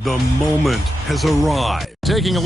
The moment has arrived. Taking a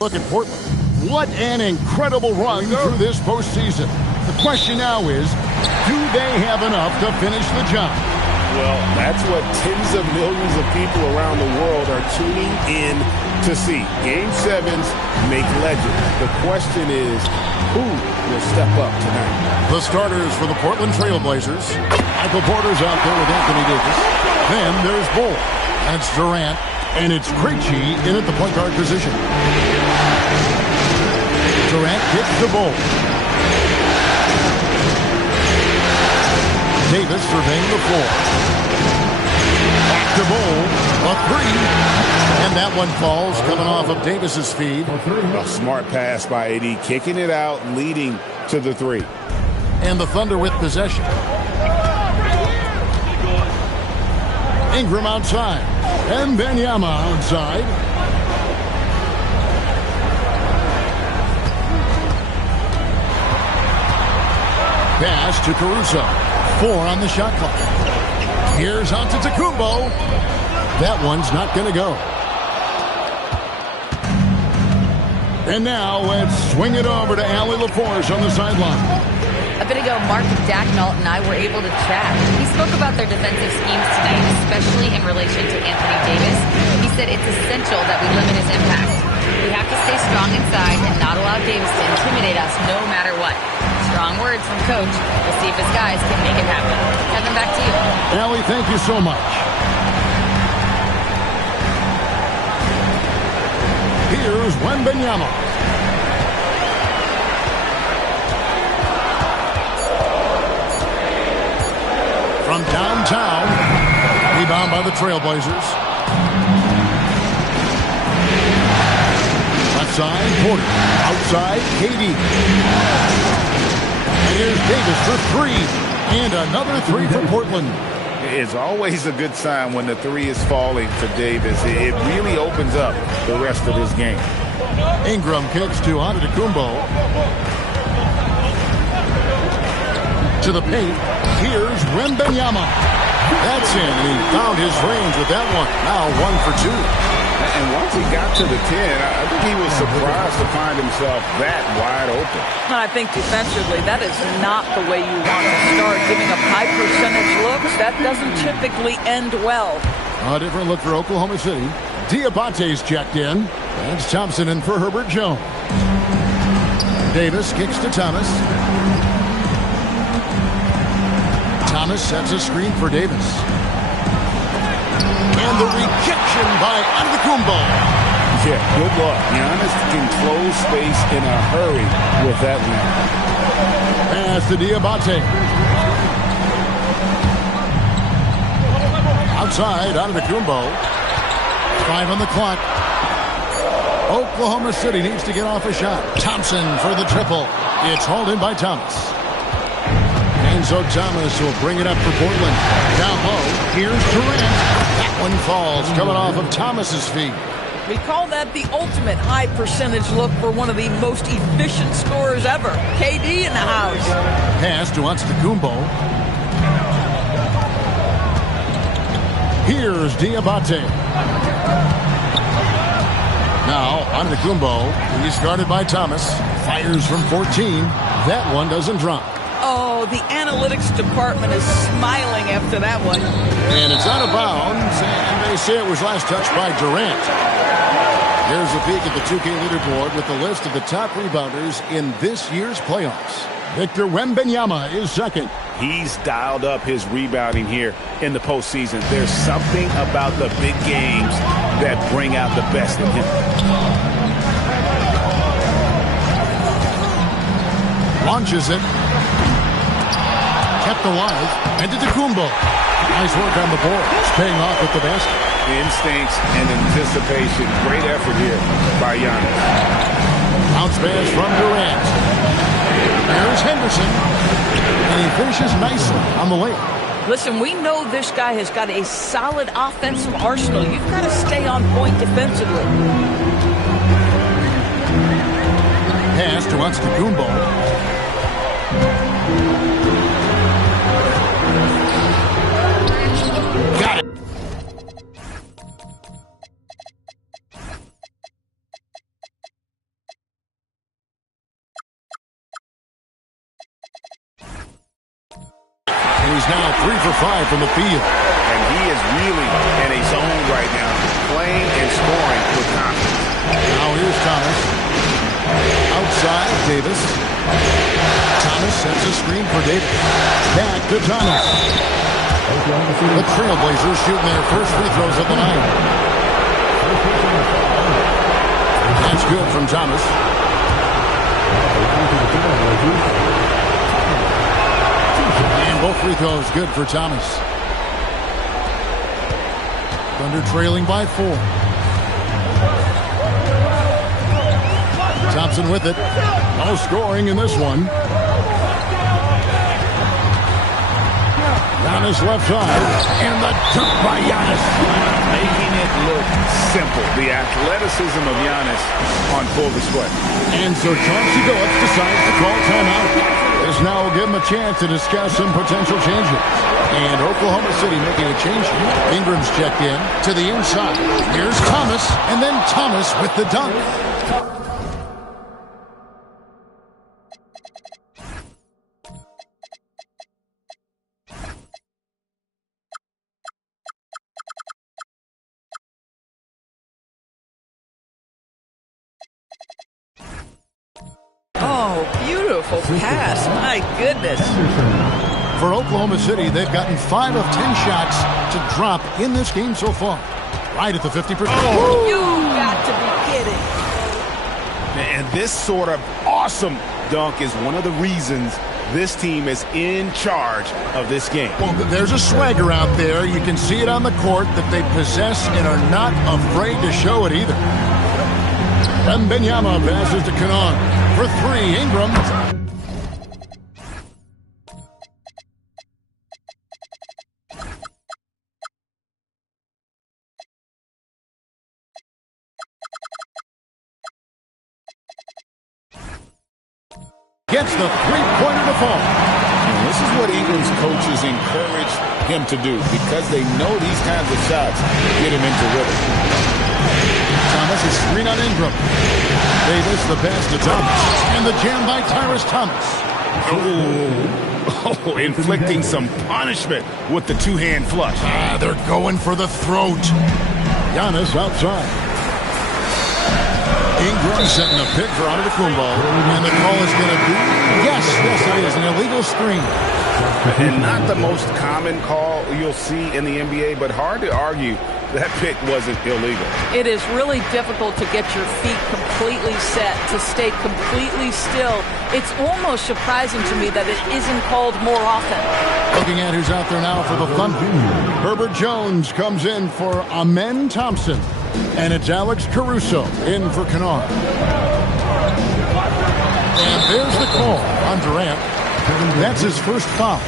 Look at Portland. What an incredible run through this postseason. The question now is, do they have enough to finish the job? Well, that's what tens of millions of people around the world are tuning in to see. Game 7s make legends. The question is, who will step up tonight? The starters for the Portland Trail Blazers. Michael Porter's out there with Anthony Davis. Then there's Bull. And it's Durant. And it's Krejci in at the point guard position. Durant gets the Bull. Davis surveying the floor. Back to Bull. A three. And that one falls, coming off of Davis's feed. A smart pass by AD, kicking it out, leading to the three. And the Thunder with possession. Ingram outside. And Wembanyama outside. Pass to Caruso. 4 on the shot clock. Here's Antetokounmpo. That one's not going to go. And now let's swing it over to Allie LaForce on the sideline. A bit ago, Mark Dacknault and I were able to chat. He spoke about their defensive schemes tonight, especially in relation to Anthony Davis. He said it's essential that we limit his impact. We have to stay strong inside and not allow Davis to intimidate us no matter what. Strong words from Coach. We'll see if his guys can make it happen. Kevin, back to you. Allie, thank you so much. Here's Wembanyama. From downtown, rebound by the Trailblazers. Left side, Porter. Outside, KD. And here's Davis for three. And another three for Portland. It's always a good sign when the three is falling for Davis. It really opens up the rest of his game. Ingram kicks to Antetokounmpo. To the paint. Here's Wembanyama. That's in. And he found his range with that one. Now 1 for 2. And once he got to the 10, I think he was surprised to find himself that wide open. I think defensively, that is not the way you want to start. Giving up high percentage looks, that doesn't typically end well. A different look for Oklahoma City. Diabate's checked in. That's Thompson in for Herbert Jones. Davis kicks to Thomas. Thomas sets a screen for Davis. And the rejection by Antetokounmpo. Yeah, good luck. Giannis can close space in a hurry with that one. Pass to Diabate. Outside, Antetokounmpo. 5 on the clock. Oklahoma City needs to get off a shot. Thompson for the triple. It's hauled in by Thomas. And so Thomas will bring it up for Portland. Down low, here's Durant. That one falls, coming off of Thomas's feet. We call that the ultimate high percentage look for one of the most efficient scorers ever. KD in the house. Pass to Antetokounmpo. Here's Diabate. Now, Antetokounmpo, he's guarded by Thomas. Fires from 14. That one doesn't drop. Oh, the analytics department is smiling after that one. And it's out of bounds, and they say it was last touched by Durant. Here's a peek at the 2K leaderboard with the list of the top rebounders in this year's playoffs. Victor Wembanyama is second. He's dialed up his rebounding here in the postseason. There's something about the big games that bring out the best in him. Launches it. Kept alive. And Antetokounmpo. Nice work on the board. It's paying off with the basket. Instincts and anticipation. Great effort here by Giannis. Bounce pass from Durant. There's Henderson. And he finishes nicely on the layup. Listen, we know this guy has got a solid offensive arsenal. You've got to stay on point defensively. Pass to Antetokounmpo. he's now 3 for 5 from the field. And he is really in a zone right now, playing and scoring with confidence. Now here's Thomas. Outside, Davis. Thomas sets a screen for Davis. Back to Thomas. The Trailblazers shooting their first free throws of the night. That's good from Thomas. And both free throws good for Thomas. Thunder trailing by 4. Thompson with it. No scoring in this one. Giannis left side. And the dunk by Giannis. Making it look simple. The athleticism of Giannis on full display. And so Chauncey Billups decides to call timeout. This now will give him a chance to discuss some potential changes. And Oklahoma City making a change. Ingram's checked in to the inside. Here's Thomas. And then Thomas with the dunk. Oh, beautiful pass. My goodness. For Oklahoma City, they've gotten 5 of 10 shots to drop in this game so far. Right at the 50%. Oh, you got to be kidding. And this sort of awesome dunk is one of the reasons this team is in charge of this game. Well, there's a swagger out there. You can see it on the court that they possess and are not afraid to show it either. Wembanyama passes to Kennard. For 3, Ingram. Gets the three-pointer to fall. And this is what Ingram's coaches encourage him to do because they know these kinds of shots get him into rhythm. Thomas is screen on Ingram. Davis the pass to Thomas. And the jam by Tyrus Thomas. Oh, inflicting some punishment with the two-hand flush. They're going for the throat. Giannis outside. Ingram setting a pick for Antetokounmpo. And the call is going to be, yes, it is, an illegal screen. And not the most common call you'll see in the NBA, but hard to argue that pick wasn't illegal. It is really difficult to get your feet completely set, to stay completely still. It's almost surprising to me that it isn't called more often. Looking at who's out there now for the Thunder. Herbert Jones comes in for Amen Thompson. And it's Alex Caruso in for Kennard. And there's the call on Durant. That's his first foul.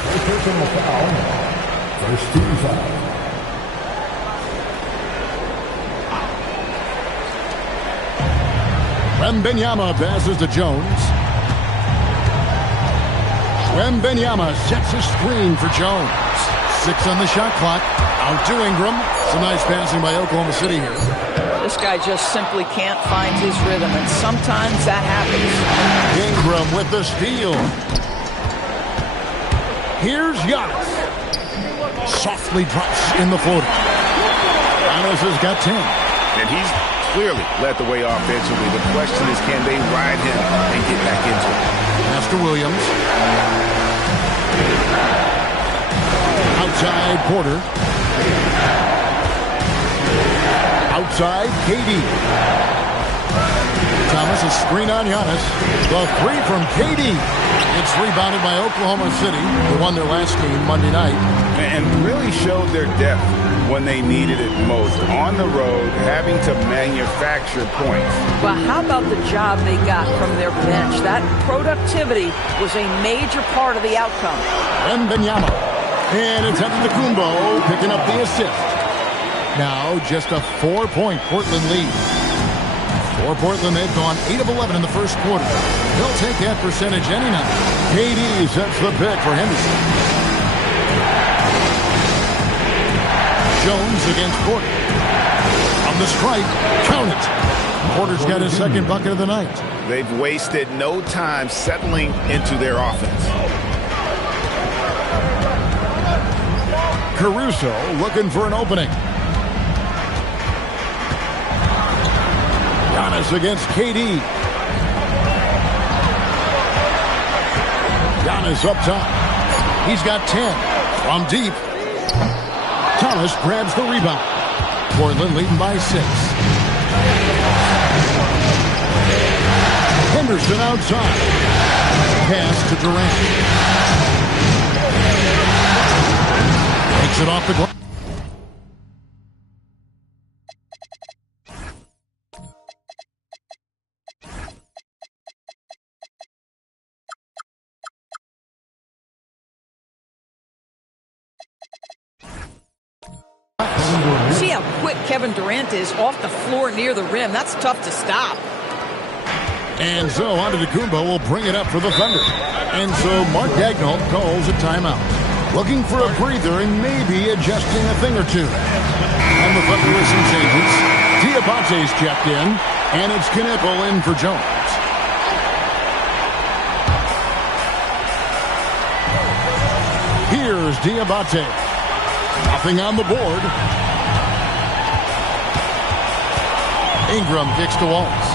First team foul. Wembanyama passes to Jones. Wembanyama sets a screen for Jones. 6 on the shot clock. Out to Ingram. Some nice passing by Oklahoma City here. This guy just simply can't find his rhythm, and sometimes that happens. Ingram with the steal. Here's Giannis. Softly drops in the floater. Giannis has got 10. And he's clearly led the way offensively. The question is, can they ride him and get back into it? Master Williams. Outside Porter. Outside KD. Thomas is screen on Giannis. The 3 from KD. It's rebounded by Oklahoma City, who won their last game Monday night. And really showed their depth when they needed it most. On the road, having to manufacture points. Well, how about the job they got from their bench? That productivity was a major part of the outcome. Wembanyama. And it's Antetokounmpo picking up the assist. Now just a 4-point Portland lead. For Portland, they've gone 8 of 11 in the first quarter. They'll take that percentage any night. KD sets the pick for Henderson. Jones against Porter. On the strike, count it. Porter's got his second bucket of the night. They've wasted no time settling into their offense. Caruso looking for an opening. Giannis against KD. Giannis up top. He's got 10 from deep. Thomas grabs the rebound. Portland leading by 6. Henderson outside. Pass to Durant. Takes it off the glass. See how quick Kevin Durant is off the floor near the rim. That's tough to stop. And so Antetokounmpo will bring it up for the Thunder. And so Mark Daigneault calls a timeout. Looking for a breather and maybe adjusting a thing or two. And the Thunder with some changes. Diabate's checked in, and it's Knipple in for Jones. Here's Diabate. Nothing on the board. Ingram kicks to Wallace.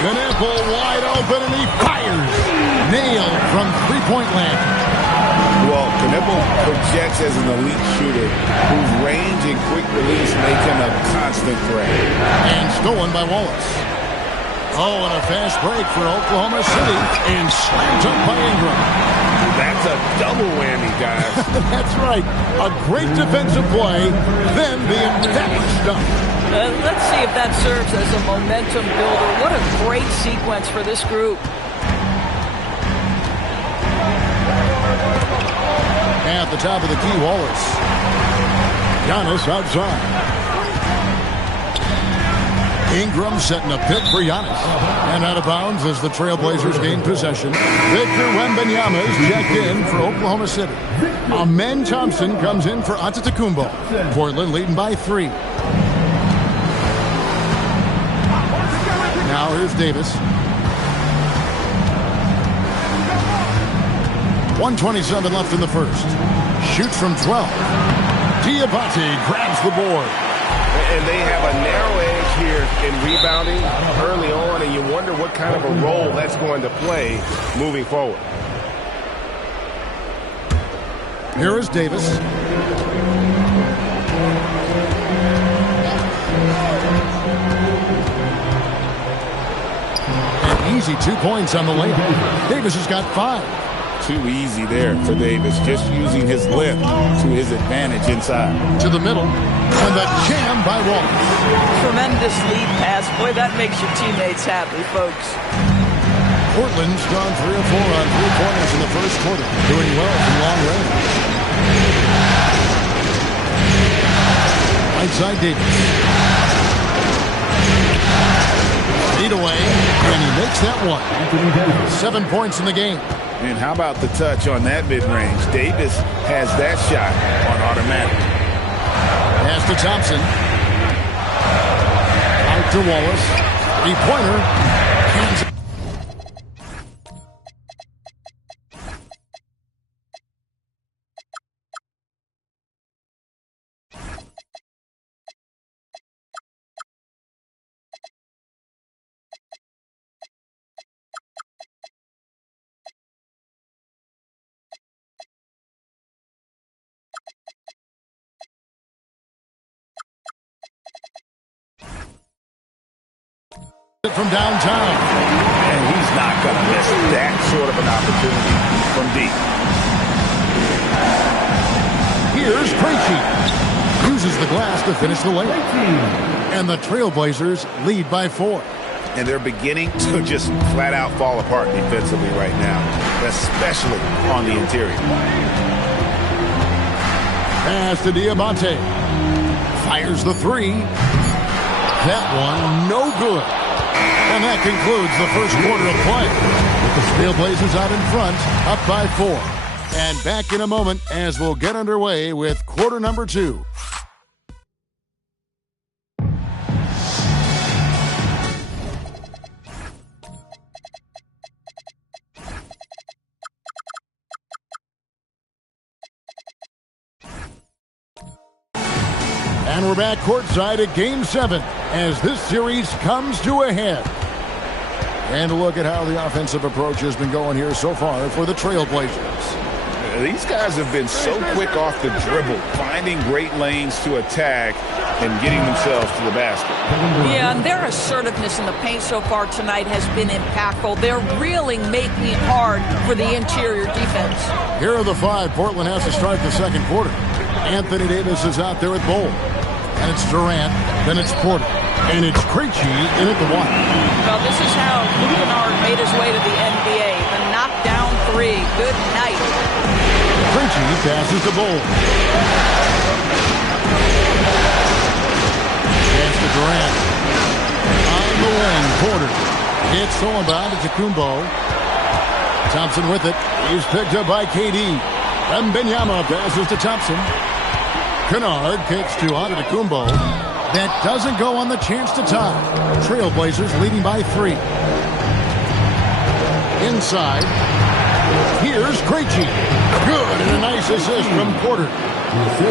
Knipple wide open, and he fires. Nailed from three-point land. Well, Knipple projects as an elite shooter whose range and quick release make him a constant threat. And stolen by Wallace. Oh, and a fast break for Oklahoma City. And slammed up by Ingram. That's a double whammy, guys. That's right. A great defensive play, then the emphatic stuff. Let's see if that serves as a momentum builder. What a great sequence for this group. At the top of the key, Wallace. Giannis outside. Ingram setting a pick for Giannis. And out of bounds as the Trailblazers gain possession. Victor Wembanyama is checked in for Oklahoma City. Amen Thompson comes in for Antetokounmpo. Portland leading by 3. Now here's Davis. 1:27 left in the first. Shoots from 12. Diabate grabs the board. And they have a narrow edge here in rebounding early on, and you wonder what kind of a role that's going to play moving forward. Here is Davis. An easy 2 points on the layup. Davis has got 5. Too easy there for Davis, just using his length to his advantage inside. To the middle, and the jam by Wallace. Tremendous lead pass. Boy, that makes your teammates happy, folks. Portland's gone 3 of 4 on 3-pointers in the first quarter, doing well from long range. Right side Davis. Lead away, and he makes that one. 7 points in the game. And how about the touch on that mid-range? Davis has that shot on automatic. Pass to Thompson. Out to Wallace. 3-pointer. Kansas. From downtown. And he's not going to miss that sort of an opportunity from deep. Here's Krejci. Uses the glass to finish the layup. And the Trailblazers lead by 4. And they're beginning to just flat out fall apart defensively right now, especially on the interior. Pass to Diabate. Fires the 3. That one no good. And that concludes the first quarter of play. With the Trailblazers out in front, up by 4. And back in a moment as we'll get underway with quarter number 2. And we're back courtside at Game 7 as this series comes to a head. And a look at how the offensive approach has been going here so far for the Trailblazers. These guys have been so quick off the dribble, finding great lanes to attack and getting themselves to the basket. Yeah, and their assertiveness in the paint so far tonight has been impactful. They're really making it hard for the interior defense. Here are the 5 Portland has to start the second quarter. Anthony Davis is out there with Bol. And it's Durant. Then it's Porter. And it's Krejci in at the 1. Well, this is how Luke Kennard made his way to the NBA. The knockdown 3. Good night. Krejci passes the Bol. Pass to Durant. On the wing, Porter. It's stolen by Antetokounmpo. Thompson with it. He's picked up by KD. Wembanyama passes to Thompson. Kennard kicks to Antetokounmpo. That doesn't go on the chance to tie. Trailblazers leading by 3. Inside. Here's Krejci. Good, and a nice assist from Porter.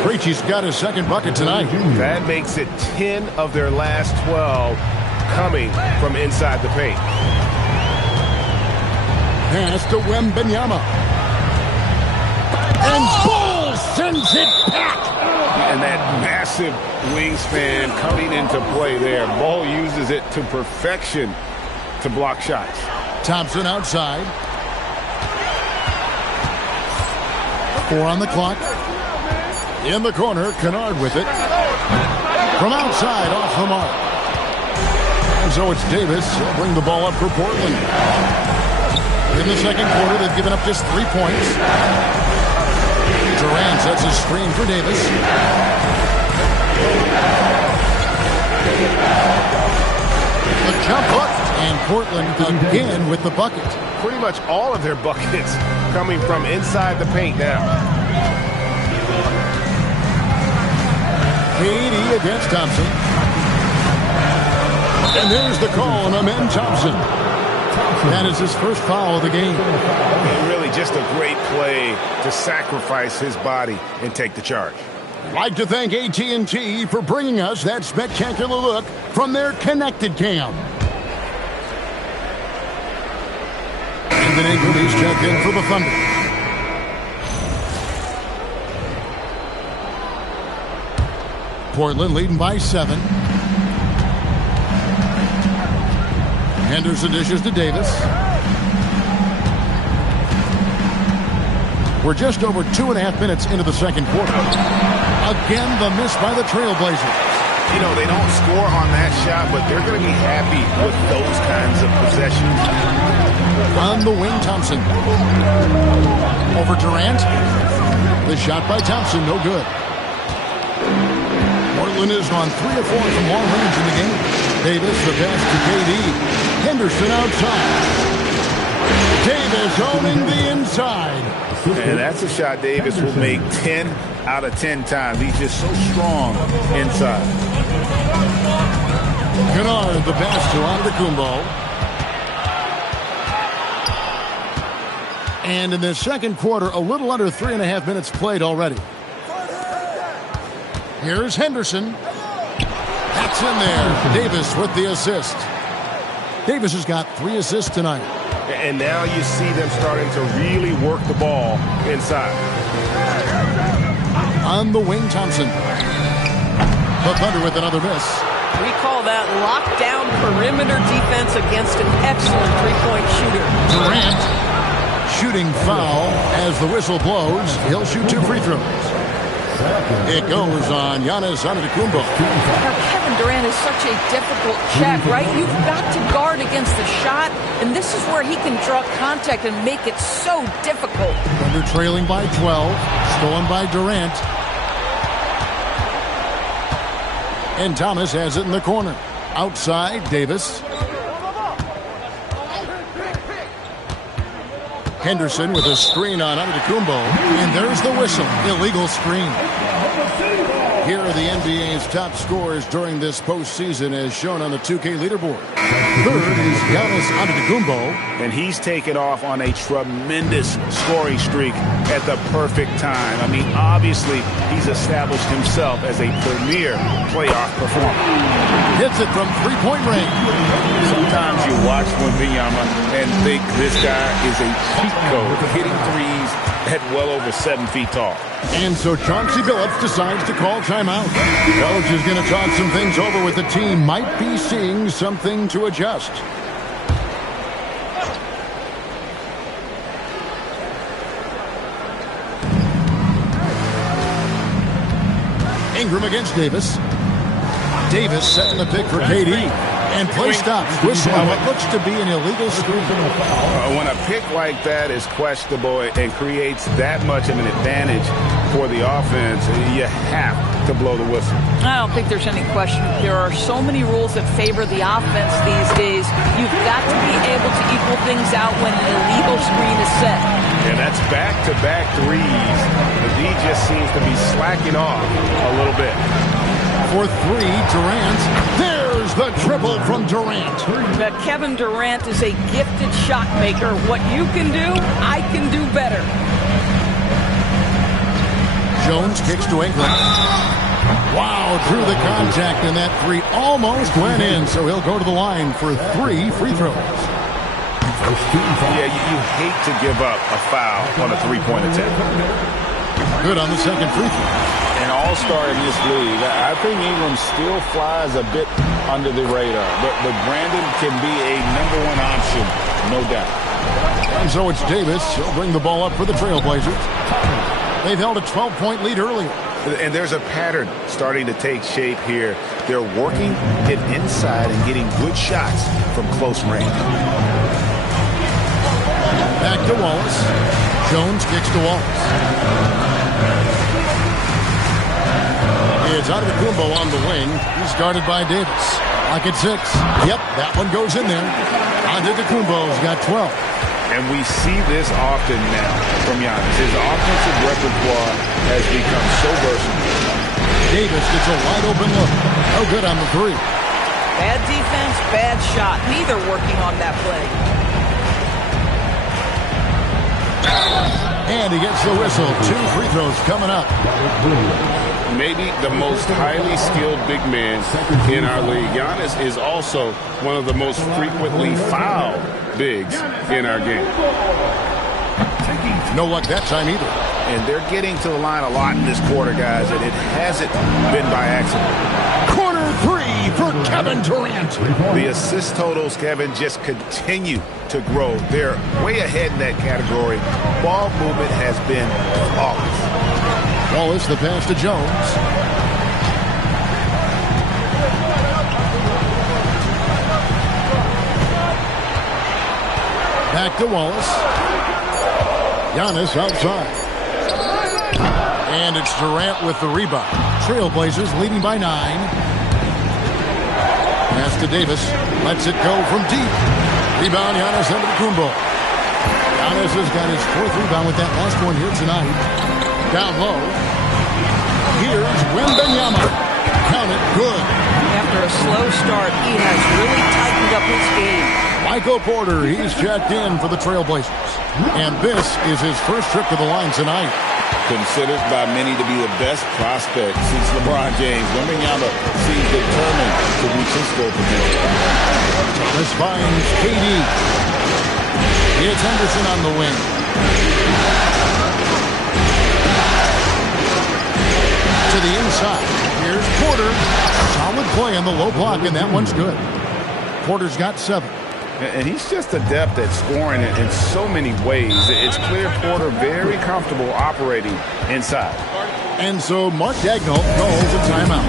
Krejci's got his second bucket tonight. That makes it 10 of their last 12 coming from inside the paint. Pass to Wembanyama. And Bol sends it back. And that massive wingspan coming into play there. Bol uses it to perfection to block shots. Thompson outside. 4 on the clock. In the corner, Kennard with it. From outside, off the mark. And so it's Davis. He'll bring the ball up for Portland. In the second quarter, they've given up just 3 points. Durant sets a screen for Davis. The jump up, and Portland again with the bucket. Pretty much all of their buckets coming from inside the paint now. KD against Thompson. And there's the call on Amen Thompson. That is his first foul of the game. And really just a great play to sacrifice his body and take the charge. I'd like to thank AT&T for bringing us that spectacular look from their Connected Cam. And then Ingram is checked in for the Thunder. Portland leading by 7. Henderson dishes to Davis. We're just over 2.5 minutes into the second quarter. Again, the miss by the Trailblazers. You know, they don't score on that shot, but they're going to be happy with those kinds of possessions. On the wing, Thompson. Over Durant. The shot by Thompson, no good. Portland is on 3 of 4 from long range in the game. Davis, the pass to KD. Henderson outside. Davis owning the inside. And that's a shot Davis will make 10 out of 10 times. He's just so strong inside. Kennard, the pass to Antetokounmpo. And in the second quarter, a little under 3.5 minutes played already. Here's Henderson. That's in there. Davis with the assist. Davis has got 3 assists tonight. And now you see them starting to really work the ball inside. On the wing, Thompson. The Thunder with another miss. We call that lockdown perimeter defense against an excellent three-point shooter. Durant, shooting foul as the whistle blows. He'll shoot 2 free throws. It goes on Giannis Antetokounmpo. Now, Kevin Durant is such a difficult check, right? You've got to guard against the shot, and this is where he can draw contact and make it so difficult. Thunder trailing by 12. Stolen by Durant. And Thomas has it in the corner. Outside, Davis. Henderson with a screen on Antetokounmpo. And there's the whistle. Illegal screen. Here are the NBA's top scorers during this postseason as shown on the 2K leaderboard. Third is Giannis Antetokounmpo. And he's taken off on a tremendous scoring streak at the perfect time. I mean, obviously, he's established himself as a premier playoff performer. Hits it from three-point range. Sometimes you watch Wembanyama and think this guy is a cheat code, hitting threes at well over 7 feet tall. And so Chauncey Billups decides to call timeout. Coach is going to talk some things over with the team. Might be seeing something to adjust. Ingram against Davis. Davis setting the pick for KD. And play stops. Whistle on what looks to be an illegal screen. When a pick like that is questionable and creates that much of an advantage for the offense, you have to blow the whistle. I don't think there's any question. There are so many rules that favor the offense these days. You've got to be able to equal things out when an illegal screen is set. And that's back-to-back threes. The D just seems to be slacking off a little bit. For three, Durant. There's the triple from Durant. But Kevin Durant is a gifted shot maker. What you can do, I can do better. Jones kicks to Ingram. Wow, through the contact, and that three almost went in, so he'll go to the line for 3 free throws. Yeah, you hate to give up a foul on a three-point attempt. Good on the second free throw. An all-star in this league. I think Ingram still flies a bit under the radar, but Brandon can be a #1 option, no doubt. And so it's Davis. He'll bring the ball up for the Trailblazers. They've held a 12-point lead earlier. And there's a pattern starting to take shape here. They're working it inside and getting good shots from close range. Back to Wallace. Jones kicks to Wallace. It's Antetokounmpo on the wing. He's guarded by Davis. Lock at 6. Yep, that one goes in there. Antetokounmpo's got 12. And we see this often now from Giannis. His offensive repertoire has become so versatile. Davis gets a wide open look. No good on the three. Bad defense, bad shot. Neither working on that play. And he gets the whistle. 2 free throws coming up. Maybe the most highly skilled big man in our league. Giannis is also one of the most frequently fouled bigs in our game. No luck that time either. And they're getting to the line a lot in this quarter, guys, and it hasn't been by accident. Corner 3 for Kevin Durant. The assist totals, Kevin, just continue to grow. They're way ahead in that category. Ball movement has been flawless. Wallace, the pass to Jones. Back to Wallace. Giannis outside. And it's Durant with the rebound. Trailblazers leading by 9. Pass to Davis. Lets it go from deep. Rebound, Giannis Antetokounmpo. Giannis has got his 4th rebound with that last one here tonight. Down low. Here's Wembanyama. Count it, good. After a slow start, he has really tightened up his game. Michael Porter, he's checked in for the Trailblazers. And this is his first trip to the line tonight. Considered by many to be the best prospect since LeBron James, Wembanyama seems determined to reach his full potential. Thomas finds KD. It's Henderson on the wing. To the inside. Here's Porter. Solid play on the low block, and that one's good. Porter's got 7. And he's just adept at scoring in so many ways. It's clear Porter very comfortable operating inside. And so Mark Daigneault calls a timeout.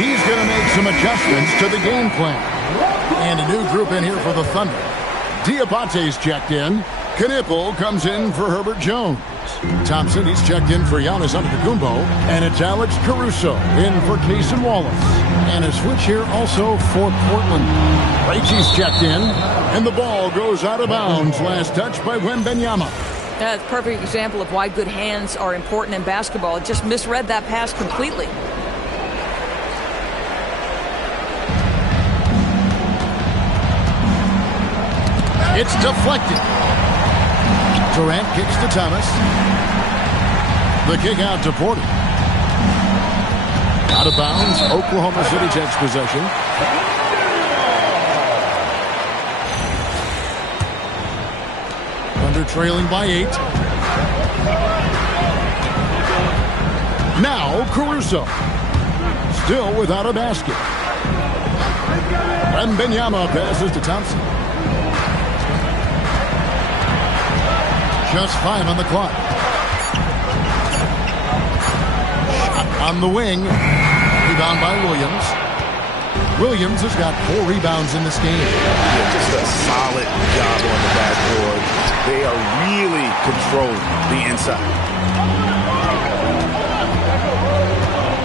He's going to make some adjustments to the game plan. And a new group in here for the Thunder. Diabate's checked in. Knipple comes in for Herbert Jones. Thompson, he's checked in for Giannis Antetokounmpo. And it's Alex Caruso in for Cason Wallace. And a switch here also for Portland. Krejci's checked in. And the ball goes out of bounds. Last touch by Wembanyama. That's a perfect example of why good hands are important in basketball. It just misread that pass completely. It's deflected. Durant kicks to Thomas. The kick out to Porter. Out of bounds. Oklahoma City takes possession. Thunder trailing by 8. Now Caruso. Still without a basket. Wembanyama passes to Thompson. Just 5 on the clock. Shot on the wing. Rebound by Williams. Williams has got 4 rebounds in this game. Yeah, just a solid job on the backboard. They are really controlling the inside.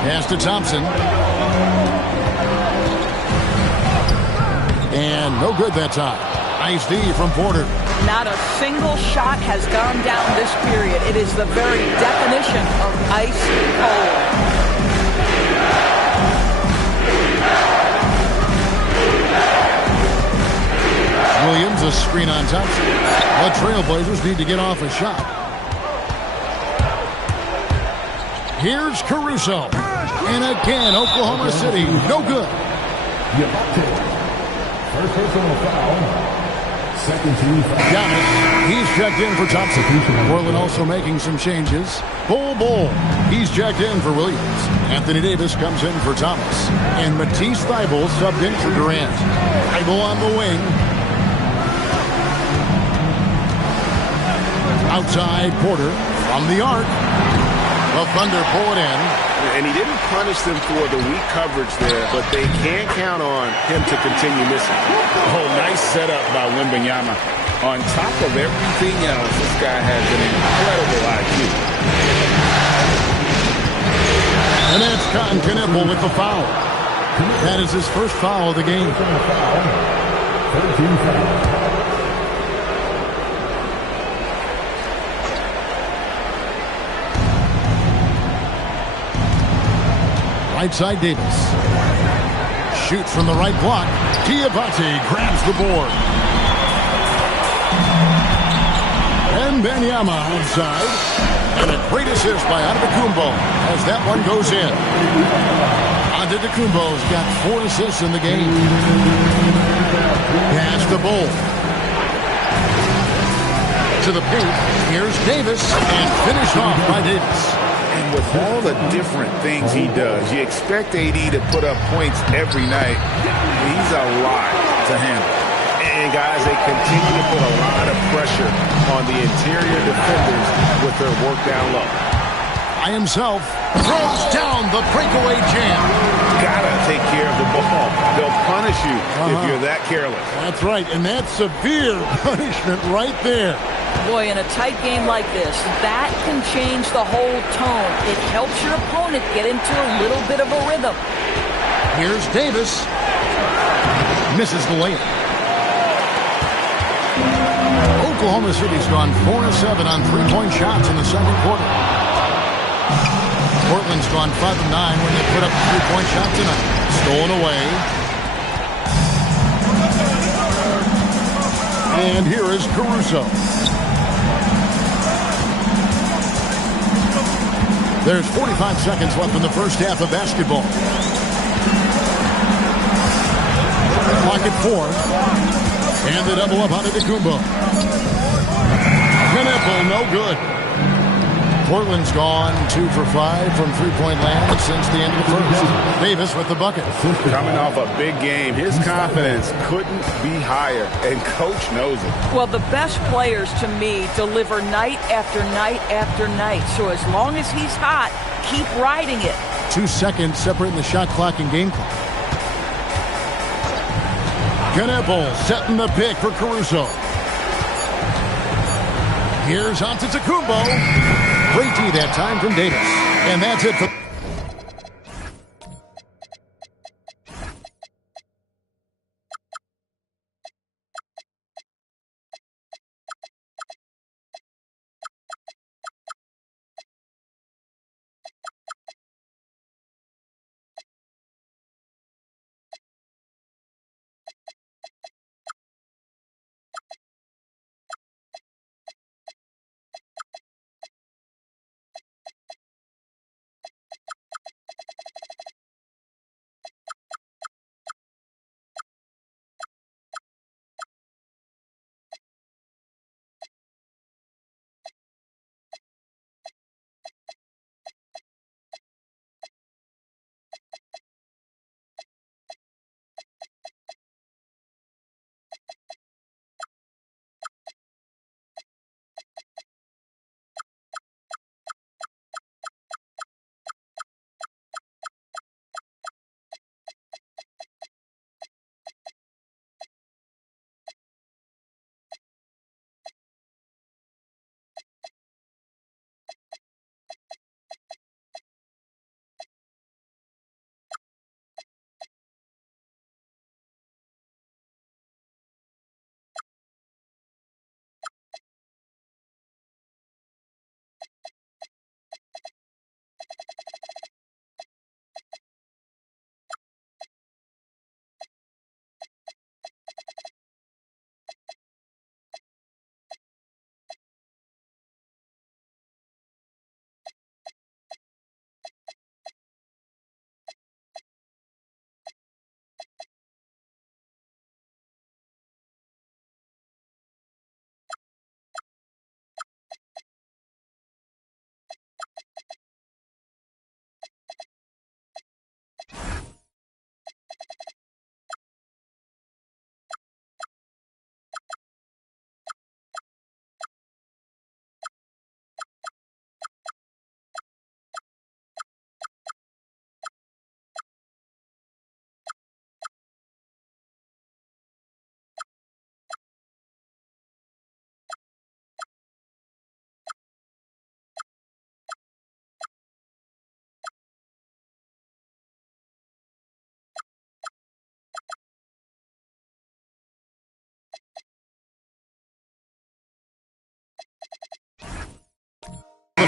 Pass to Thompson. And no good that time. Nice D from Porter. Not a single shot has gone down this period. It is the very definition of ice cold. Williams, a screen on Thompson. The Trailblazers need to get off a shot. Here's Caruso. And again, Oklahoma City, no good. First personal foul. Second team foul. Giannis, he's checked in for Thompson. Portland also making some changes. Bull. He's checked in for Williams. Anthony Davis comes in for Thomas. And Matisse Thybulle subbed in for Durant. Thybulle on the wing. Outside Porter from the arc. The Thunder pull it in. And he didn't punish them for the weak coverage there, but they can't count on him to continue missing. Oh, nice setup by Wembanyama. On top of everything else, this guy has an incredible IQ. And that's Cotton Knueppel with the foul. That is his first foul of the game. 13 foul. Right side Davis. Shoot from the right block. Diabate grabs the board. And Wembanyama outside. And a great assist by Antetokounmpo as that one goes in. Antetokounmpo's got 4 assists in the game. Pass the Bull. To the paint. Here's Davis. And finished off by Davis. And with all the different things he does, you expect AD to put up points every night. He's a lot to handle. And guys, they continue to put a lot of pressure on the interior defenders with their work down low. By himself, throws down the breakaway jam. Gotta take care of the ball. They'll punish you if you're that careless. That's right, and that's severe punishment right there. Boy, in a tight game like this, that can change the whole tone. It helps your opponent get into a little bit of a rhythm. Here's Davis. Misses the layup. Oklahoma City's gone 4-7 on 3-point shots in the second quarter. Portland's gone 5-9 when they put up a 3-point shot tonight. Stolen away. And here is Caruso. There's 45 seconds left in the first half of basketball. Clock at 4. And the double up on Antetokounmpo. Knueppel, no good. Portland's gone 2 for 5 from three-point land since the end of the first. Davis with the bucket. Coming off a big game, his confidence couldn't be higher, and coach knows it. Well, the best players to me deliver night after night after night. So as long as he's hot, keep riding it. 2 seconds separating the shot clock and game clock. Knueppel setting the pick for Caruso. Here's Antetokounmpo. Great D that time from Davis. And that's it for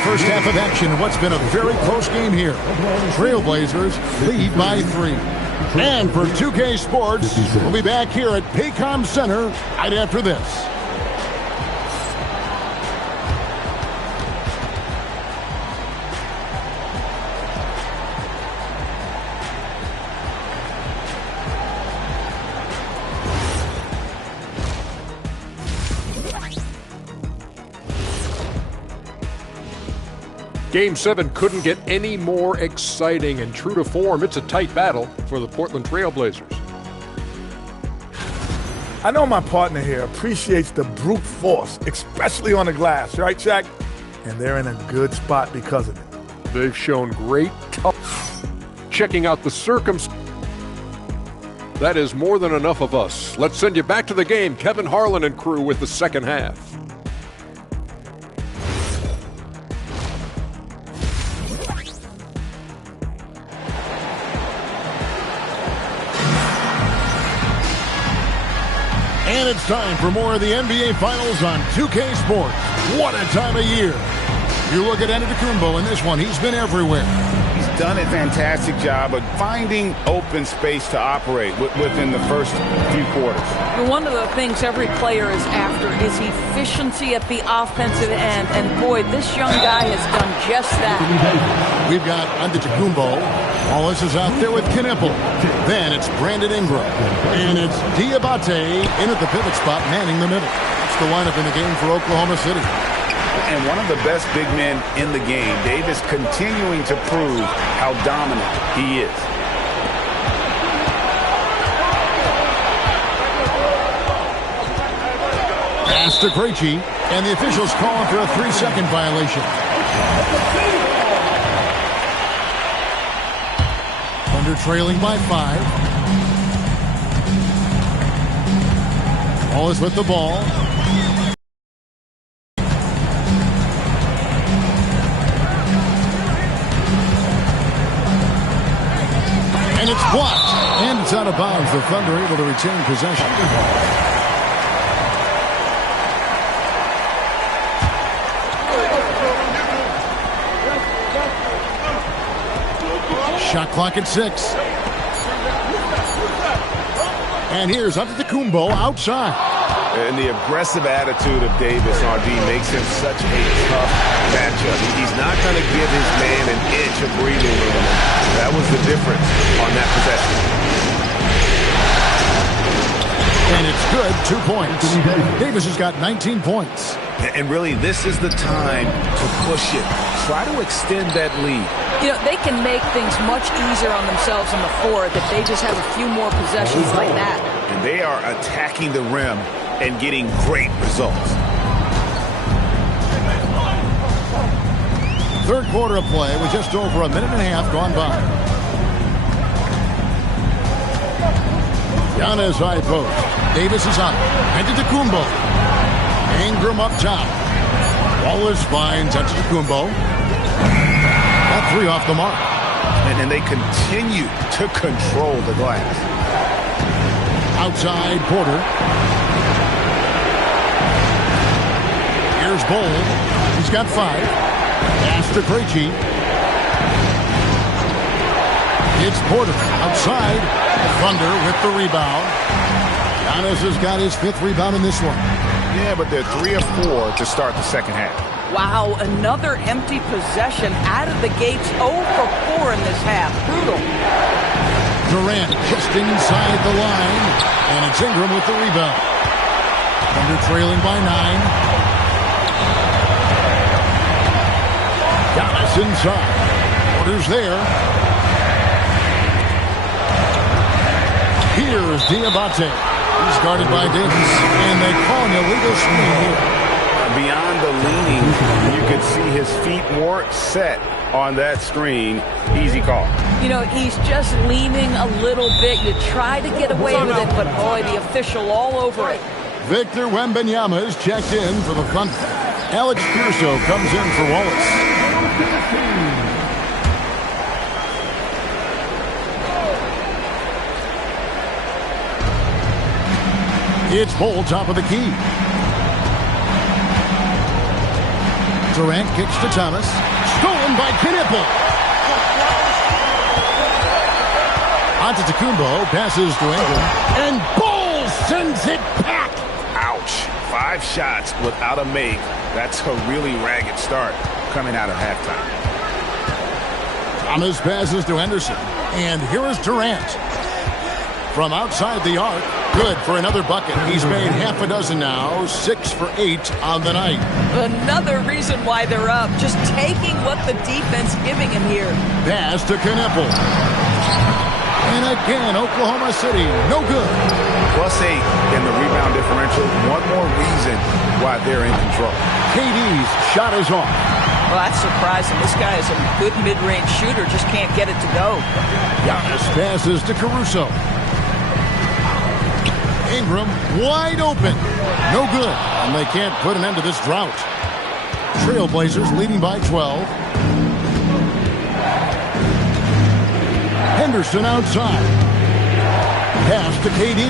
first half of action in what's been a very close game here. Trailblazers lead by 3. And for 2K Sports, we'll be back here at Paycom Center right after this. Game 7 couldn't get any more exciting, and true to form, it's a tight battle for the Portland Trailblazers. I know my partner here appreciates the brute force, especially on the glass, right, Shaq? And they're in a good spot because of it. They've shown great toughness. Checking out the circumstances. That is more than enough of us. Let's send you back to the game. Kevin Harlan and crew with the second half. And it's time for more of the NBA Finals on 2K Sports. What a time of year. You look at Antetokounmpo in this one. He's been everywhere. He's done a fantastic job of finding open space to operate within the first few quarters. One of the things every player is after is efficiency at the offensive end. And, boy, this young guy has done just that. We've got Antetokounmpo. Wallace is out there with Knipple. Then it's Brandon Ingram. And it's Diabate in at the pivot spot, manning the middle. That's the lineup in the game for Oklahoma City. And one of the best big men in the game. Davis continuing to prove how dominant he is. Pass to Krejci, and the officials calling for a 3-second violation. Thunder trailing by 5. Wallace with the ball. And it's blocked. And it's out of bounds. The Thunder able to retain possession. Shot clock at 6. And here's Antetokounmpo outside. And the aggressive attitude of Davis on D makes him such a tough matchup. He's not going to give his man an inch of breathing room. That was the difference on that possession. And it's good, 2 points. Davis has got 19 points. And really, this is the time to push it. Try to extend that lead. You know, they can make things much easier on themselves on the floor if they just have a few more possessions like that. And they are attacking the rim and getting great results. Third quarter of play with just over a minute and a half gone by. Giannis high post. Davis is on. Antetokounmpo. Ingram up top. Wallace finds Antetokounmpo. That 3 off the mark. And they continue to control the glass. Outside Porter. Here's Bold. He's got 5. Pass to Krejci. It's Porter outside. Thunder with the rebound. Giannis has got his 5th rebound in this one. Yeah, but they're 3 of 4 to start the second half. Wow, another empty possession out of the gates. 0 for 4 in this half. Brutal. Durant just inside the line. And it's Ingram with the rebound. Thunder trailing by 9. Giannis inside. Porter's there. Here's Diabate. He's guarded by Davis. And they call an illegal screen here. Beyond the leaning, you could see his feet weren't set on that screen. Easy call. You know, he's just leaning a little bit. You try to get away with it, but boy, the official all over it. Victor Wembanyama is checked in for the Thunder. Alex Pearso comes in for Wallace. It's Bull top of the key. Durant kicks to Thomas. Stolen by Knipple. Antetokounmpo passes to Ingram. And Ball sends it back. Ouch. 5 shots without a make. That's a really ragged start coming out of halftime. Thomas passes to Henderson. And here is Durant. From outside the arc. Good for another bucket. He's made half a dozen now. 6 for 8 on the night. Another reason why they're up. Just taking what the defense giving him here. Pass to Knipple. And again, Oklahoma City, no good. +8 in the rebound differential. One more reason why they're in control. KD's shot is off. Well, that's surprising. This guy is a good mid-range shooter, just can't get it to go. Giannis passes to Caruso. Ingram wide open. No good. And they can't put an end to this drought. Trailblazers leading by 12. Henderson outside. Pass to KD.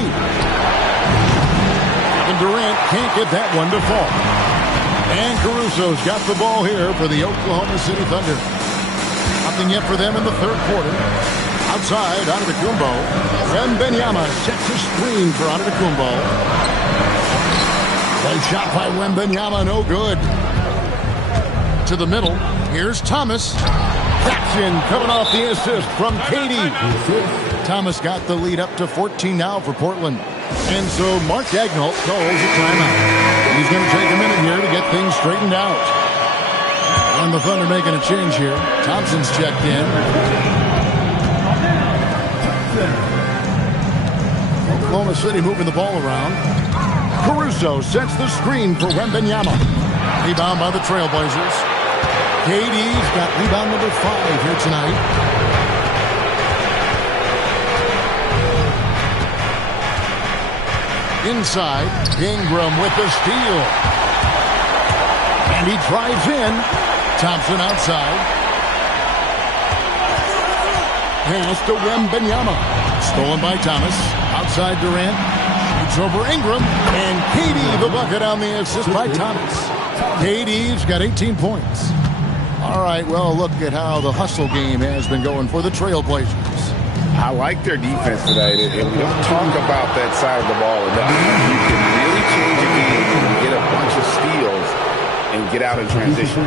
And Durant can't get that one to fall. And Caruso's got the ball here for the Oklahoma City Thunder. Nothing yet for them in the third quarter. Outside, Antetokounmpo. Wembanyama sets a screen for Antetokounmpo. One shot by Wembanyama, no good. To the middle. Here's Thomas. That's in, coming off the assist from KD. Thomas got the lead up to 14 now for Portland. And so Mark Daigneault calls a timeout. He's going to take a minute here to get things straightened out. And the Thunder making a change here. Thompson's checked in. Oklahoma City moving the ball around. Caruso sets the screen for Wembanyama. Rebound by the Trailblazers. KD's got rebound number 5 here tonight. Inside, Ingram with the steal. And he drives in. Thompson outside. Pass to Wembanyama. Stolen by Thomas. Outside Durant. Shoots over Ingram. And KD the bucket on the assist by Thomas. KD's got 18 points. All right, well, look at how the hustle game has been going for the Trailblazers. I like their defense tonight, and we don't talk about that side of the ball enough. You can really change a game and get a bunch of steals and get out in transition.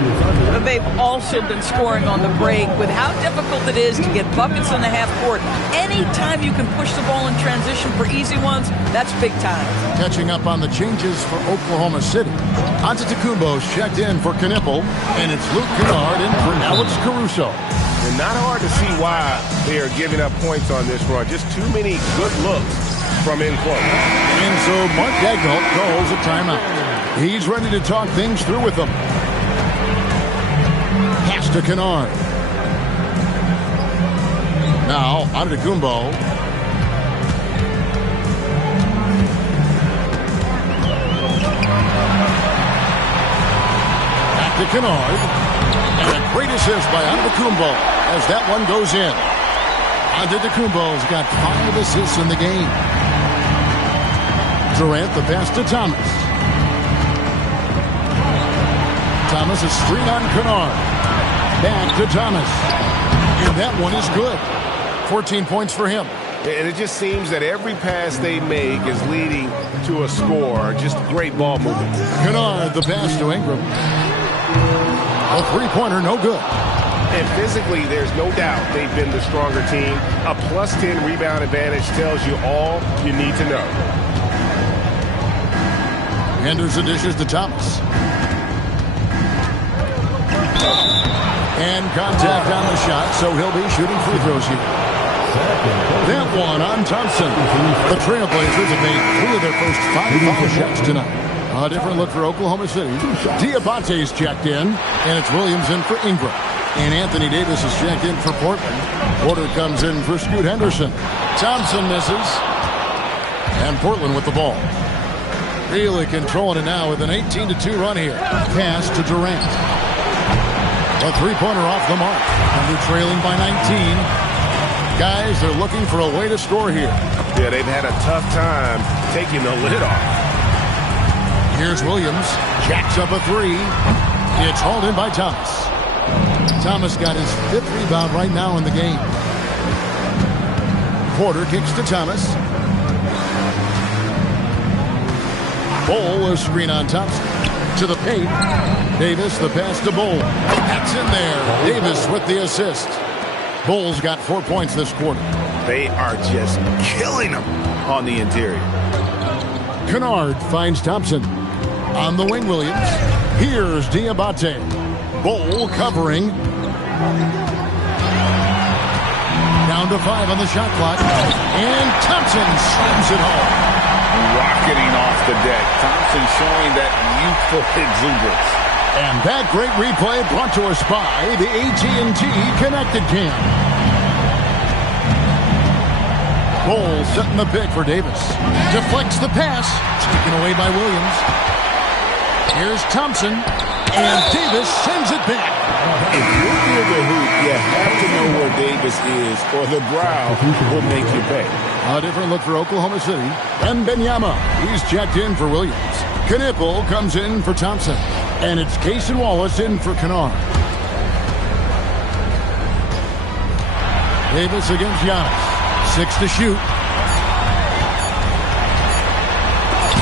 But they've also been scoring on the break with how difficult it is to get buckets in the half court. Anytime you can push the ball in transition for easy ones, that's big time. Catching up on the changes for Oklahoma City. Antetokounmpo's checked in for Knipple, and it's Luke Kennard in for Alex Caruso. And not hard to see why they are giving up points on this run. Just too many good looks from in close. And so Mark Daigneault calls a timeout. He's ready to talk things through with them. Pass to Kennard. Now, Antetokounmpo. Back to Kennard. And a great assist by Antetokounmpo as that one goes in. Antetokounmpo's got 5 assists in the game. Durant the pass to Thomas. Thomas a screen on Kennard. Back to Thomas. And that one is good. 14 points for him. And it just seems that every pass they make is leading to a score. Just great ball movement. Kennard the pass to Ingram. A three-pointer, no good. And physically, there's no doubt they've been the stronger team. A +10 rebound advantage tells you all you need to know. Henderson dishes to Thomas. And contact on the shot, so he'll be shooting free throws here. That one on Thompson. The Trailblazers have made 3 of their first 5 foul shots tonight. A different look for Oklahoma City. Diabate's checked in, and it's Williams in for Ingram. And Anthony Davis is checked in for Portland. Porter comes in for Scoot Henderson. Thompson misses. And Portland with the ball. Really controlling it now with an 18-2 run here. Pass to Durant. A three-pointer off the mark. Thunder trailing by 19. Guys, they're looking for a way to score here. Yeah, they've had a tough time taking the lid off. Here's Williams. Jacks up a 3. It's hauled in by Thomas. Thomas got his 5th rebound right now in the game. Porter kicks to Thomas. Bol, a screen on Thompson. To the paint. Davis, the pass to Bol. That's in there. Davis with the assist. Bol's got 4 points this quarter. They are just killing them on the interior. Kennard finds Thompson. On the wing, Williams. Here's Diabate. Bol covering. Down to 5 on the shot clock. And Thompson slams it home. Rocketing off the deck. Thompson showing that youthful exuberance. And that great replay brought to us by the AT&T Connected Cam. Bol setting the pick for Davis. Deflects the pass. Taken away by Williams. Here's Thompson. And Davis sends it back. If you're near the hoop, you have to know where Davis is, or the brow will make you pay. A different look for Oklahoma City. Wembanyama, he's checked in for Williams. Knipple comes in for Thompson. And it's Cason Wallace in for Kennard. Davis against Giannis. 6 to shoot.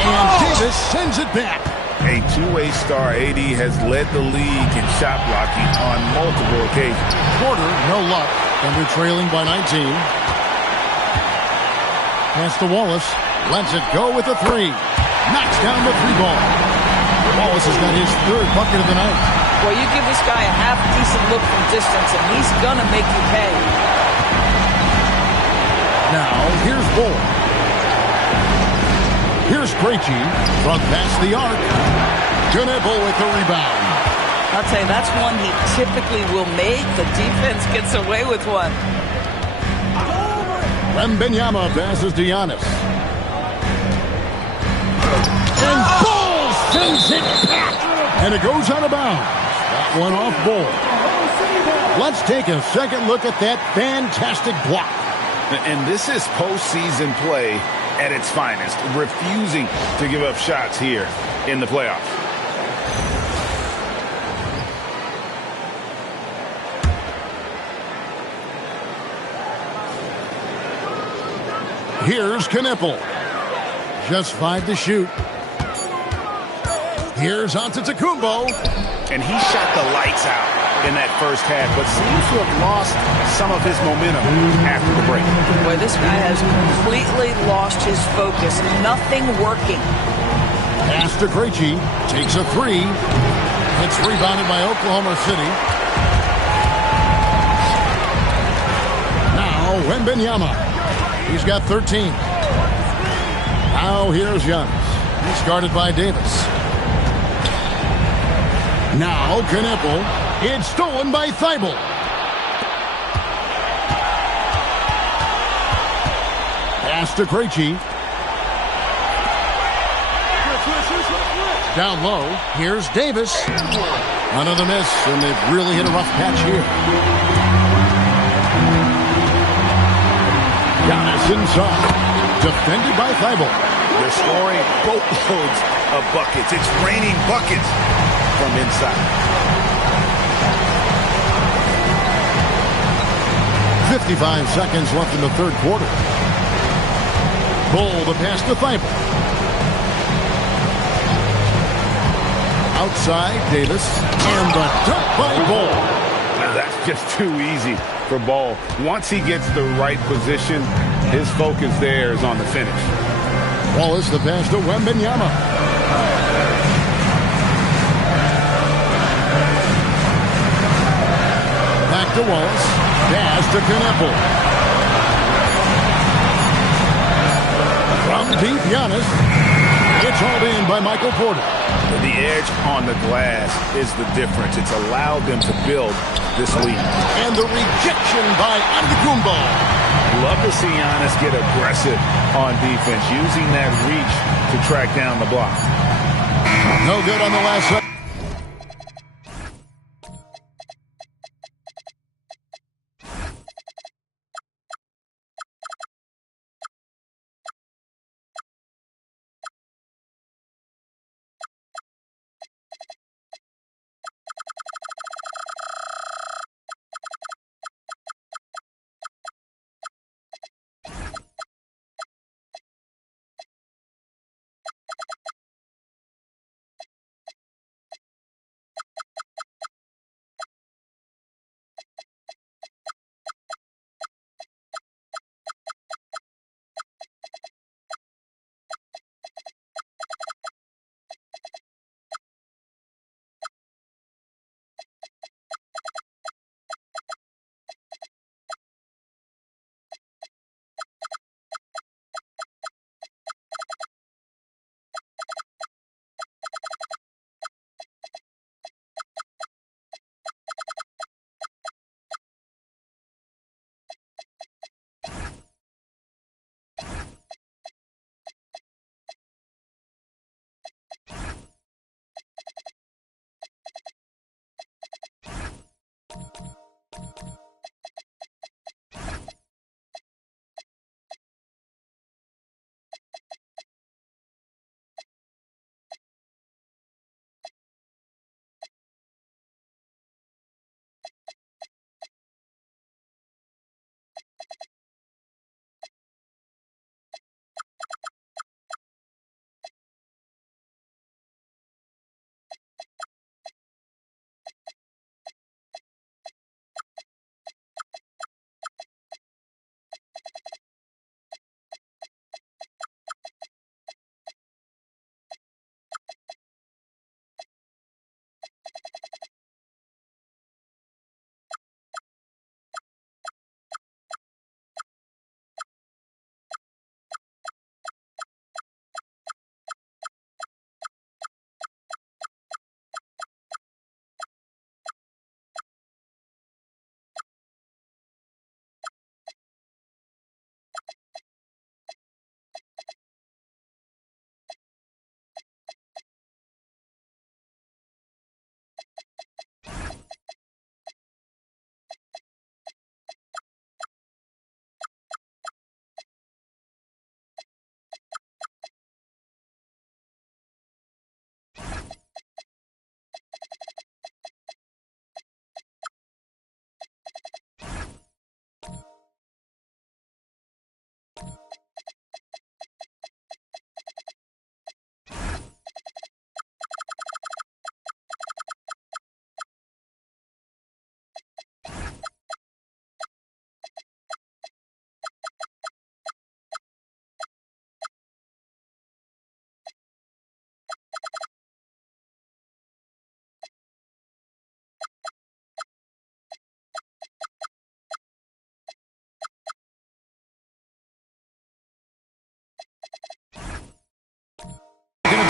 And Davis sends it back. A two-way star, AD has led the league in shot blocking on multiple occasions. Porter, no luck. Thunder trailing by 19. Pass to Wallace. Lets it go with a 3. Knocks down the 3 ball. Wallace has got his 3rd bucket of the night. Well, you give this guy a half-decent look from distance, and he's going to make you pay. Now, here's Bol. Here's Krejci from past the arc. Knipple with the rebound. I'll tell you, that's one he typically will make. The defense gets away with one. Wembanyama passes to Giannis. And Bol sends it back. And it goes out of bounds. That one off Bol. Let's take a second look at that fantastic block. And this is postseason play at its finest, refusing to give up shots here in the playoffs. Here's Knipple. Just 5 to shoot. Here's Antetokounmpo. And he shot the lights out in that first half, but seems to have lost some of his momentum after the break. Boy, this guy has completely lost his focus. Nothing working. Pass to Krejci. Takes a 3. It's rebounded by Oklahoma City. Now Wembanyama. He's got 13. Now here's Giannis. He's guarded by Davis. Now Knipple. It's stolen by Thibault. Pass to Krejci. Down low. Here's Davis. Another miss, and they've really hit a rough patch here. Giannis inside. Defended by Thibault. They're scoring boatloads of buckets. It's raining buckets from inside. 55 seconds left in the 3rd quarter. Bol the pass to Thibault. Outside, Davis. And the dunk by Bol. Now that's just too easy for Bol. Once he gets the right position, his focus there is on the finish. Wallace the pass to Wembanyama. Back to Wallace. Pass to Knipple. From deep, Giannis. It's hauled in by Michael Porter. The edge on the glass is the difference. It's allowed them to build this lead. And the rejection by Antetokounmpo. Love to see Giannis get aggressive on defense, using that reach to track down the block. No good on the last second.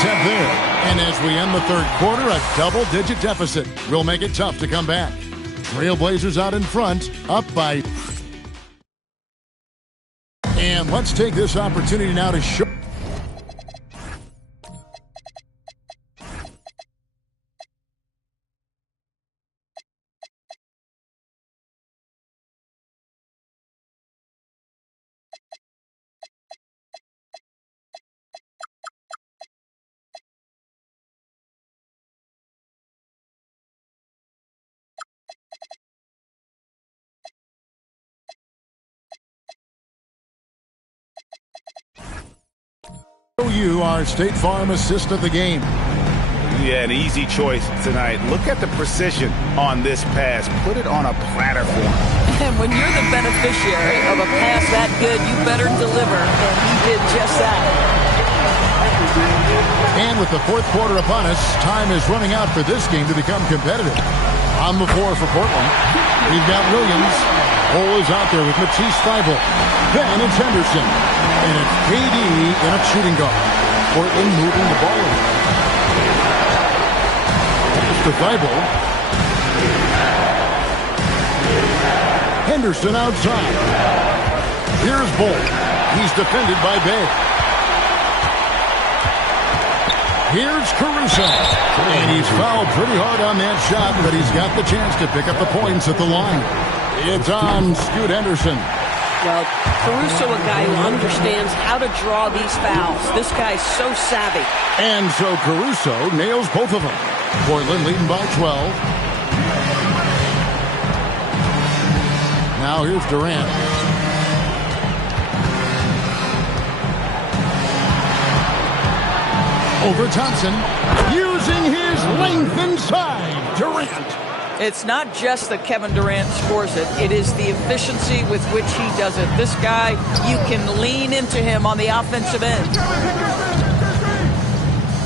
attempt there. And as we end the third quarter, a double-digit deficit will make it tough to come back. Trailblazers out in front, up by... And let's take this opportunity now to show... You are State Farm assist of the game. Yeah, an easy choice tonight. Look at the precision on this pass. Put it on a platter for him. And when you're the beneficiary of a pass that good, you better deliver, and he did just that. And with the fourth quarter upon us, time is running out for this game to become competitive. On the floor for Portland, we've got Williams. Cole is out there with Matisse Thybulle. Then it's Henderson. And it's KD in a shooting guard. Portland moving the ball. It's to Thybulle. Henderson outside. Here's Bull. He's defended by Bay. Here's Caruso. And he's fouled pretty hard on that shot, but he's got the chance to pick up the points at the line. It's on Scoot Henderson. Well, Caruso, a guy who understands how to draw these fouls. This guy's so savvy. And so Caruso nails both of them. Portland leading by 12. Now here's Durant. Over Thompson. Using his length inside. Durant. It's not just that Kevin Durant scores it. It is the efficiency with which he does it. This guy, you can lean into him on the offensive end.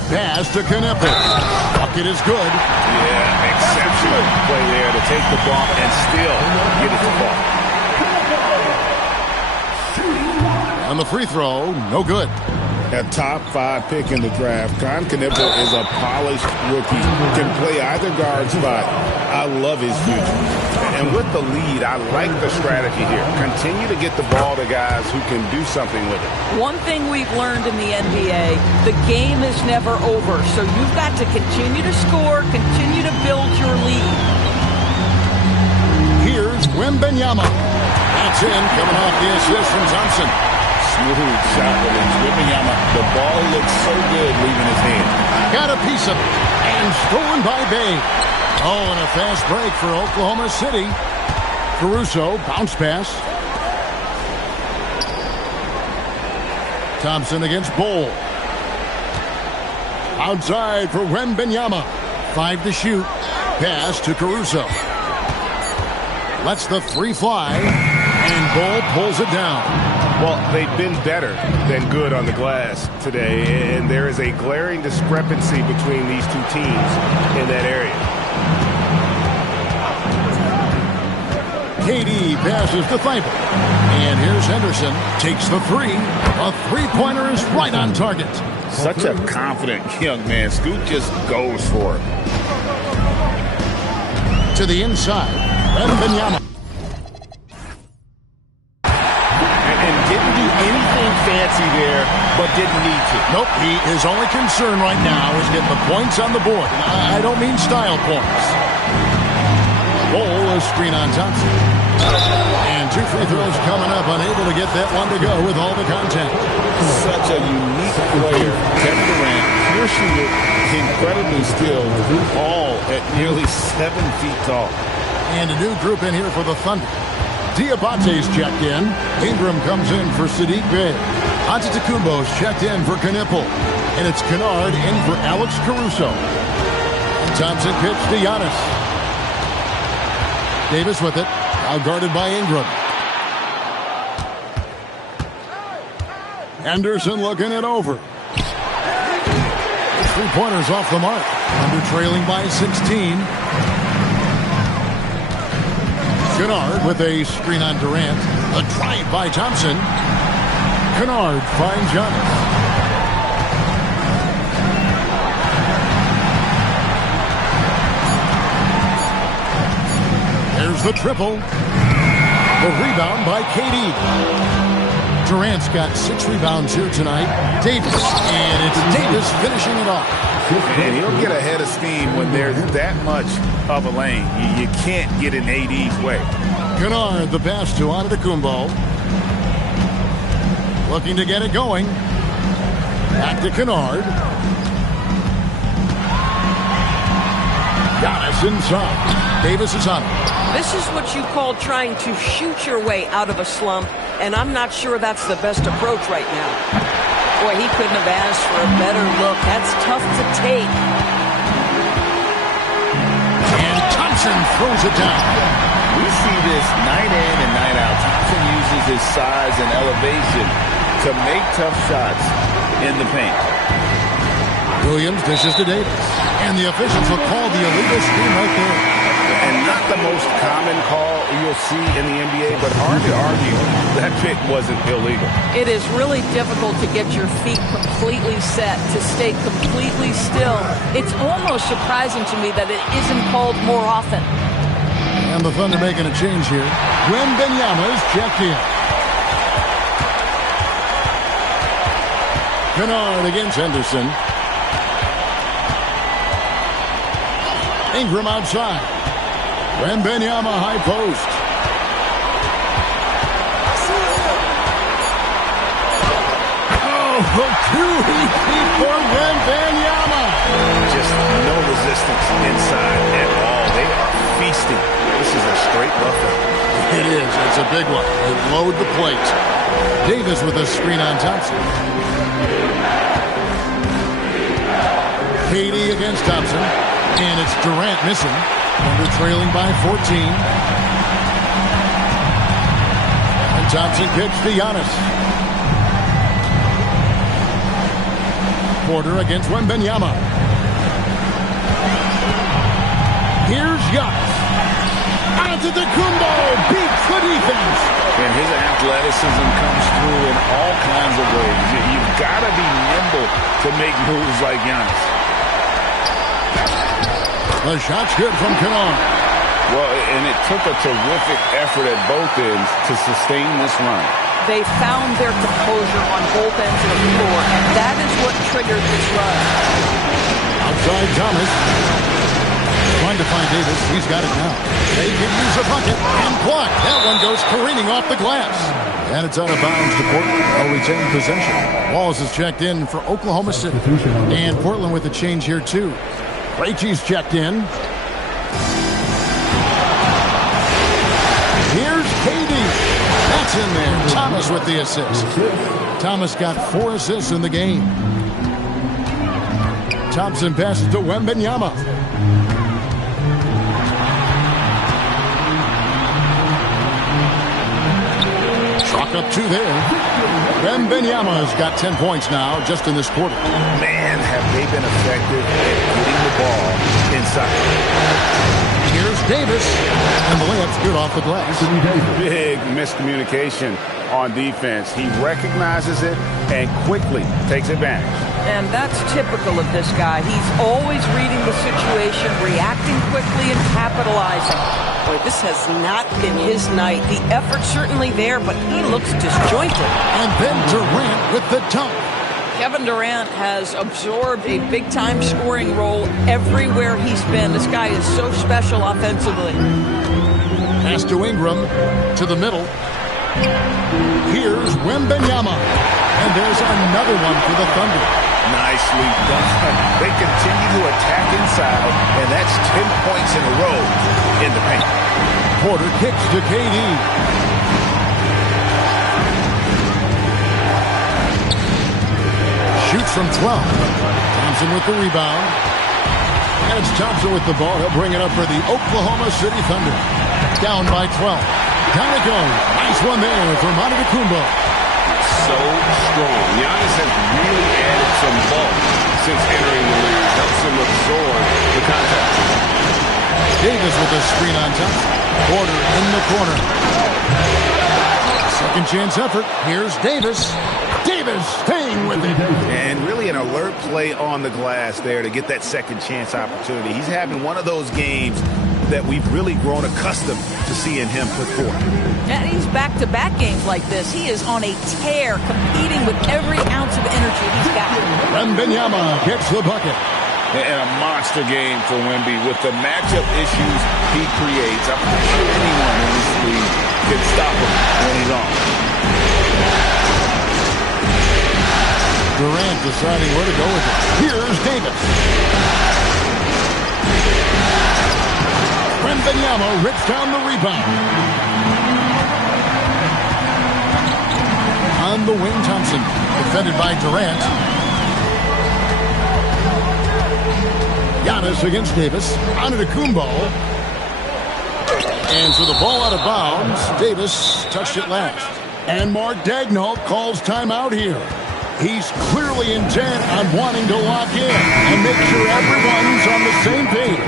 Pass to Kneppel. Bucket is good. Yeah, exceptional play there to take the bump and still get it to fall. On the free throw, no good. A top 5 pick in the draft. Con Kneppel is a polished rookie. Can play either guard spot. I love his future. And with the lead, I like the strategy here. Continue to get the ball to guys who can do something with it. One thing we've learned in the NBA, the game is never over. So you've got to continue to score, continue to build your lead. Here's Wembanyama. That's in, coming off the assist from Thompson. Smooth shot with Wembanyama. The ball looks so good leaving his hand. Got a piece of it. And stolen by Bay. Oh, and a fast break for Oklahoma City. Caruso, bounce pass. Thompson against Bull. Outside for Wembanyama. 5 to shoot. Pass to Caruso. Lets the 3 fly. And Bull pulls it down. Well, they've been better than good on the glass today, and there is a glaring discrepancy between these two teams in that area. KD passes to Thybulle. And here's Henderson. Takes the 3. A three-pointer is right on target. Such a confident young man. Scoot just goes for it. To the inside. Wembanyama. Didn't do anything fancy there, but didn't need to. Nope, his only concern right now is getting the points on the board. I don't mean style points. Bull, a screen on Thompson. And 2 free throws coming up, unable to get that one to go with all the contact. Such a unique player. Kevin Durant, pure shooter, incredibly skilled, all at nearly 7 feet tall. And a new group in here for the Thunder. Diabate's checked in. Ingram comes in for Sadiq Bey. Antetokounmpo's checked in for Kneppel. And it's Kennard in for Alex Caruso. And Thompson pitched to Giannis. Davis with it. Now guarded by Ingram. Anderson looking it over. The 3-pointers off the mark. Under trailing by 16. Kennard with a screen on Durant. A drive by Thompson. Kennard finds Giannis. Here's the triple. The rebound by KD. Durant's got 6 rebounds here tonight. Davis, and it's Davis finishing it off. And he'll get a head of steam when there's that much of a lane. You can't get in AD's way. Kennard, the pass to Antetokounmpo. Looking to get it going. Back to Kennard. Giannis inside. Davis is on it. This is what you call trying to shoot your way out of a slump, and I'm not sure that's the best approach right now. Boy, he couldn't have asked for a better look. That's tough to take. And Thompson throws it down. We see this night in and night out. Thompson uses his size and elevation to make tough shots in the paint. Williams dishes to Davis. And the officials will call the illegal screen right there. And not the most common call you'll see in the NBA, but hard to argue that pick wasn't illegal. It is really difficult to get your feet completely set, to stay completely still. It's almost surprising to me that it isn't called more often. And the Thunder making a change here. Wembanyama is checked in. Kennard against Henderson. Ingram outside. Wembanyama high post. Oh, two-heat for Wembanyama. Just no resistance inside at all. They are feasting. This is a straight buffet. It is. It's a big one. They load the plate. Davis with a screen on Thompson. KD against Thompson. And it's Durant missing. Thunder trailing by 14. And Thompson kicks to Giannis. Porter against Wembanyama. Here's Giannis. Antetokounmpo beats the defense. And his athleticism comes through in all kinds of ways. You've got to be nimble to make moves like Giannis. The shot's good from Kennard. Well, and it took a terrific effort at both ends to sustain this run. They found their composure on both ends of the floor, and that is what triggered this run. Outside Thomas. Trying to find Davis. He's got it now. They can use a bucket and block. That one goes careening off the glass. And it's out of bounds to Portland. They'll retain possession. Wallace is checked in for Oklahoma City. And Portland with a change here, too. Krejci's checked in. Here's KD. That's in there. Thomas with the assist. Thomas got 4 assists in the game. Thompson passes to Wembanyama. Chalk up 2 there. Wembanyama's got 10 points now just in this quarter. Man, have they been effective at getting the ball inside. Here's Davis. And the layup's good off the glass. Big miscommunication on defense. He recognizes it and quickly takes advantage. And that's typical of this guy. He's always reading the situation, reacting quickly, and capitalizing. Boy, this has not been his night. The effort's certainly there, but he looks disjointed. And then Durant with the dunk. Kevin Durant has absorbed a big-time scoring role everywhere he's been. This guy is so special offensively. Pass to Ingram, to the middle. Here's Wembanyama. And there's another one for the Thunder. Nicely done. They continue to attack inside, and that's 10 points in a row in the paint. Porter kicks to KD. Shoots from 12. Thompson with the rebound. And it's Thompson with the ball. He'll bring it up for the Oklahoma City Thunder. Down by 12. Down it goes. Nice one there for Antetokounmpo. So strong. Giannis has really added some bulk since entering the league. Helps him absorb the contact. Davis with a screen on top. Porter in the corner. Second chance effort. Here's Davis. Davis staying with it. And really an alert play on the glass there to get that second chance opportunity. He's having one of those games that we've really grown accustomed to seeing him put forth. And he's back-to-back games like this. He is on a tear, competing with every ounce of energy he's got. Wembanyama gets the bucket. And a monster game for Wemby with the matchup issues he creates. I'm not sure anyone in this league can stop him when he's on. Durant deciding where to go with it. Here's Davis. Wembanyama rips down the rebound. On the wing, Thompson. Defended by Durant. Giannis against Davis. Antetokounmpo. And so the ball out of bounds. Davis touched it last. And Mark Daigneault calls timeout here. He's clearly intent on wanting to lock in and make sure everyone's on the same page.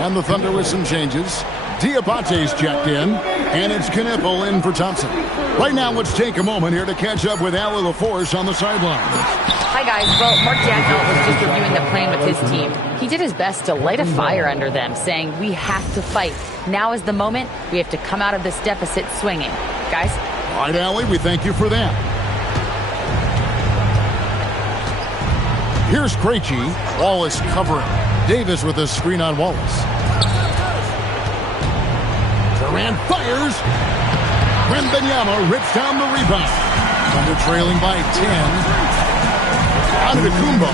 And the Thunder with some changes. Diabate's checked in, and it's Knipple in for Thompson. Right now, let's take a moment here to catch up with Allie LaForce on the sideline. Hi, guys. Well, Mark Daigneault was just reviewing the plan with his team. He did his best to light a fire under them, saying, we have to fight. Now is the moment. We have to come out of this deficit swinging. Guys? All right, Allie, we thank you for that. Here's Krejci. Wallace covering. Davis with a screen on Wallace. Durant fires. Wembanyama rips down the rebound. Thunder trailing by 10. Antetokounmpo.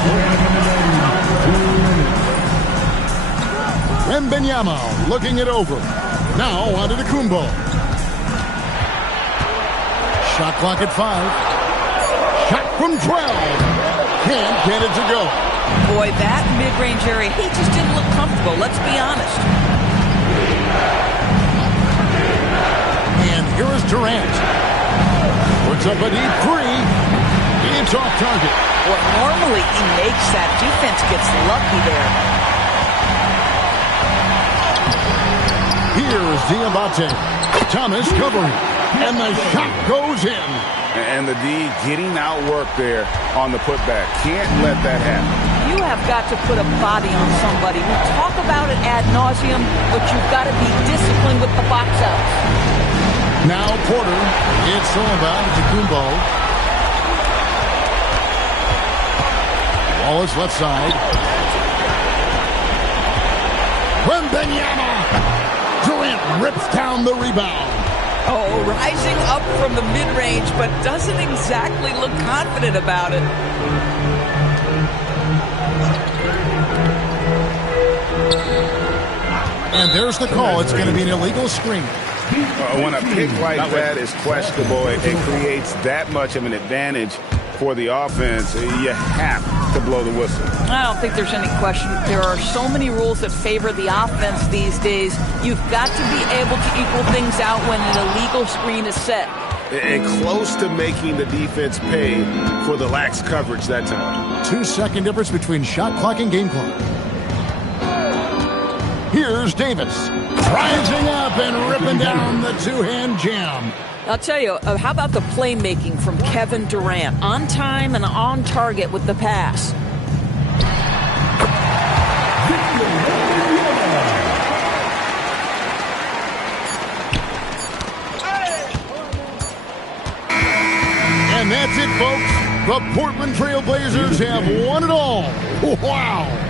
Wembanyama looking it over. Now Antetokounmpo. Shot clock at 5. Shot from 12. Can't get it to go. Boy, that mid-range area, he just didn't look comfortable, let's be honest. And here is Durant. Puts up a deep three. It's off target. Well, normally he makes that. Defense gets lucky there. Here's Diabate. Thomas covering. And the shot goes in. And the D getting outworked there on the putback. Can't let that happen. You have got to put a body on somebody. We talk about it ad nauseum, but you've got to be disciplined with the box outs. Now Porter. It's Sullivan to Kumbo. Wallace left side. Wembanyama. Durant rips down the rebound. Oh, rising up from the mid-range, but doesn't exactly look confident about it. And there's the call. It's going to be an illegal screen. When a pick like that is questionable, it creates that much of an advantage for the offense. You have to blow the whistle. I don't think there's any question. There are so many rules that favor the offense these days. You've got to be able to equal things out when an illegal screen is set. And close to making the defense pay for the lax coverage that time. 2-second difference between shot clock and game clock. Here's Davis. Rising up and ripping down the two-hand jam. I'll tell you, how about the playmaking from Kevin Durant? On time and on target with the pass. And that's it, folks. The Portland Trail Blazers have won it all. Wow.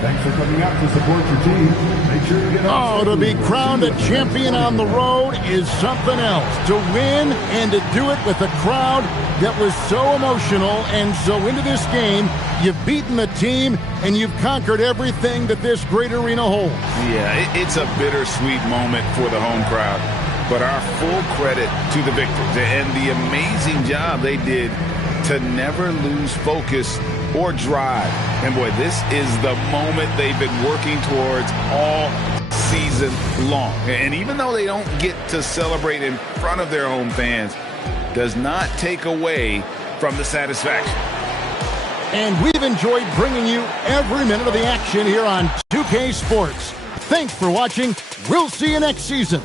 Thanks for coming out to support your team. Make sure you get out. Oh, to be crowned a champion on the road is something else. To win and to do it with a crowd that was so emotional and so into this game, you've beaten the team and you've conquered everything that this great arena holds. Yeah, it's a bittersweet moment for the home crowd. But our full credit to the victors and the amazing job they did to never lose focus or drive. And boy, this is the moment they've been working towards all season long. And even though they don't get to celebrate in front of their home fans, does not take away from the satisfaction. And we've enjoyed bringing you every minute of the action here on 2K Sports. Thanks for watching. We'll see you next season.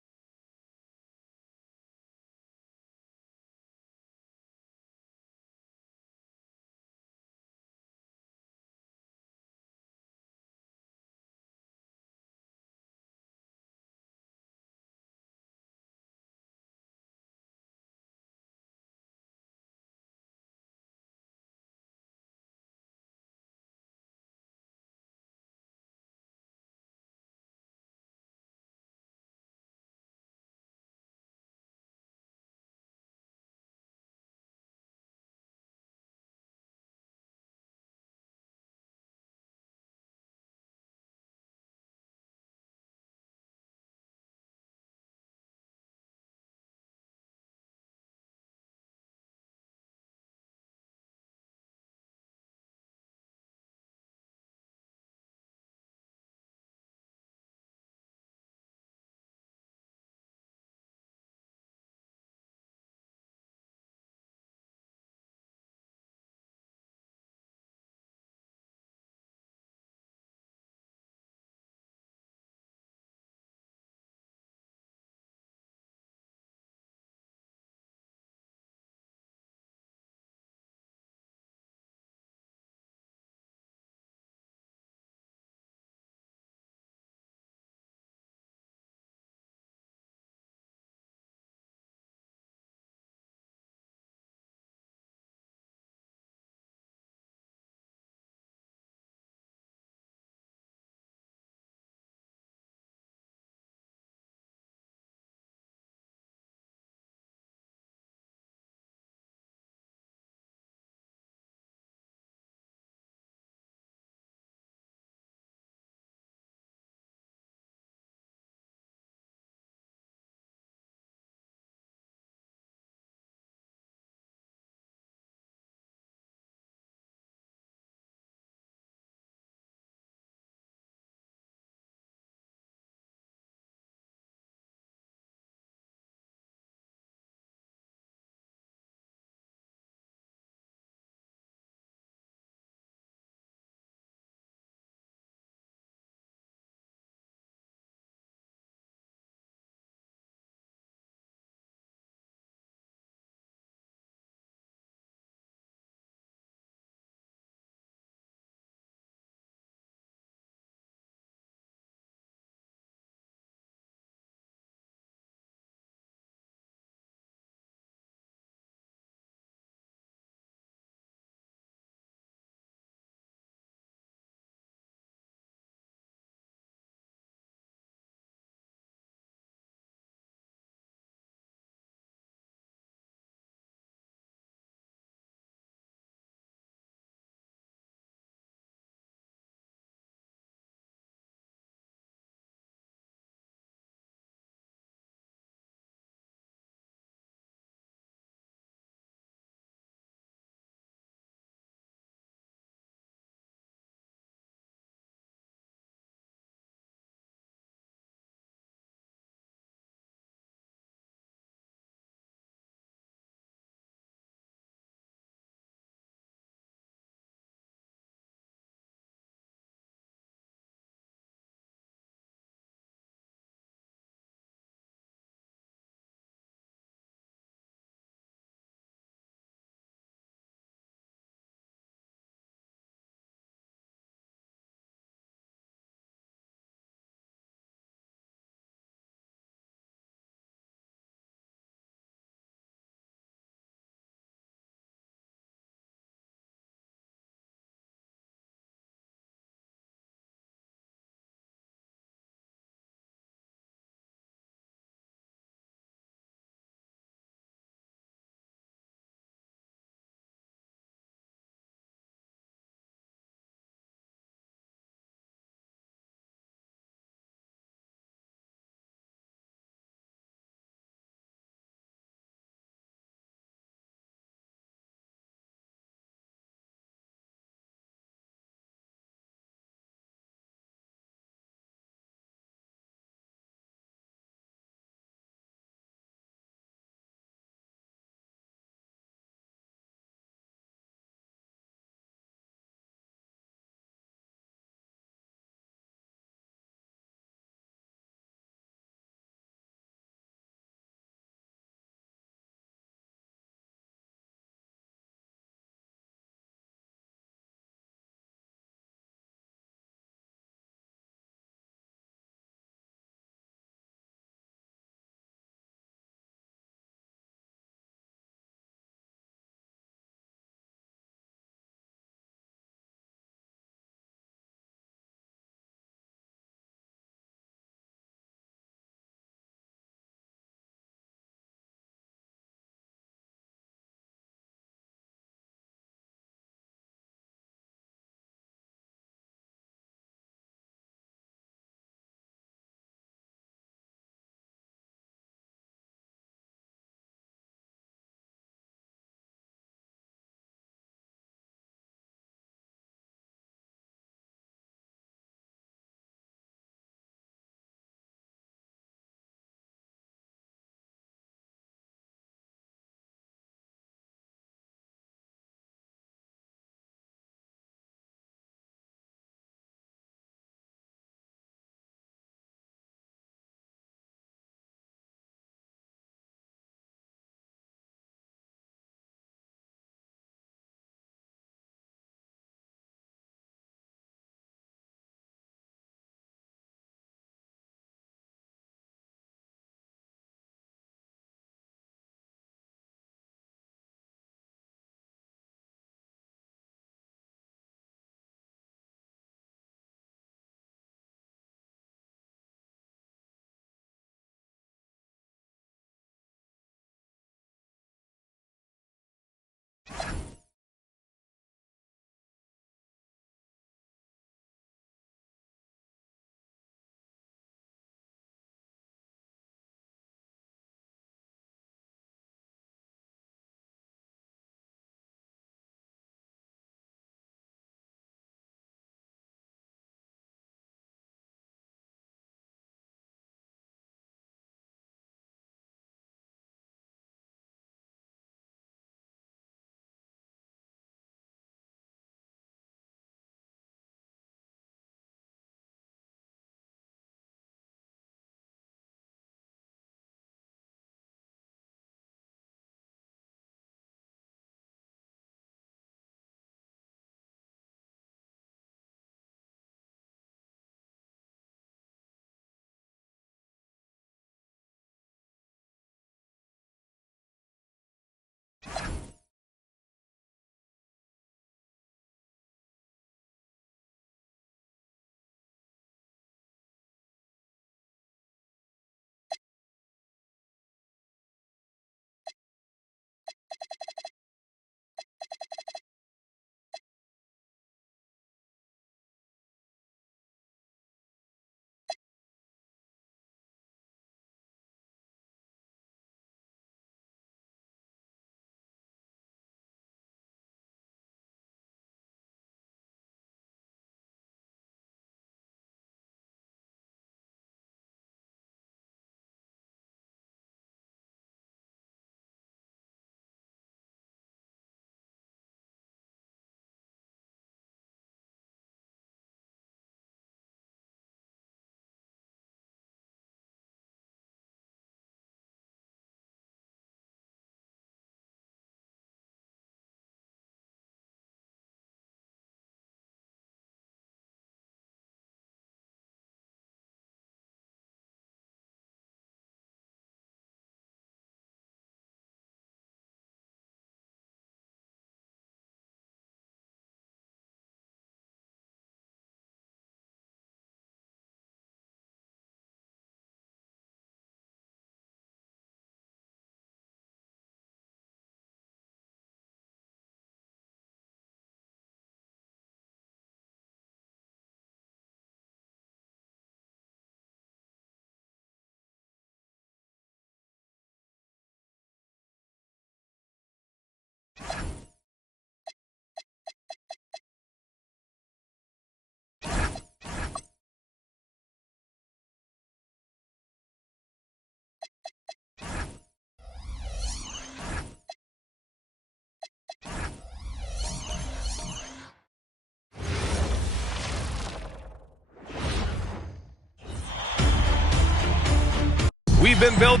We've been built.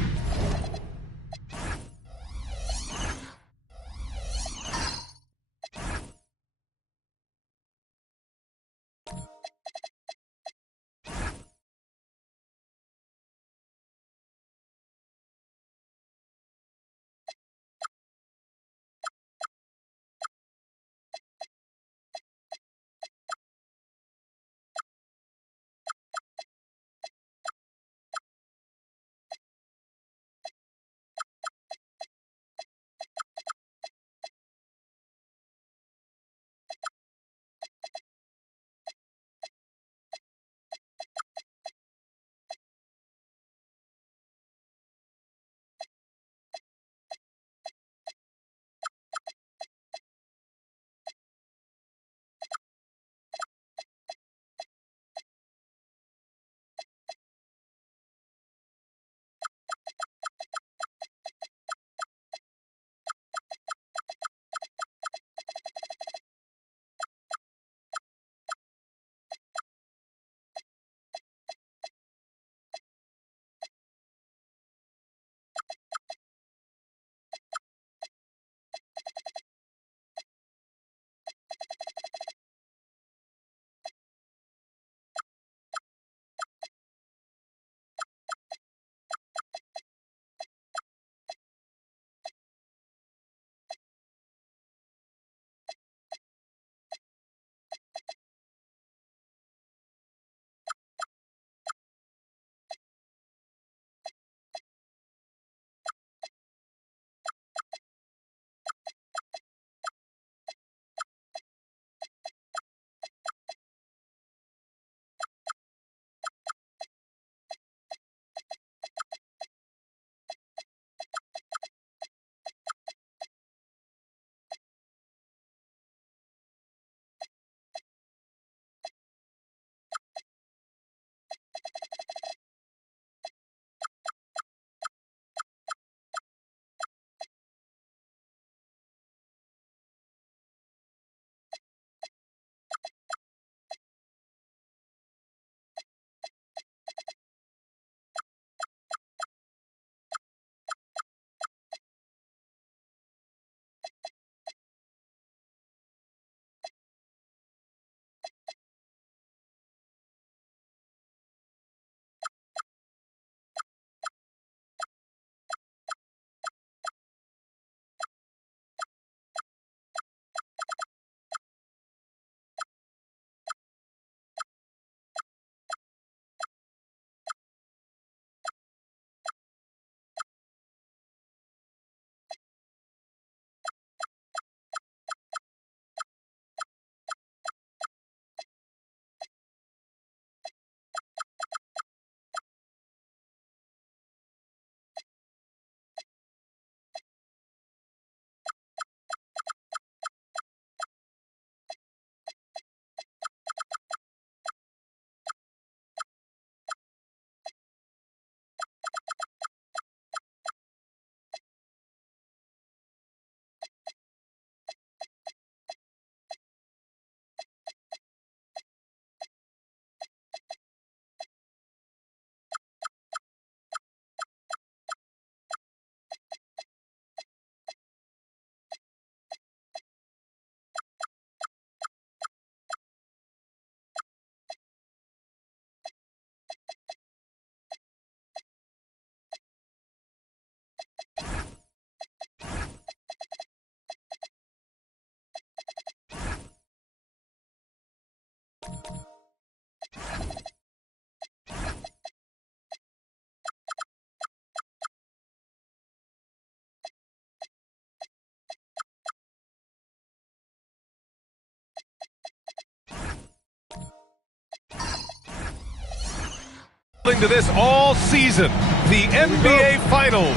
To this all season, the NBA Finals.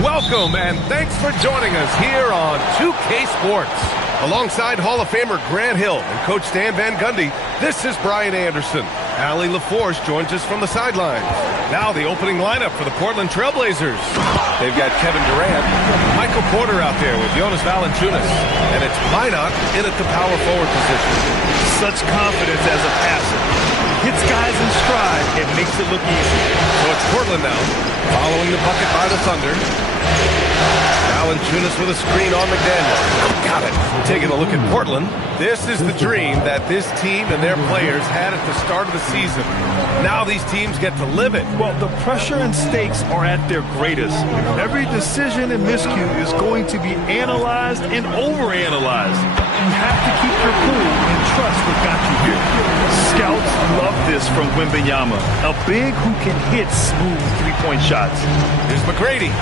Welcome and thanks for joining us here on 2K Sports. Alongside Hall of Famer Grant Hill and Coach Stan Van Gundy, this is Brian Anderson. Allie LaForce joins us from the sidelines. Now the opening lineup for the Portland Trailblazers. They've got Kevin Durant, Michael Porter out there with Jonas Valanciunas, and it's Minot in at the power forward position. Such confidence as a passer. Hits guys in stride and makes makes it look easy. So it's Portland now, following the bucket by the Thunder. Valanciunas with a screen on McDaniel. Got it. Taking a look at Portland. This is the dream that this team and their players had at the start of the season. Now these teams get to live it. Well, the pressure and stakes are at their greatest. Every decision and miscue is going to be analyzed and overanalyzed. You have to keep your cool and trust what got you here. Scouts love this from Wembanyama, a big who can hit smooth three-point shots. Here's McGrady.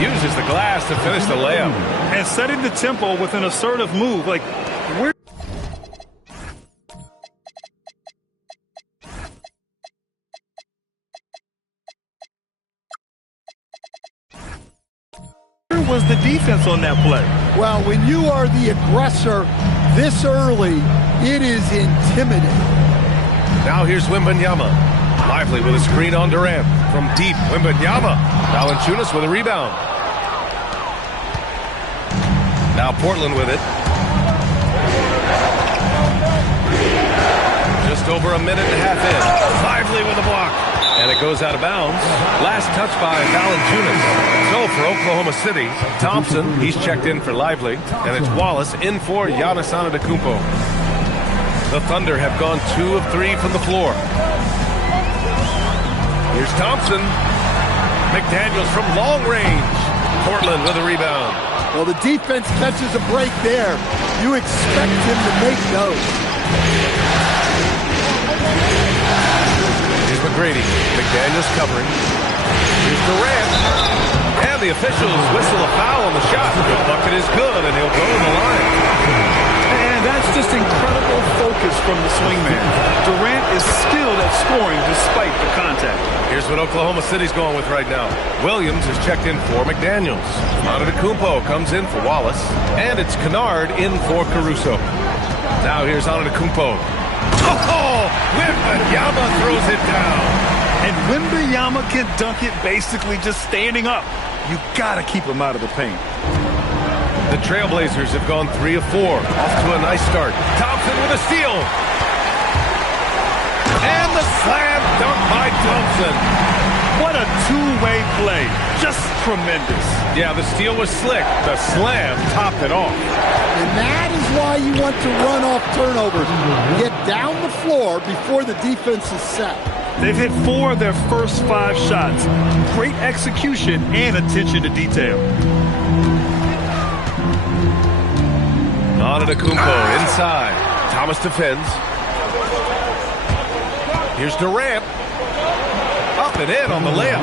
Uses the glass to finish the layup. And setting the tempo with an assertive move. Like, where was the defense on that play? Well, when you are the aggressor this early, it is intimidating. Now here's Wembanyama. Lively with a screen on Durant. From deep, Wembanyama. Valanciunas with a rebound. Now Portland with it. Just over a minute and a half in. Lively with a block. And it goes out of bounds. Last touch by Valanciunas. So for Oklahoma City, Thompson, he's checked in for Lively. And it's Wallace in for Giannis Antetokounmpo. The Thunder have gone 2 of 3 from the floor. Here's Thompson. McDaniels from long range. Portland with a rebound. Well, the defense catches a break there. You expect him to make those. Here's McGrady. McDaniels covering. Here's Durant. And the officials whistle a foul on the shot. The bucket is good, and he'll go to the line. And that's just incredible focus from the swingman. Durant is skilled at scoring despite the contact. Here's what Oklahoma City's going with right now. Williams is checked in for McDaniels. Antetokounmpo comes in for Wallace. And it's Kennard in for Caruso. Now here's Antetokounmpo. Oh! Wembanyama throws it down. And Wembanyama can dunk it basically just standing up. You got to keep him out of the paint. The Trailblazers have gone 3 of 4. Off to a nice start. Thompson with a steal. And the slam dunk by Thompson. What a two-way play. Just tremendous. Yeah, the steal was slick. The slam topped it off. And that is why you want to run off turnovers. Get down the floor before the defense is set. They've hit 4 of their first 5 shots. Great execution and attention to detail. Antetokounmpo inside. Thomas defends. Here's Durant. Up and in on the layup.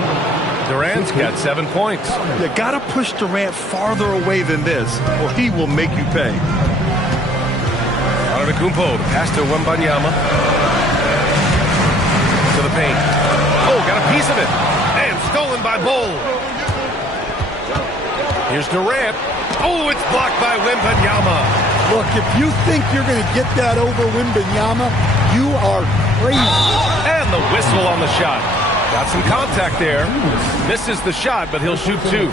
Durant's got 7 points. You got to push Durant farther away than this, or he will make you pay. Antetokounmpo, the pass to Wembanyama. To the paint. Oh, got a piece of it. And stolen by Bol. Here's Durant. Oh, it's blocked by Wembanyama. Look, if you think you're going to get that over Wembanyama, you are crazy. And the whistle on the shot. Got some contact there. Misses the shot, but he'll shoot 2.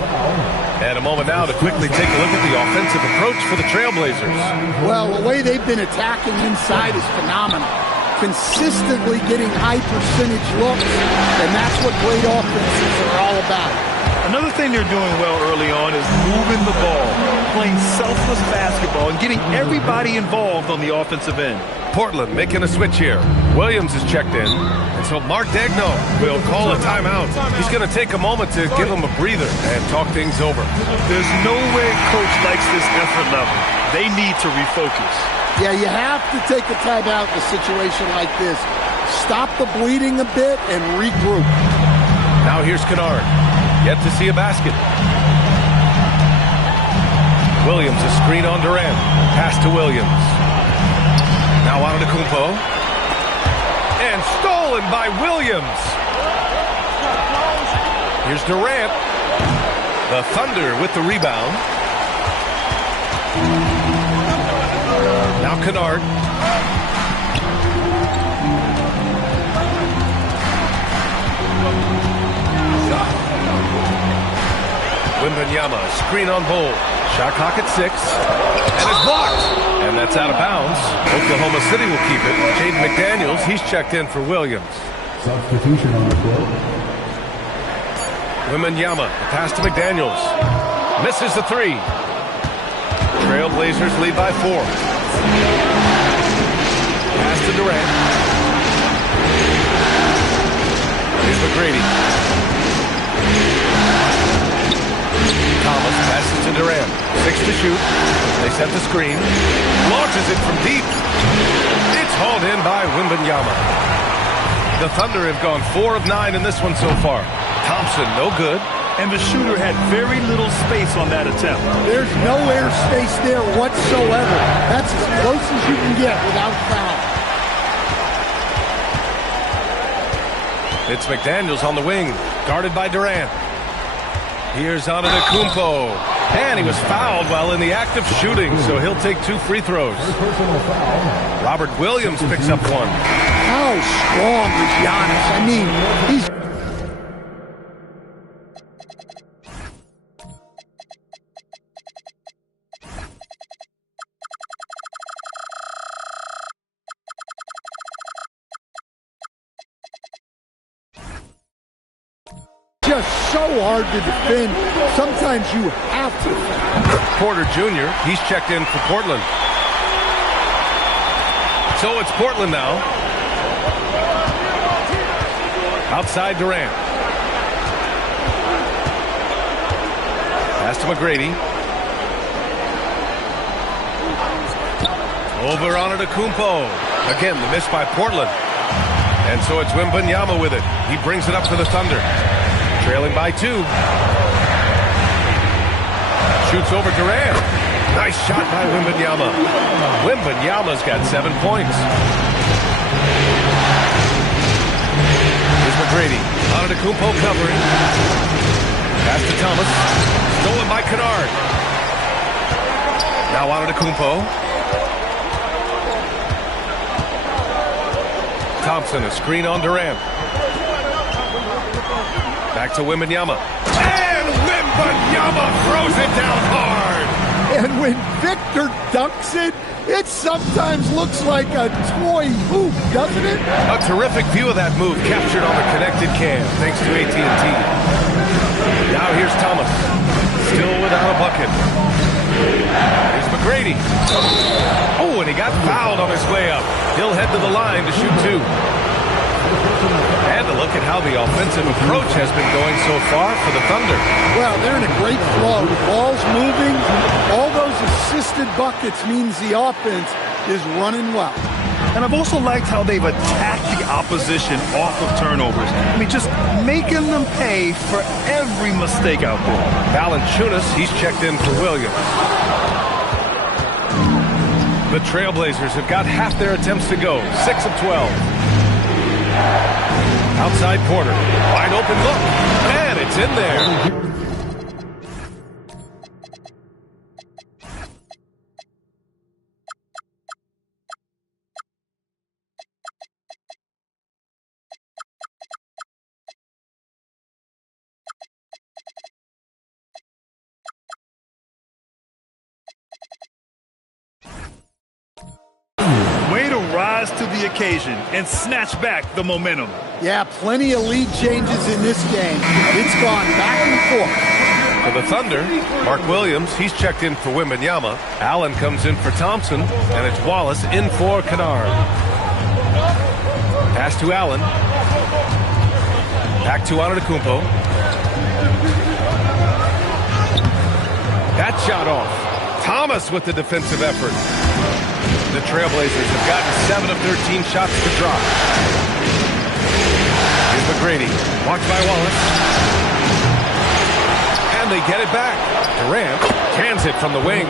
And a moment now to quickly take a look at the offensive approach for the Trailblazers. Well, the way they've been attacking inside is phenomenal. Consistently getting high percentage looks, and that's what great offenses are all about. Another thing they're doing well early on is moving the ball, playing selfless basketball, and getting everybody involved on the offensive end. Portland making a switch here. Williams is checked in. And so Mark Daigneault will call a timeout. He's going to take a moment to give him a breather and talk things over. There's no way coach likes this effort level. They need to refocus. Yeah, you have to take a timeout in a situation like this. Stop the bleeding a bit and regroup. Now here's Kennard. Yet to see a basket. Williams, a screen on Durant. Pass to Williams. Now Antetokounmpo. And stolen by Williams. Here's Durant. The Thunder with the rebound. Now Kennard. Wembanyama, screen on Bol. Shot clock at 6. And it's blocked. And that's out of bounds. Oklahoma City will keep it. Jaden McDaniels, he's checked in for Williams. Substitution on the court. Wembanyama, pass to McDaniels. Misses the three. Trailblazers lead by 4. Pass to Durant. Here's McGrady. Thomas passes to Durant. 6 to shoot. They set the screen. Launches it from deep. It's hauled in by Wembanyama. The Thunder have gone 4 of 9 in this one so far. Thompson, no good. And the shooter had very little space on that attempt. There's no air space there whatsoever. That's as close as you can get without foul. It's McDaniels on the wing, guarded by Durant. Here's Antetokounmpo. And he was fouled while in the act of shooting, so he'll take 2 free throws. Robert Williams picks up 1. How strong is Giannis? I mean, he's... just so hard to defend. Sometimes you have to. Porter Jr., he's checked in for Portland. So it's Portland now. Outside Durant. Pass to McGrady. Over Antetokounmpo. Again, the miss by Portland. And so it's Wembanyama with it. He brings it up for the Thunder. Trailing by 2. Shoots over Durant. Nice shot by Wembanyama. Wembanyama's got 7 points. Here's McGrady. Antetokounmpo covering. Pass to Thomas. Stolen by Kennard. Now Antetokounmpo. Thompson, a screen on Durant. Back to Wembanyama. And Wembanyama throws it down hard. And when Victor dunks it, it sometimes looks like a toy hoop, doesn't it? A terrific view of that move captured on the connected cam, thanks to AT&T. Now here's Thomas. Still without a bucket. Here's McGrady. Oh, and he got fouled on his way up. He'll head to the line to shoot 2. And to look at how the offensive approach has been going so far for the Thunder. Well, they're in a great flow. The ball's moving. All those assisted buckets means the offense is running well. And I've also liked how they've attacked the opposition off of turnovers. I mean, just making them pay for every mistake out there. Valanciunas, he's checked in for Williams. The Trailblazers have got half their attempts to go. 6 of 12. Outside Porter. Wide open look. And it's in there. Way to rise to the occasion and snatch back the momentum. Yeah, plenty of lead changes in this game. It's gone back and forth. For the Thunder, Mark Williams, he's checked in for Wembanyama. Allen comes in for Thompson, and it's Wallace in for Kennard. Pass to Allen. Back to Antetokounmpo. That shot off. Thomas with the defensive effort. The Trailblazers have gotten 7 of 13 shots to drop. Here's McGrady. Watched by Wallace. And they get it back. Durant cans it from the wing.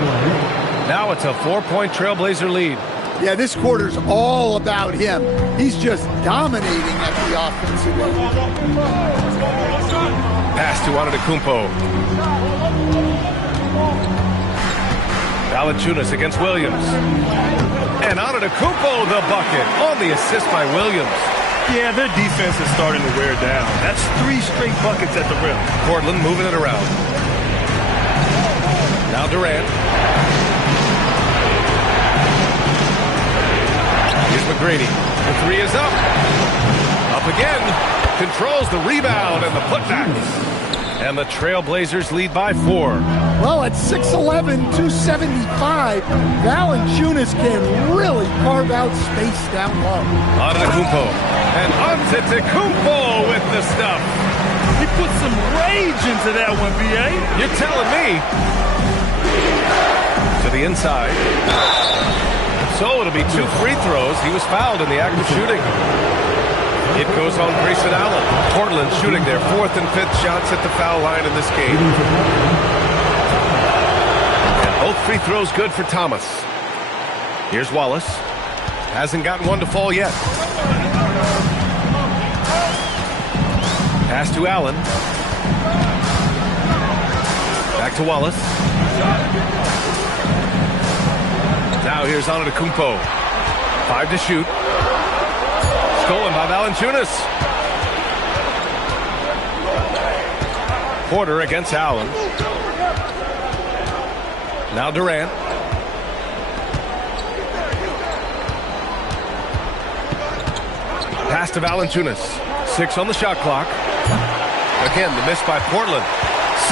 Now it's a 4-point Trailblazer lead. Yeah, this quarter's all about him. He's just dominating at the offensive end. Pass to Antetokounmpo. Valanciunas against Williams. And Antetokounmpo the bucket on the assist by Williams. Yeah, their defense is starting to wear down. That's 3 straight buckets at the rim. Portland moving it around. Now Durant. Here's McGrady. The 3 is up. Up again. Controls the rebound and the putback. And the Trailblazers lead by 4. Well, at 6'11", 275, Valanciunas can really carve out space down low. Antetokounmpo. And Antetokounmpo with the stuff. He put some rage into that one, B.A. You're telling me. To the inside. So it'll be 2 free throws. He was fouled in the act of shooting. It goes on Grayson Allen. Portland shooting their 4th and 5th shots at the foul line in this game. And both free throws good for Thomas. Here's Wallace. Hasn't gotten one to fall yet. Pass to Allen. Back to Wallace. Now here's Antetokounmpo. 5 to shoot. Stolen by Valanciunas. Porter against Allen. Now Durant. Pass to Valanciunas. 6 on the shot clock. Again, the miss by Portland.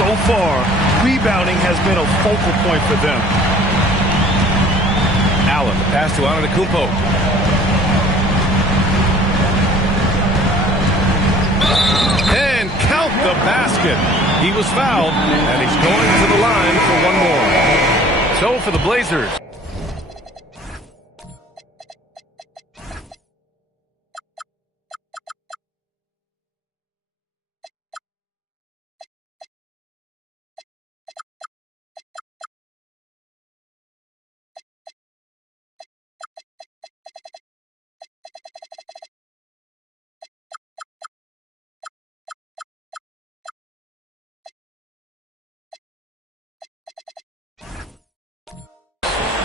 So far, rebounding has been a focal point for them. Allen, the pass to Antetokounmpo. And count the basket. He was fouled, and he's going to the line for one more. So for the Blazers.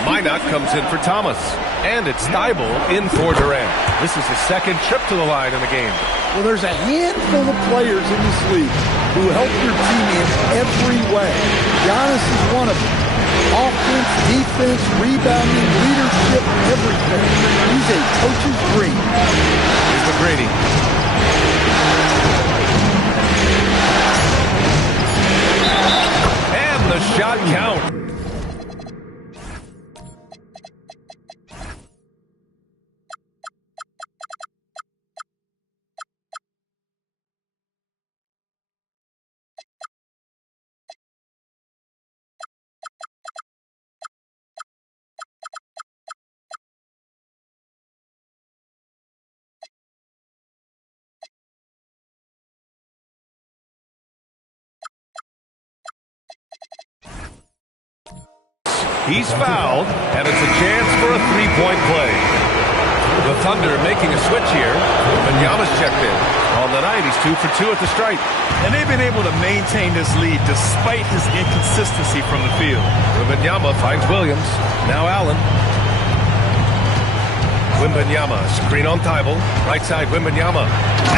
Minot comes in for Thomas. And it's Thibault in for Durant. This is his 2nd trip to the line in the game. Well, there's a handful of players in this league who help your team in every way. Giannis is one of them. Offense, defense, rebounding, leadership, everything. He's a coach's dream. Here's McGrady. And the shot count. He's fouled, and it's a chance for a three-point play. The Thunder making a switch here. Wembanyama's checked in. On the night, he's 2 for 2 at the stripe. And they've been able to maintain this lead despite his inconsistency from the field. Wembanyama finds Williams. Now Allen. Wembanyama, screen on Thibault. Right side, Wembanyama.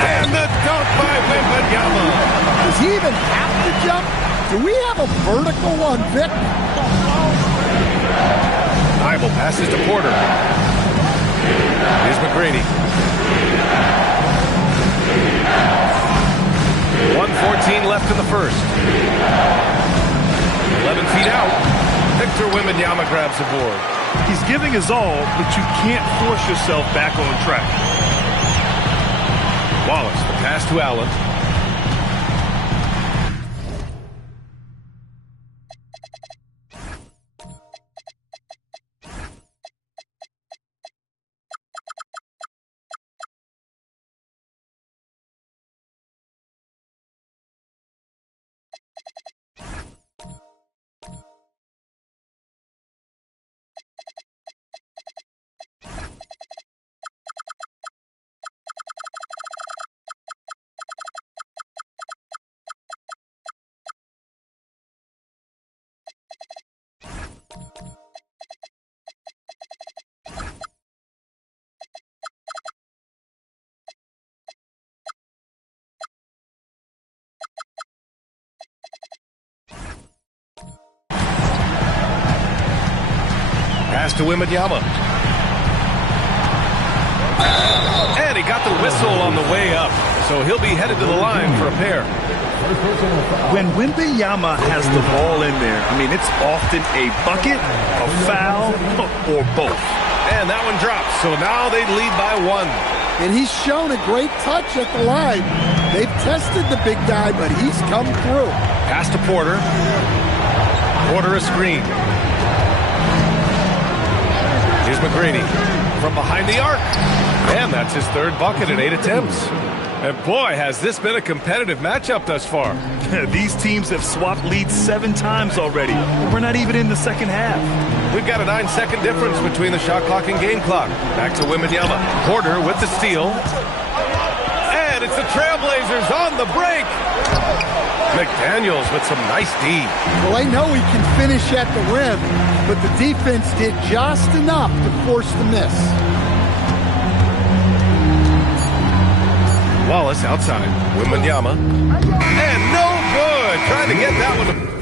And the dunk by Wembanyama. Does he even have to jump? Do we have a vertical on Vic? Thibault passes to Porter. Here's McGrady. 1:14 left in the first. 11 feet out. Victor Wembanyama grabs the board. He's giving his all, but you can't force yourself back on track. Wallace, the pass to Allen. Pass to Wembanyama. And he got the whistle on the way up. so he'll be headed to the line for a pair. When Wembanyama has the ball in there, I mean, it's often a bucket, a foul, or both. And that one drops, so now they lead by 1. And he's shown a great touch at the line. They've tested the big guy, but he's come through. Pass to Porter. Porter a screen. Here's McGrady from behind the arc. And that's his 3rd bucket in 8 attempts. And boy, has this been a competitive matchup thus far. These teams have swapped leads 7 times already. We're not even in the second half. We've got a 9-second difference between the shot clock and game clock. Back to Wembanyama. Porter with the steal. And it's the Trailblazers on the break. McDaniels with some nice D. Well, they know he can finish at the rim, but the defense did just enough to force the miss. Wallace outside. Wembanyama. And no good. Trying to get that one to...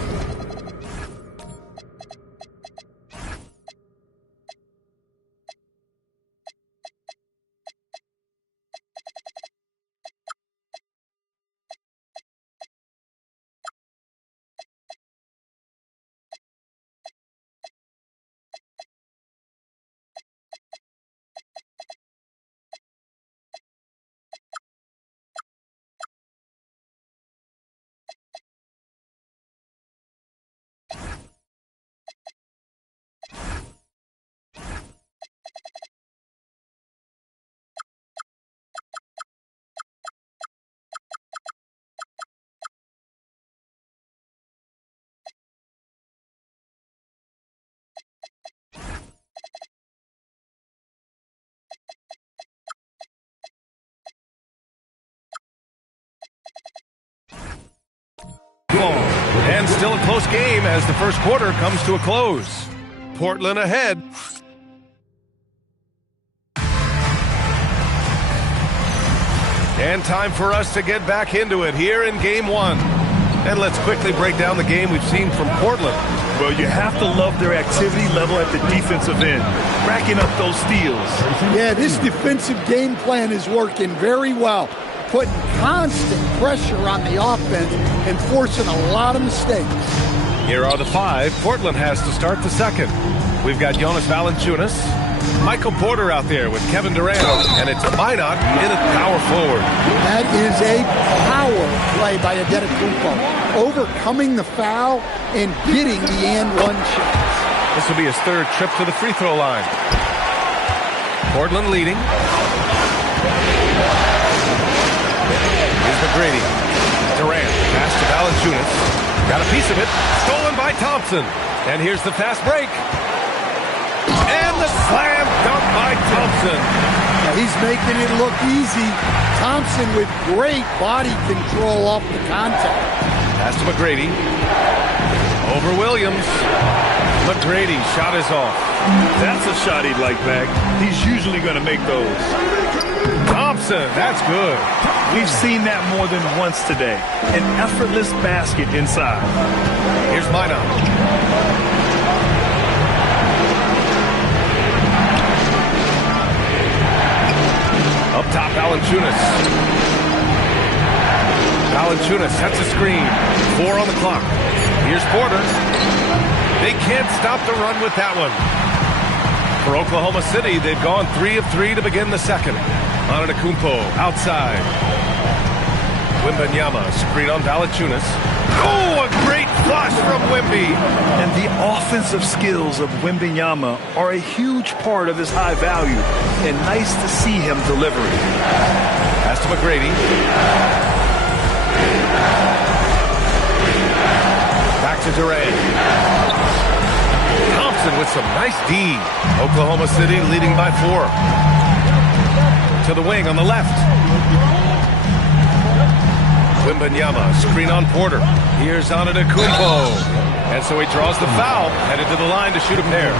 And still a close game as the first quarter comes to a close. Portland ahead. And time for us to get back into it here in Game 1. And let's quickly break down the game we've seen from Portland. Well, you have to love their activity level at the defensive end, racking up those steals. Yeah, this defensive game plan is working very well, putting constant pressure on the offense and forcing a lot of mistakes. Here are the 5 Portland has to start the second. We've got Jonas Valanciunas, Michael Porter out there with Kevin Durant, and it's Minot in at power forward. That is a power play by Adetokounmpo, overcoming the foul and getting the and-one shots. This will be his 3rd trip to the free throw line. Portland leading. Here's McGrady. Durant, pass to Valanciunas. Got a piece of it. Stolen by Thompson. And here's the fast break. And the slam dunk by Thompson. Now he's making it look easy. Thompson with great body control off the contact. Pass to McGrady. Over Williams. McGrady, shot is off. That's a shot he'd like back. He's usually going to make those. Thompson, that's good. We've seen that more than once today. An effortless basket inside. Here's Minot. Up top, Valanciunas. Valanciunas sets a screen. 4 on the clock. Here's Porter. They can't stop the run with that one. For Oklahoma City, they've gone 3 of 3 to begin the second. Antetokounmpo outside. Wembanyama, screen on Valanciunas. Oh, a great flush from Wemby. And the offensive skills of Wembanyama are a huge part of his high value. And nice to see him delivering. Pass to McGrady. Back to Durant. Thompson with some nice D. Oklahoma City leading by 4. To the wing on the left. Wembanyama, screen on Porter. Here's Antetokounmpo. And so he draws the foul, headed to the line to shoot a pair.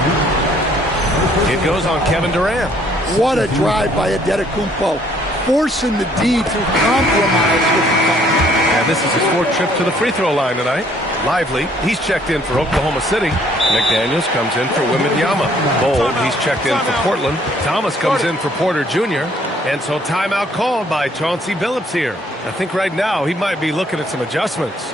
It goes on Kevin Durant. What a drive by Adetokounmpo, forcing the D to compromise with the foul. And this is his 4th trip to the free throw line tonight. Lively, he's checked in for Oklahoma City. McDaniels comes in for Wembanyama. Bold, he's checked in for Portland. Thomas comes in for Porter Jr. And so timeout called by Chauncey Billups here. I think right now he might be looking at some adjustments.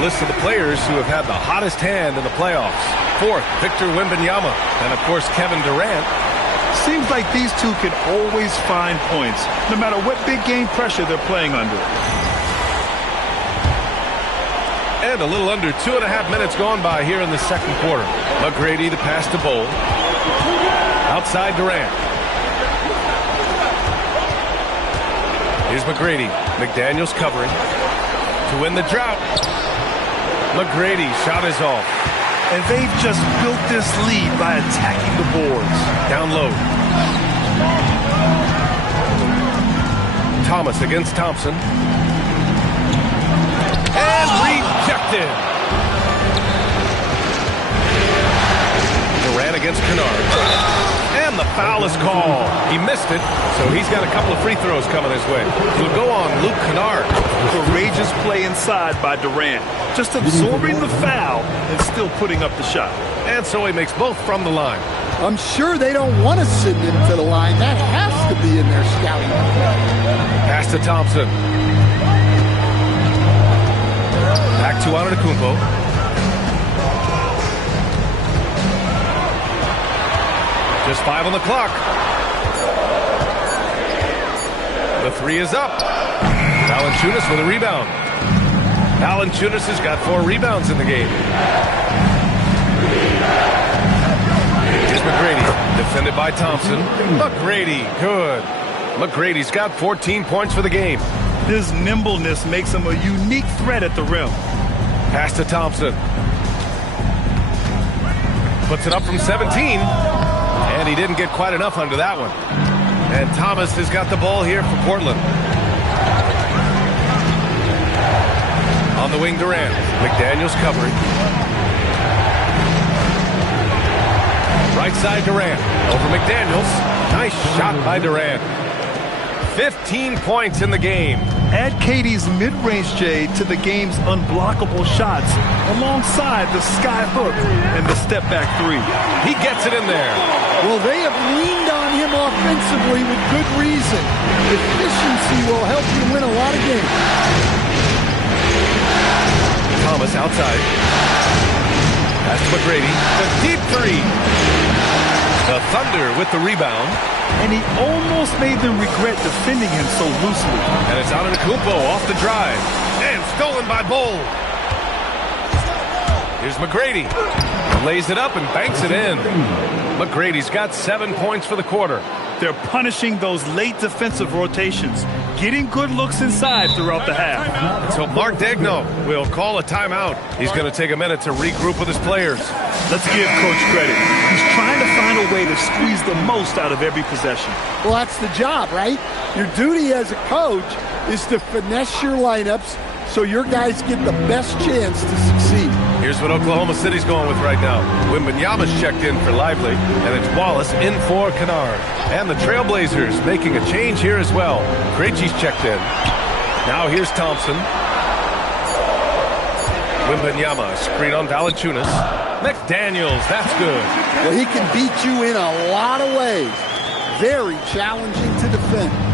List of the players who have had the hottest hand in the playoffs. Fourth, Victor Wembanyama, and of course Kevin Durant. Seems like these two can always find points, no matter what big game pressure they're playing under. And a little under 2.5 minutes gone by here in the second quarter. McGrady the pass to Bol. Outside Durant. Here's McGrady. McDaniels covering. To win the drought. McGrady shot is off. And they've just built this lead by attacking the boards. Down low. Thomas against Thompson. And rejected. Durant against Kennard. And the foul is called. He missed it, so he's got a couple of free throws coming his way. He'll go on Luke Kennard. Courageous play inside by Durant. Just absorbing the foul and still putting up the shot. And so he makes both from the line. I'm sure they don't want to send him to the line. That has to be in their scouting. Pass to Thompson. Back to Antetokounmpo. Just 5 on the clock. The three is up. Valanciunas with a rebound. Valanciunas has got 4 rebounds in the game. Here's McGrady, defended by Thompson. McGrady, good. McGrady's got 14 points for the game. His nimbleness makes him a unique threat at the rim. Pass to Thompson. Puts it up from 17. And he didn't get quite enough under that one. And Thomas has got the ball here for Portland. On the wing, Durant. McDaniels covering. Right side, Durant. Over McDaniels. Nice shot by Durant. 15 points in the game. Add KD's mid-range J to the game's unblockable shots alongside the sky hook and the step-back three. He gets it in there. Well, they have leaned on him offensively with good reason. Efficiency will help you win a lot of games. Thomas outside. Pass to McGrady. The deep three. The Thunder with the rebound. And he almost made them regret defending him so loosely. And it's Antetokounmpo off the drive. And stolen by Bol. Here's McGrady. Lays it up and banks it in. McGrady's got 7 points for the quarter. They're punishing those late defensive rotations, getting good looks inside throughout the half. And so Mark Daigneault will call a timeout. He's going to take a minute to regroup with his players. Let's give Coach credit. He's trying to find a way to squeeze the most out of every possession. Well, that's the job, right? Your duty as a coach is to finesse your lineups so your guys get the best chance to succeed. Here's what Oklahoma City's going with right now. Wembanyama's checked in for Lively, and it's Wallace in for Kennard. And the Trailblazers making a change here as well. Krejci's checked in. Now here's Thompson. Wembanyama, screen on Valanciunas. McDaniels, that's good. Well, he can beat you in a lot of ways. Very challenging to defend.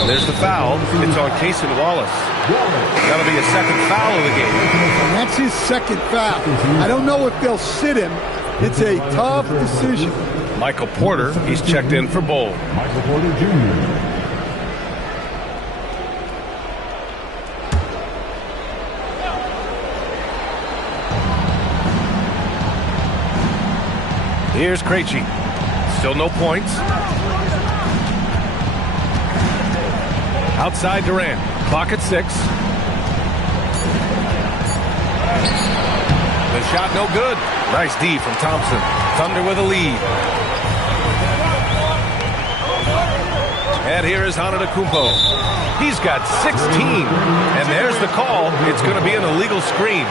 And there's the foul. It's on Cason Wallace. That'll be a second foul of the game. And that's his second foul. I don't know if they'll sit him. It's a tough decision. Michael Porter, he's checked in for Bowl. Michael Porter Jr. Here's Krejci. Still no points. Outside Durant. Clock at 6. The shot no good. Nice D from Thompson. Thunder with a lead. And here is Antetokounmpo. He's got 16. And there's the call. It's going to be an illegal screen.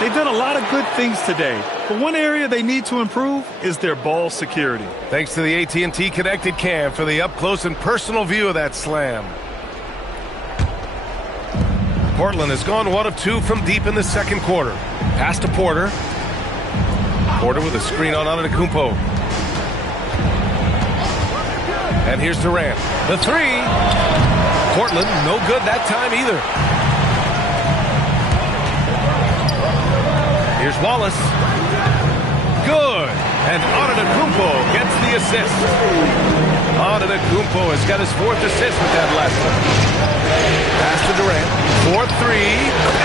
They've done a lot of good things today, but one area they need to improve is their ball security. Thanks to the AT&T Connected Cam for the up-close and personal view of that slam. Portland has gone 1 of 2 from deep in the second quarter. Pass to Porter. Porter with a screen on Antetokounmpo. And here's Durant. The 3. Portland, no good that time either. Here's Wallace. Good. And Antetokounmpo gets the assist. Antetokounmpo has got his 4th assist with that last one. Pass to Durant. 4-3.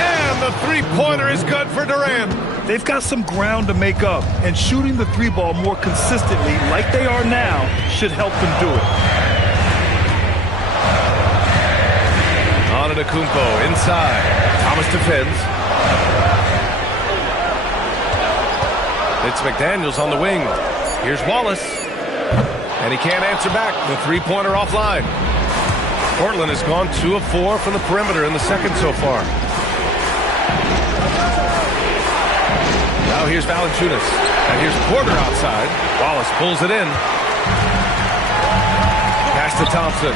And the three-pointer is good for Durant. They've got some ground to make up, and shooting the 3-ball more consistently like they are now should help them do it. Antetokounmpo inside. Thomas defends. It's McDaniels on the wing. Here's Wallace. And he can't answer back. The three-pointer offline. Portland has gone 2 of 4 from the perimeter in the second so far. Now here's Valanciunas. And here's Porter outside. Wallace pulls it in. Pass to Thompson.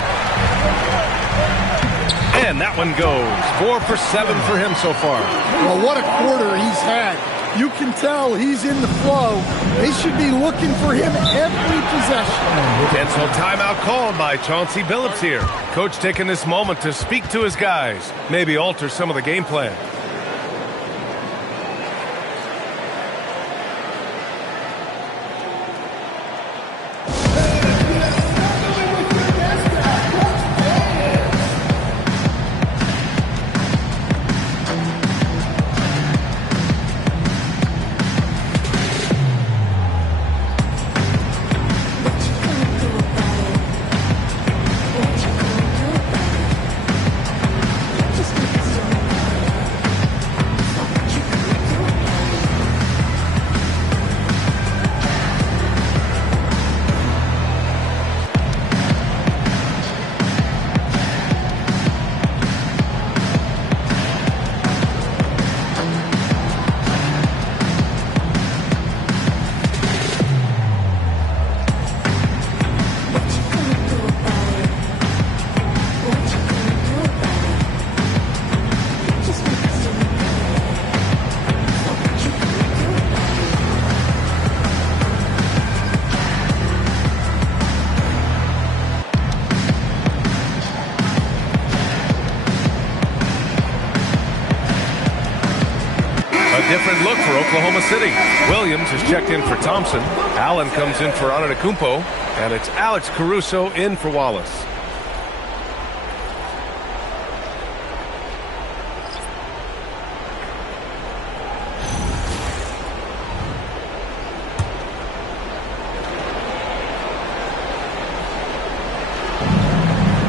And that one goes. 4 for 7 for him so far. Well, what a quarter he's had. You can tell he's in the flow. They should be looking for him every possession. And so timeout called by Chauncey Billups here. Coach taking this moment to speak to his guys. Maybe alter some of the game plan. Different look for Oklahoma City. Williams has checked in for Thompson. Allen comes in for Antetokounmpo. And it's Alex Caruso in for Wallace.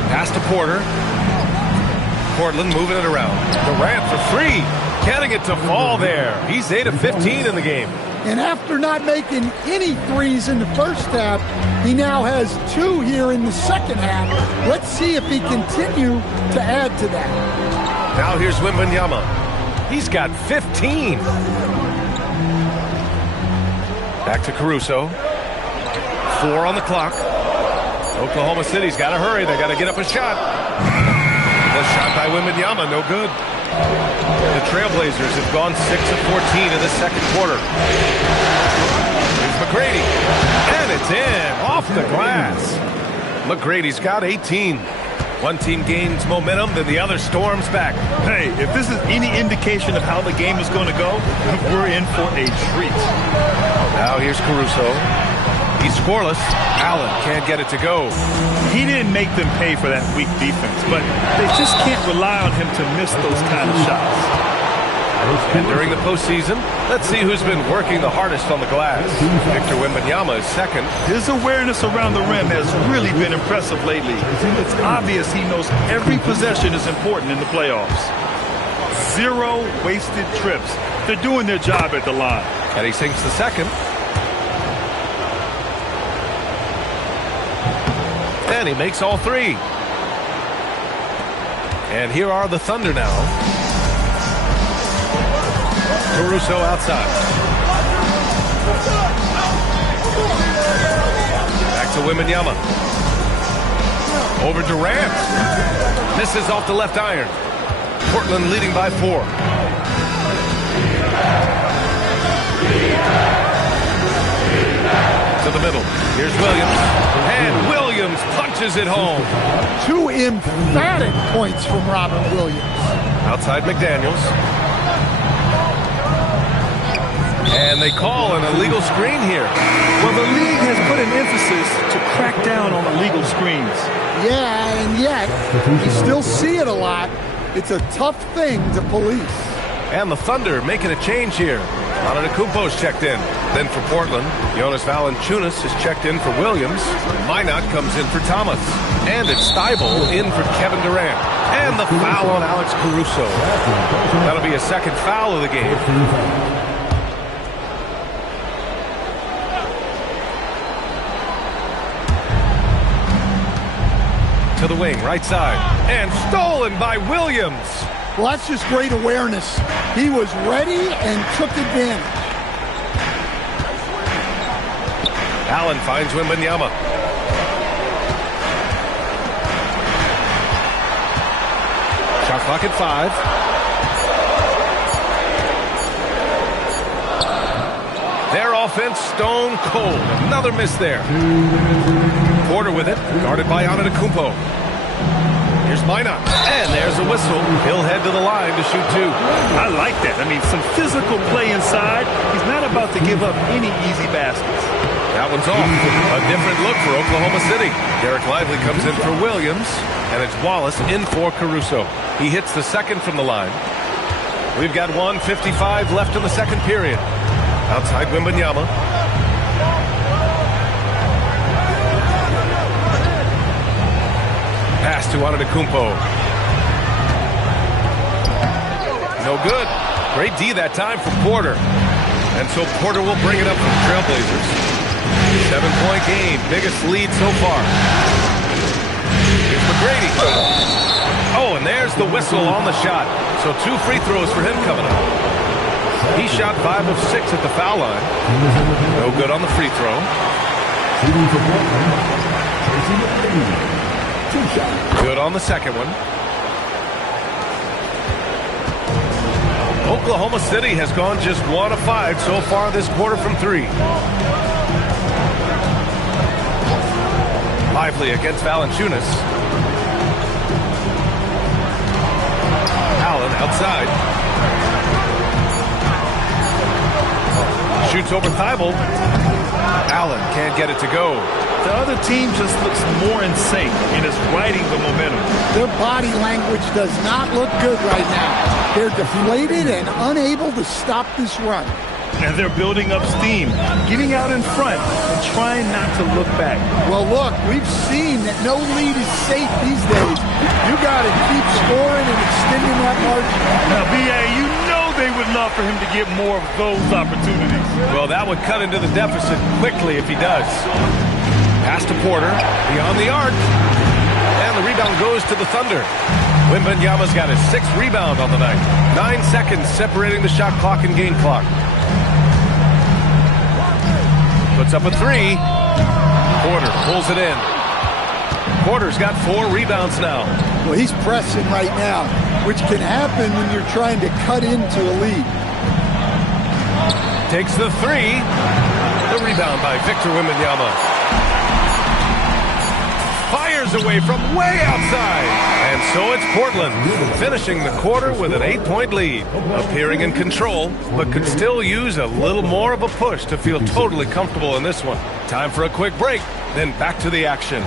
Pass to Porter. Portland moving it around. Durant for 3. Getting it to fall there. He's 8 of 15 in the game. And after not making any threes in the first half, he now has 2 here in the second half. Let's see if he continue to add to that. Now here's Wembanyama. He's got 15. Back to Caruso. 4 on the clock. Oklahoma City's got to hurry. They got to get up a shot. The shot by Wembanyama, no good. The Trailblazers have gone 6 of 14 in the second quarter. Here's McGrady. And it's in. Off the glass. McGrady's got 18. One team gains momentum, then the other storms back. Hey, if this is any indication of how the game is going to go, we're in for a treat. Now here's Caruso. He's scoreless. Allen can't get it to go. He didn't make them pay for that weak defense, but they just can't rely on him to miss those kind of shots. And during the postseason, let's see who's been working the hardest on the glass. Victor Wembanyama is second. His awareness around the rim has really been impressive lately. It's obvious he knows every possession is important in the playoffs. 0 wasted trips. They're doing their job at the line. And he sinks the second. And he makes all 3. And here are the Thunder now. Caruso outside. Back to Wembanyama. Over Durant. Misses off the left iron. Portland leading by 4. To the middle. Here's Williams. And Williams punches it home. 2 emphatic points from Robert Williams. Outside McDaniels. And they call an illegal screen here. Well, the league has put an emphasis to crack down on illegal screens. Yeah, and yet, you still see it a lot. It's a tough thing to police. And the Thunder making a change here. Antetokounmpo's checked in. Then for Portland, Jonas Valanciunas is checked in for Williams. Minot comes in for Thomas. And it's Steibel in for Kevin Durant. And the foul on Alex Caruso. That'll be a second foul of the game. To the wing, right side. And stolen by Williams. Well, that's just great awareness. He was ready and took advantage. Allen finds Wembanyama. Shot clock at 5. Their offense stone cold. Another miss there. Porter with it, guarded by Antetokounmpo. Here's Minot, and there's a whistle. He'll head to the line to shoot 2. I like that. I mean, some physical play inside. He's not about to give up any easy baskets. That one's off. A different look for Oklahoma City. Derek Lively comes in for Williams, and it's Wallace in for Caruso. He hits the second from the line. We've got 1:55 left in the second period. Outside Wembanyama. Pass to Antetokounmpo. No good. Great D that time for Porter. And so Porter will bring it up for the Trailblazers. 7-point game. Biggest lead so far. Here's McGrady. Oh, and there's the whistle on the shot. So 2 free throws for him coming up. He shot 5 of 6 at the foul line. No good on the free throw. Good on the second one. Oklahoma City has gone just 1 of 5 so far this quarter from 3. Lively against Valanciunas. Allen outside. Shoots over Thibault. Allen can't get it to go. The other team just looks more in sync and is riding the momentum. Their body language does not look good right now. They're deflated and unable to stop this run. And they're building up steam, getting out in front and trying not to look back. Well, look, we've seen that no lead is safe these days. You got to keep scoring and extending that margin. Now, B.A., you know they would love for him to get more of those opportunities. Well, that would cut into the deficit quickly if he does. Pass to Porter, beyond the arc. And the rebound goes to the Thunder. Wembanyama's got his 6th rebound on the night. 9 seconds separating the shot clock and game clock. Puts up a 3. Porter pulls it in. Porter's got 4 rebounds now. Well, he's pressing right now, which can happen when you're trying to cut into a lead. Takes the 3. The rebound by Victor Wembanyama. Fires fires away from way outside. And so it's Portland, finishing the quarter with an 8-point lead. Appearing in control, but could still use a little more of a push to feel totally comfortable in this one. Time for a quick break, then back to the action.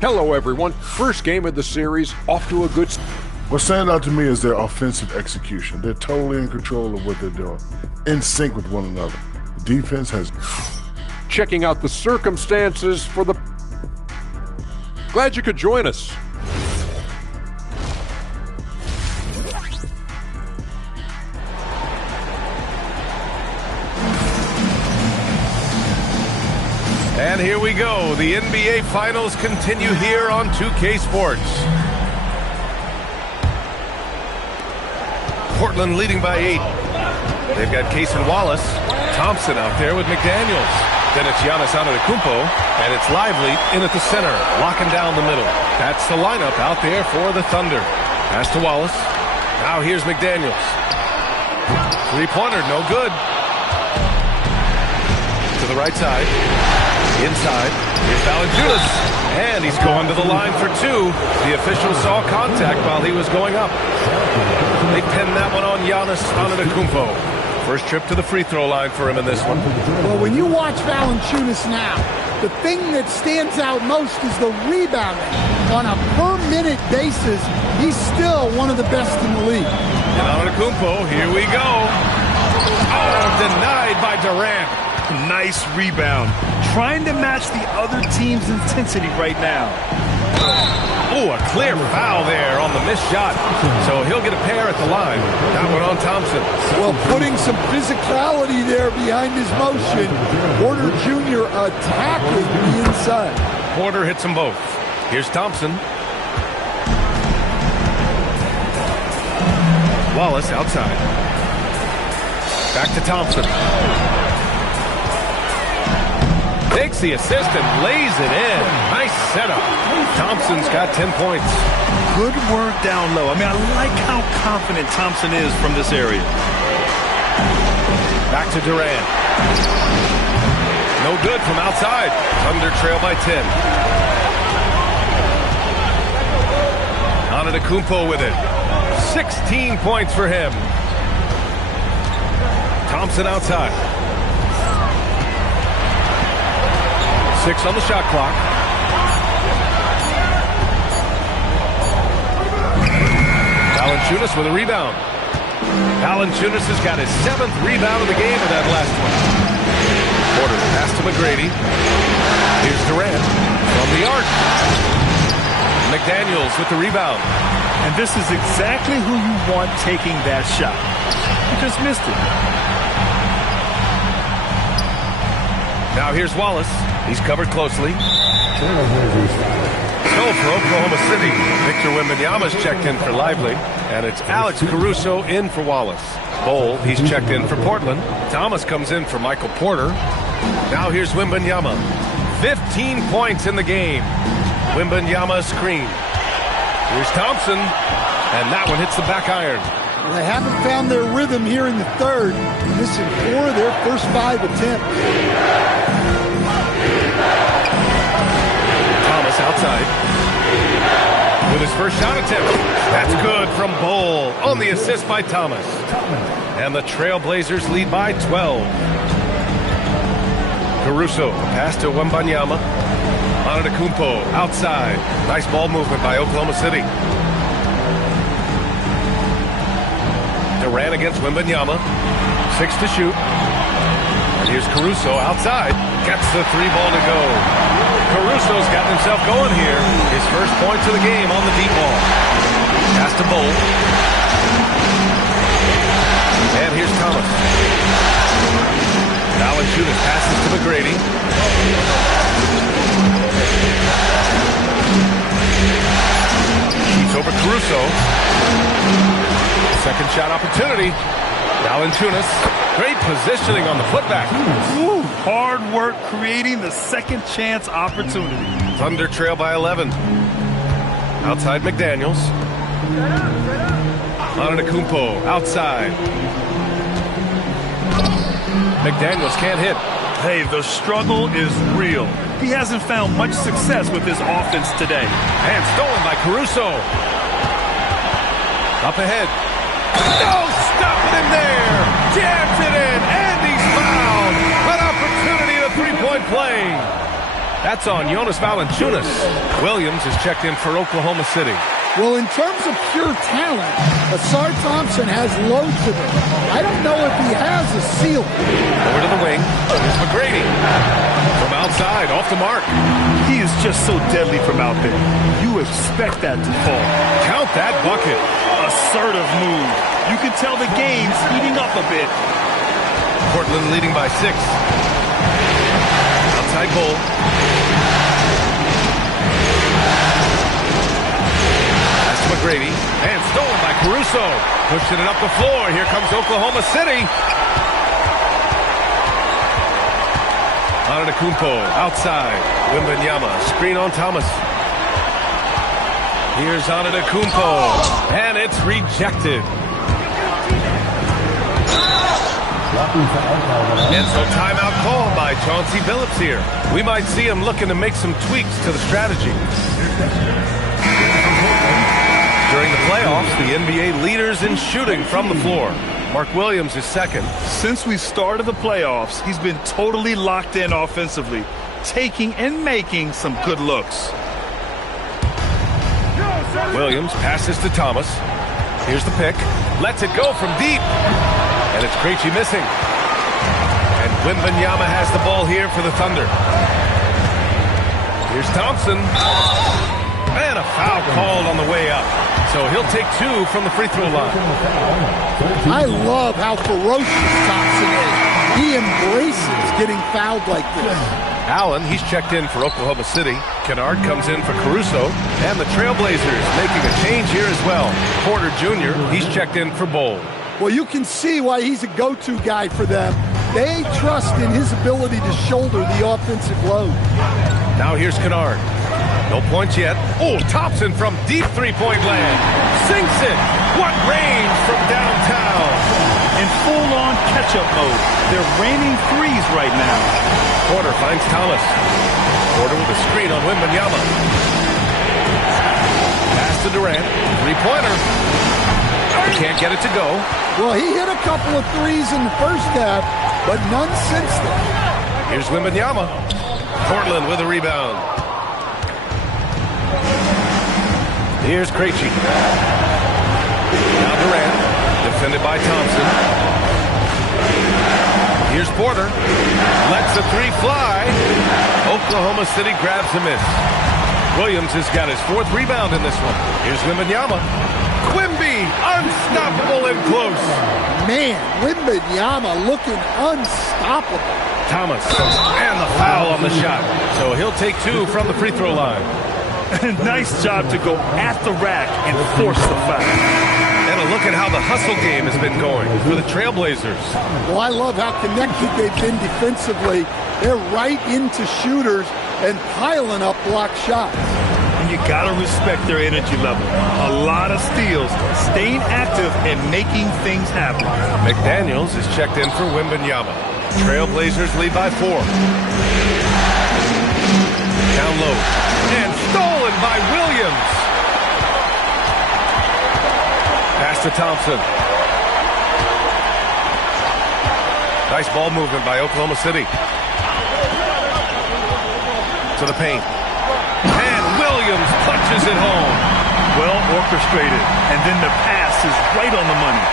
Hello, everyone. First game of the series, off to a good start. What stands out to me is their offensive execution. They're totally in control of what they're doing, in sync with one another. The defense has... Checking out the circumstances for the... Glad you could join us. And here we go. The NBA Finals continue here on 2K Sports. Portland leading by 8. They've got Cason Wallace. Thompson out there with McDaniels. Then it's Giannis Antetokounmpo, and it's Lively in at the center, locking down the middle. That's the lineup out there for the Thunder. Pass to Wallace. Now here's McDaniels. Three-pointer, no good. To the right side. Inside. Here's Valanciunas. And he's going to the line for 2. The official saw contact while he was going up. They pinned that one on Giannis Antetokounmpo. First trip to the free throw line for him in this one. Well, when you watch Valanciunas now, the thing that stands out most is the rebounding. On a per-minute basis, he's still one of the best in the league. And Antetokounmpo, here we go. Oh, denied by Durant. Nice rebound. Trying to match the other team's intensity right now. Oh, a clear foul there on the missed shot. So he'll get a pair at the line. That one on Thompson. Well, putting some physicality there behind his motion. Porter Jr. attacking the inside. Porter hits them both. Here's Thompson. Wallace outside. Back to Thompson. Takes the assist and lays it in. Nice setup. Thompson's got 10 points. Good work down low. I mean, I like how confident Thompson is from this area. Back to Durant. No good from outside. Thunder trail by 10. Antetokounmpo with it. 16 points for him. Thompson outside. 6 on the shot clock. Valanciunas with a rebound. Valanciunas has got his 7th rebound of the game in that last one. Porter pass to McGrady. Here's Durant from the arc. McDaniels with the rebound. And this is exactly who you want taking that shot. He just missed it. Now here's Wallace. He's covered closely. So for Oklahoma City, Victor Wembanyama's checked in for Lively. And it's Alex Caruso in for Wallace. Bol, he's checked in for Portland. Thomas comes in for Michael Porter. Now here's Wembanyama. 15 points in the game. Wembanyama screen. Here's Thompson. And that one hits the back iron. Well, they haven't found their rhythm here in the third. Missing 4 of their first 5 attempts. Thomas outside. With his first shot attempt. That's good from Bol on the assist by Thomas. And the Trailblazers lead by 12. Caruso, pass to Wembanyama. Antetokounmpo outside. Nice ball movement by Oklahoma City. Durant against Wembanyama. 6 to shoot. And here's Caruso outside. Gets the 3-ball to go. Caruso's gotten himself going here. His first points of the game on the deep ball. Pass to Bol. And here's Thomas. Valanciunas passes to McGrady. Shoots over Caruso. Second shot opportunity. Valanciunas. Great positioning on the putback. Ooh, hard work creating the second chance opportunity. Thunder trail by 11. Outside McDaniels. Antetokounmpo outside. McDaniels can't hit. Hey, the struggle is real. He hasn't found much success with his offense today. And stolen by Caruso. Up ahead. No, stopping him there. Jams it in, and he's fouled. An opportunity at a three-point play. That's on Jonas Valanciunas. Williams is checked in for Oklahoma City. Well, in terms of pure talent, Ausar Thompson has loads of it. I don't know if he has a ceiling. Over to the wing. Here's McGrady. From outside, off the mark. He is just so deadly from out there. You expect that to fall. Count that bucket. Assertive move. You can tell the game's heating up a bit. Portland leading by 6. Outside Bull. McGrady, and stolen by Caruso. Pushing it up the floor. Here comes Oklahoma City. Antetokounmpo outside. Wembanyama, screen on Thomas. Here's Antetokounmpo, and it's rejected. And so timeout called by Chauncey Billups here. We might see him looking to make some tweaks to the strategy. During the playoffs, the NBA leaders in shooting from the floor. Mark Williams is second. Since we started the playoffs, he's been totally locked in offensively, taking and making some good looks. Williams passes to Thomas. Here's the pick. Lets it go from deep. And it's Krejci missing. And Wembanyama has the ball here for the Thunder. Here's Thompson. And a foul called on the way up. So he'll take 2 from the free throw line. I love how ferocious Thompson is. He embraces getting fouled like this. Allen, he's checked in for Oklahoma City. Kennard comes in for Caruso. And the Trailblazers making a change here as well. Porter Jr., he's checked in for Bowl. Well, you can see why he's a go-to guy for them. They trust in his ability to shoulder the offensive load. Now here's Kennard. No points yet. Oh, Thompson from deep three-point land. Sinks it. What range from downtown. In full-on catch-up mode. They're raining threes right now. Porter finds Thomas. Porter with a screen on Wembanyama. Pass to Durant. Three-pointer. Can't get it to go. Well, he hit a couple of threes in the first half, but none since then. Here's Wembanyama. Portland with a rebound. Here's Krejci. Now Durant, defended by Thompson. Here's Porter. Lets the three fly. Oklahoma City grabs a miss. Williams has got his 4th rebound in this one. Here's Wembanyama. Quimby, unstoppable and close. Man, Wembanyama looking unstoppable. Thomas, and the foul on the shot. So he'll take 2 from the free throw line. Nice job to go at the rack and force the foul. And a look at how the hustle game has been going for the Trailblazers. Well, I love how connected they've been defensively. They're right into shooters and piling up block shots. And you got to respect their energy level. A lot of steals, staying active and making things happen. McDaniels is checked in for Wembanyama. Trailblazers lead by 4. Down low. And stolen by Williams. Pass to Thompson. Nice ball movement by Oklahoma City. To the paint. And Williams punches it home. Well orchestrated. And then the pass is right on the money.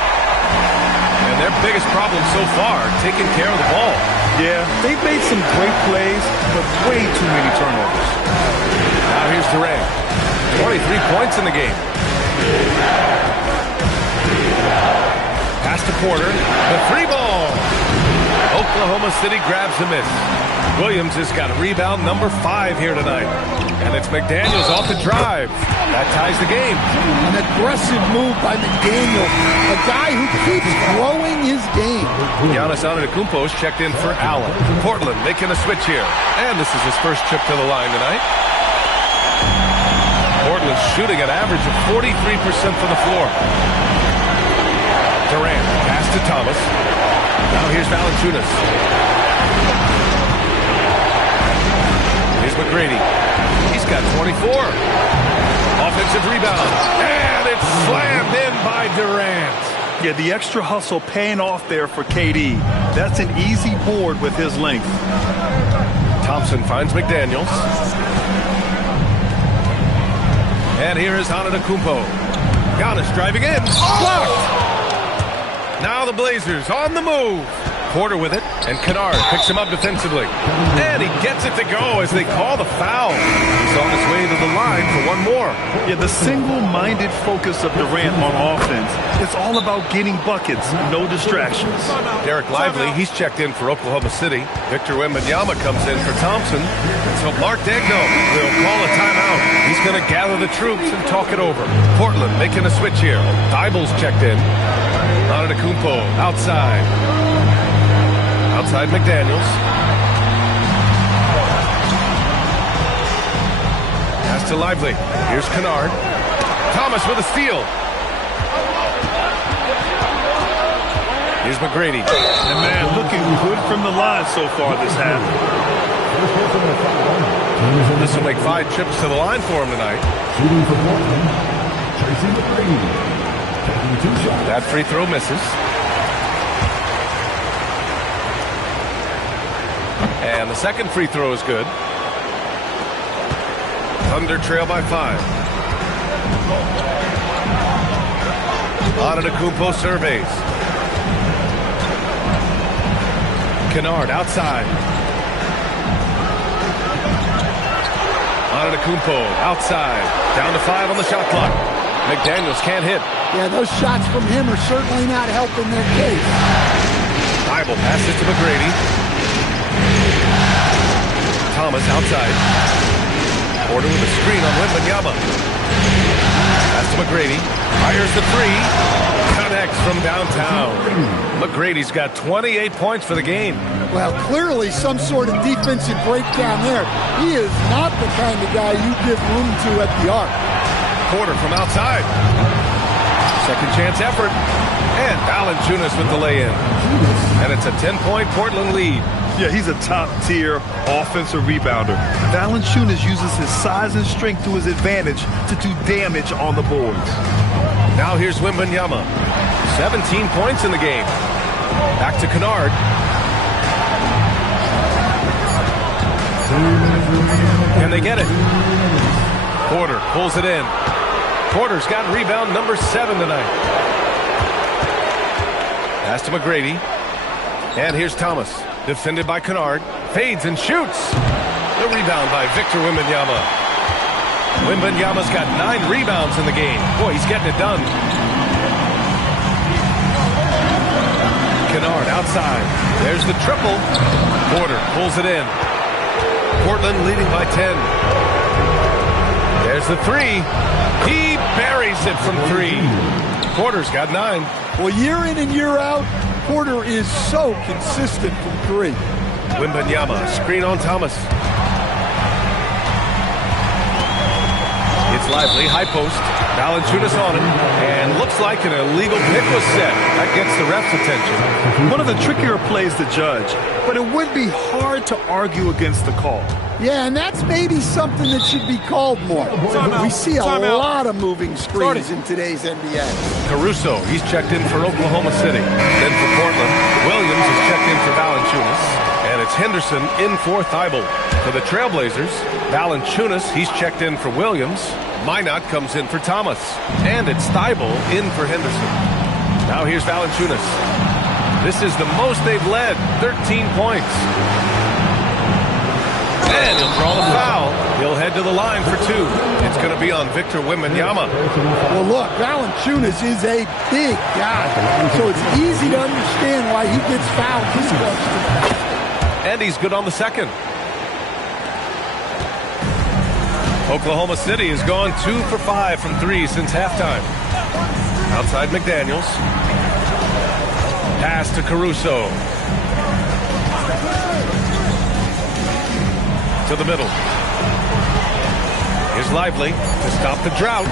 And their biggest problem so far, taking care of the ball. Yeah, they've made some great plays, but way too many turnovers. Now here's Durant. 23 points in the game. Pass to Porter. The 3 ball. Oklahoma City grabs the miss. Williams has got rebound number 5 here tonight. And it's McDaniels off the drive. That ties the game. An aggressive move by McDaniels. A guy who keeps growing his game. Giannis Antetokounmpo is checked in for Allen. Portland making a switch here. And this is his first trip to the line tonight. Portland shooting an average of 43% from the floor. Durant, pass to Thomas. Now here's Valanciunas. Here's McGrady. He's got 24. Offensive rebound. And it's slammed in by Durant. Yeah, the extra hustle paying off there for KD. That's an easy board with his length. Thompson finds McDaniels. And here is Antetokounmpo. Giannis driving in. Blocked. Now the Blazers on the move. Porter with it, and Kennard picks him up defensively. And he gets it to go as they call the foul. He's on his way to the line for one more. Yeah, the single-minded focus of Durant on offense. It's all about getting buckets, no distractions. Derek Lively, he's checked in for Oklahoma City. Victor Wembanyama comes in for Thompson. So Mark Daigneault will call a timeout. He's going to gather the troops and talk it over. Portland making a switch here. Thibault's checked in. Antetokounmpo outside. Outside McDaniels. Pass to Lively. Here's Kennard. Thomas with a steal. Here's McGrady. And man, looking good from the line so far this half. This will make 5 trips to the line for him tonight. That free throw misses. And the second free throw is good. Thunder trail by 5. Antetokounmpo surveys. Kennard outside. Antetokounmpo outside. Down to 5 on the shot clock. McDaniels can't hit. Yeah, those shots from him are certainly not helping their case. Thibault passes it to McGrady. Thomas outside. Porter with a screen on Wembanyama. Pass to McGrady. Fires the 3. Connects from downtown. McGrady's got 28 points for the game. Well, clearly some sort of defensive breakdown there. He is not the kind of guy you give room to at the arc. Porter from outside. Second chance effort. And Valanciunas with the lay-in. And it's a 10-point Portland lead. Yeah, he's a top-tier offensive rebounder. Valanciunas uses his size and strength to his advantage to do damage on the boards. Now here's Wembanyama. 17 points in the game. Back to Kennard. Can they get it? Porter pulls it in. Porter's got rebound number 7 tonight. Pass to McGrady. And here's Thomas. Defended by Kennard. Fades and shoots. The rebound by Victor Wembanyama. Wembanyama's got 9 rebounds in the game. Boy, he's getting it done. Kennard outside. There's the triple. Porter pulls it in. Portland leading by 10. There's the 3. He buries it from 3. Porter's got 9. Well, year in and year out, Porter is so consistent from 3. Wembanyama, screen on Thomas. It's Lively, high post. Valanciunas on him. And looks like an illegal pick was set. That gets the ref's attention. One of the trickier plays to judge, but it would be hard to argue against the call. Yeah, and that's maybe something that should be called more. We see a lot of moving screens in today's NBA. Caruso, he's checked in for Oklahoma City. Then for Portland, Williams is checked in for Valanciunas. And it's Henderson in for Thibault. For the Trailblazers, Valanciunas, he's checked in for Williams. Minot comes in for Thomas. And it's Thibault in for Henderson. Now here's Valanciunas. This is the most they've led, 13 points. And he'll draw the foul. He'll head to the line for 2. It's going to be on Victor Wembanyama. Well, look, Valanciunas is a big guy, so it's easy to understand why he gets fouled this close. And he's good on the second. Oklahoma City has gone 2 for 5 from 3 since halftime. Outside McDaniels. Pass to Caruso. To the middle. Here's Lively to stop the drought.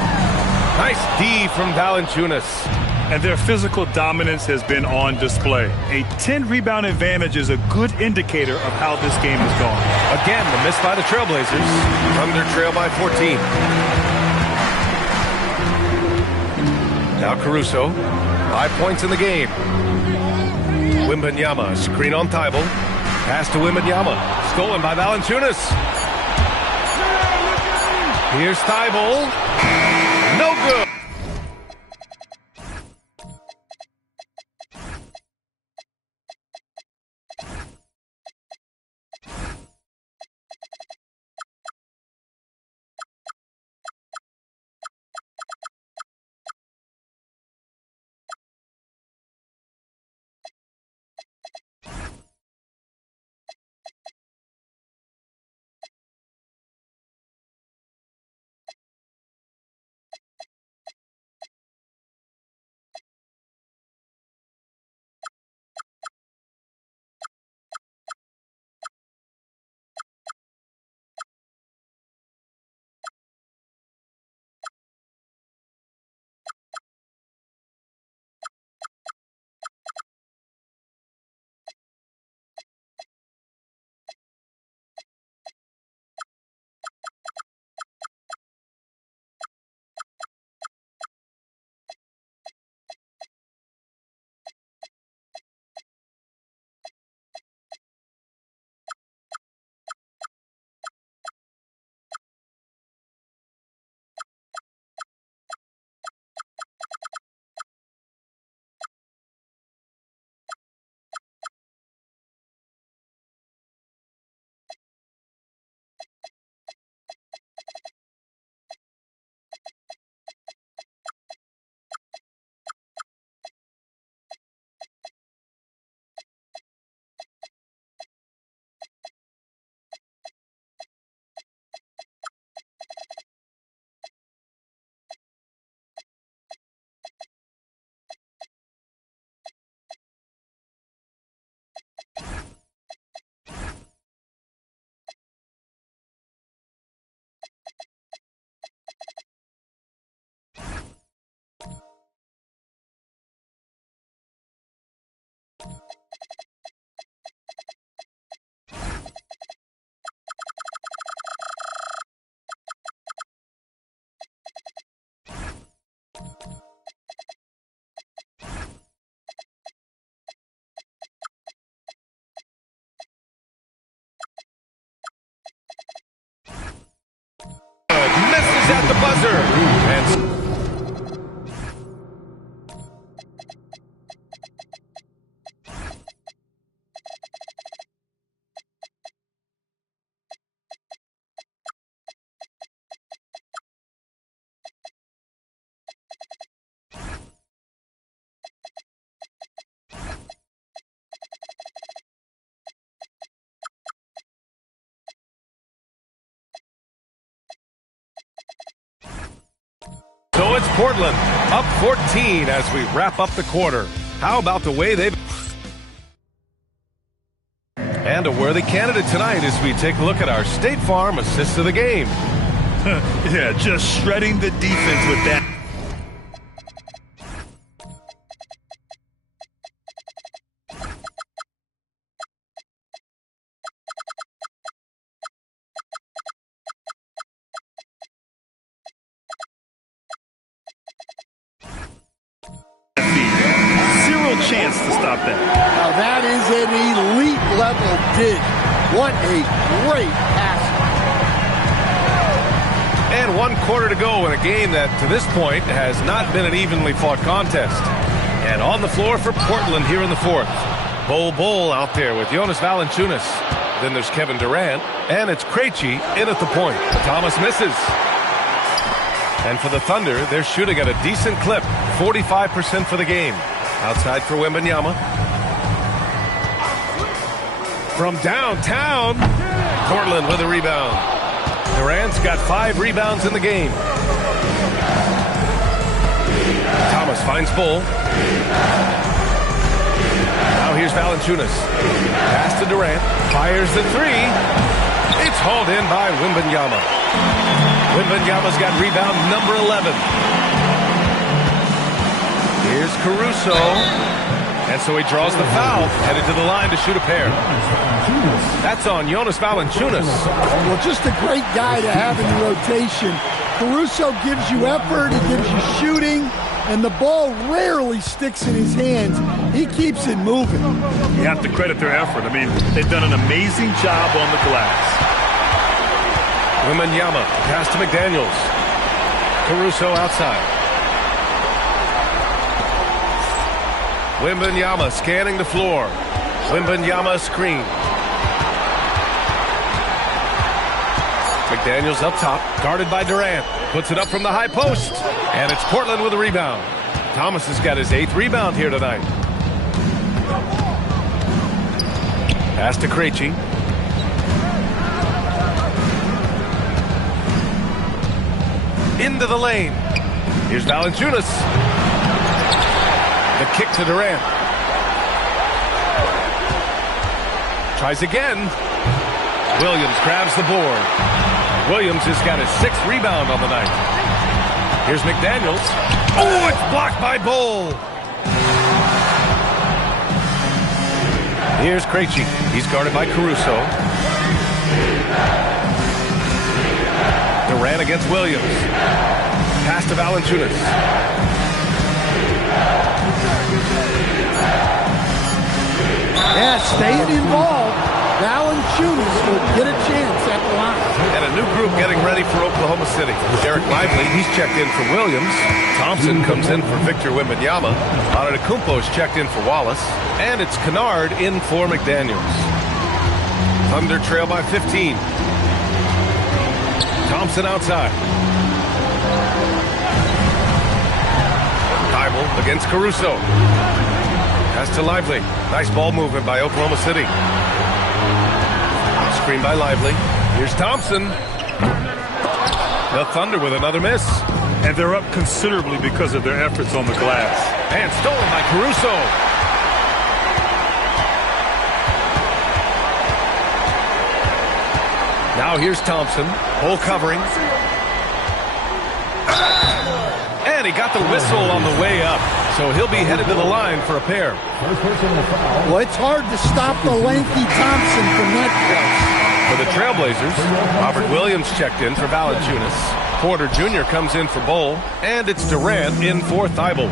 Nice D from Valanciunas. and their physical dominance has been on display. A 10-rebound advantage is a good indicator of how this game has gone. Again, the miss by the Trailblazers. Thunder trail by 14. Now Caruso, 5 points in the game. Wembanyama, screen on Thibault. Pass to Wembanyama, stolen by Valanciunas. Here's Thibault. No good. At the buzzer. And so it's Portland up 14 as we wrap up the quarter. How about the way they've... And a worthy candidate tonight as we take a look at our State Farm assist of the game. Yeah, just shredding the defense with that. Chance to stop that. Now that is an elite level dig. What a great pass. And 1 quarter to go in a game that to this point has not been an evenly fought contest. And on the floor for Portland here in the fourth. Bol out there with Jonas Valanciunas. Then there's Kevin Durant. And it's Krejci in at the point. Thomas misses. And for the Thunder, they're shooting at a decent clip. 45% for the game. Outside for Wembanyama. From downtown, Portland with a rebound. Durant's got 5 rebounds in the game. Thomas finds Bull. Now here's Valanciunas. Pass to Durant. Fires the 3. It's hauled in by Wembanyama. Wembanyama's got rebound number 11. Here's Caruso. And so he draws the foul, headed to the line to shoot a pair. That's on Jonas Valanciunas. Well, just a great guy to have in the rotation. Caruso gives you effort, he gives you shooting, and the ball rarely sticks in his hands. He keeps it moving. You have to credit their effort. I mean, they've done an amazing job on the glass. Wembanyama, pass to McDaniels. Caruso outside. Wembanyama scanning the floor. Wembanyama screen. McDaniels up top, guarded by Durant. Puts it up from the high post. And it's Portland with a rebound. Thomas has got his 8th rebound here tonight. Pass to Krejci. Into the lane. Here's Valanciunas. The kick to Durant. Tries again. Williams grabs the board. Williams has got his 6th rebound on the night. Here's McDaniels. Oh, it's blocked by Bol. Here's Krejci. He's guarded by Caruso. Durant against Williams. Pass to Valanciunas. Yeah, staying involved. Valanciunas will get a chance at the line. And a new group getting ready for Oklahoma City. Derek Lively, he's checked in for Williams. Thompson comes in for Victor Wembanyama. Antetokounmpo's checked in for Wallace. And it's Kennard in for McDaniels. Thunder trail by 15. Thompson outside. Thibault against Caruso. Pass to Lively. Nice ball movement by Oklahoma City. Screen by Lively. Here's Thompson. The Thunder with another miss. And they're up considerably because of their efforts on the glass. And stolen by Caruso. Now here's Thompson. Hole covering. And he got the whistle on the way up. So he'll be headed to the line for a pair. Well, it's hard to stop the lengthy Thompson from that place. For the Trailblazers, Robert Williams checked in for Valanciunas. Porter Jr. comes in for Bol. And it's Durant in for Thibault.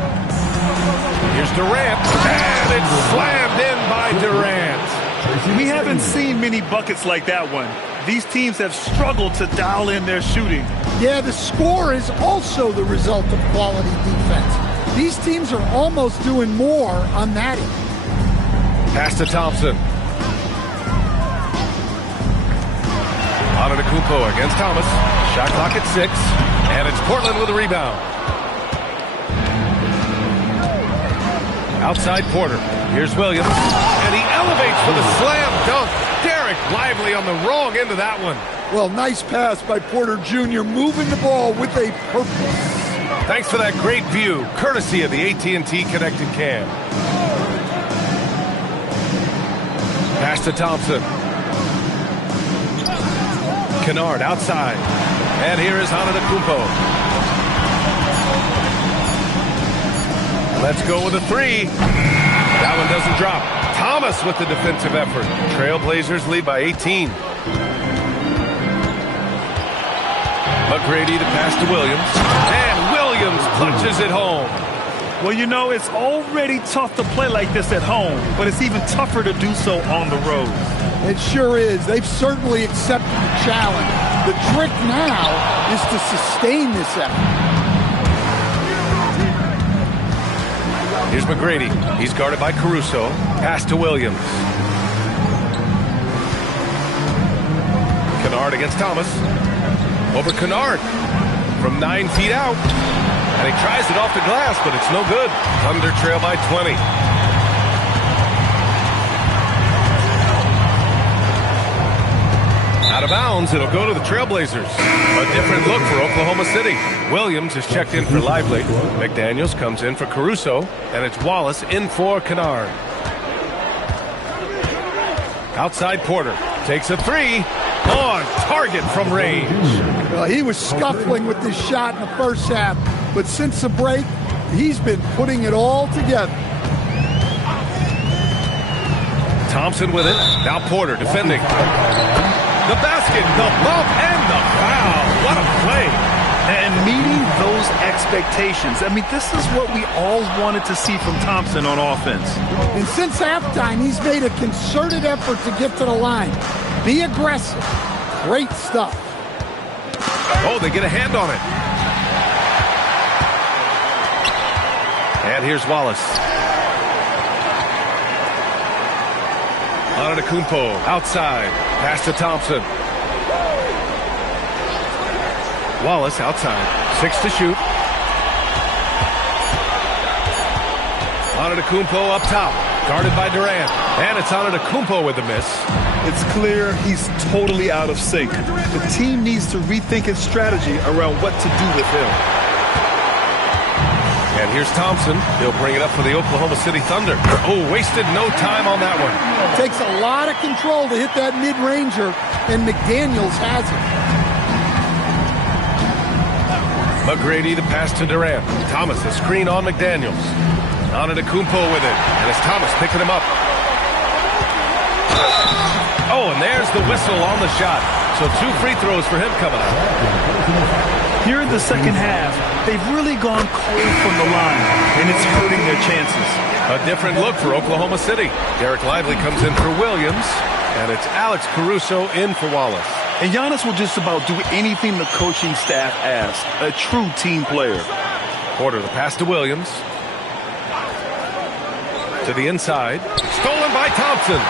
Here's Durant. And it's slammed in by Durant. We haven't seen many buckets like that one. These teams have struggled to dial in their shooting. Yeah, the score is also the result of quality defense. These teams are almost doing more on that end. Pass to Thompson. Antetokounmpo against Thomas. Shot clock at 6. And it's Portland with a rebound. Outside Porter. Here's Williams. And he elevates for the slam dunk. Derek Lively on the wrong end of that one. Well, nice pass by Porter Jr. moving the ball with a purpose. Thanks for that great view, courtesy of the AT&T Connected Cam. Pass to Thompson. Kennard outside. And here is Antetokounmpo. Let's go with a 3. That one doesn't drop. Thomas with the defensive effort. Trailblazers lead by 18. McGrady to pass to Williams. And Williams punches it home. Well, you know, it's already tough to play like this at home, but it's even tougher to do so on the road. It sure is. They've certainly accepted the challenge. The trick now is to sustain this effort. Here's McGrady. He's guarded by Caruso. Pass to Williams. Kennard against Thomas. Over Kennard. From 9 feet out. And he tries it off the glass, but it's no good. Thunder trail by 20. Out of bounds, it'll go to the Trailblazers. A different look for Oklahoma City. Williams is checked in for Lively. McDaniels comes in for Caruso. And it's Wallace in for Kennard. Outside Porter. Takes a 3. On target from range. Well, he was scuffling with this shot in the first half. But since the break, he's been putting it all together. Thompson with it. Now Porter defending. The basket, the bump, and the foul. What a play. And meeting those expectations. I mean, this is what we all wanted to see from Thompson on offense. And since halftime, he's made a concerted effort to get to the line. Be aggressive. Great stuff. Oh, they get a hand on it. And here's Wallace. Antetokounmpo outside. Pass to Thompson. Wallace outside. 6 to shoot. Antetokounmpo up top. Guarded by Durant. And it's Antetokounmpo with the miss. It's clear he's totally out of sync. The team needs to rethink its strategy around what to do with him. And here's Thompson. He'll bring it up for the Oklahoma City Thunder. Oh, wasted no time on that one. Takes a lot of control to hit that mid-ranger, and McDaniels has it. McGrady the pass to Durant. Thomas the screen on McDaniels. Antetokounmpo with it. And it's Thomas picking him up. Oh, and there's the whistle on the shot. So 2 free throws for him coming up. Here in the second half, they've really gone cold from the line, and it's hurting their chances. A different look for Oklahoma City. Derek Lively comes in for Williams, and it's Alex Caruso in for Wallace. And Giannis will just about do anything the coaching staff asks. A true team player. Porter the pass to Williams. To the inside. Stolen by Thompson.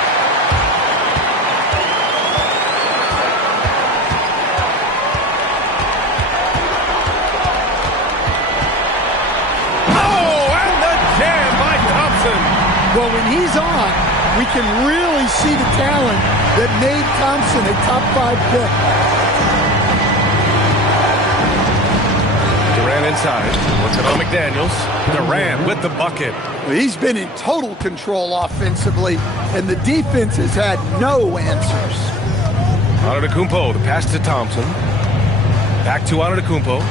Well, when he's on, we can really see the talent that made Thompson a top 5 pick. Durant inside, working on McDaniels. Durant with the bucket. Well, he's been in total control offensively, and the defense has had no answers. Antetokounmpo, the pass to Thompson. Back to Antetokounmpo.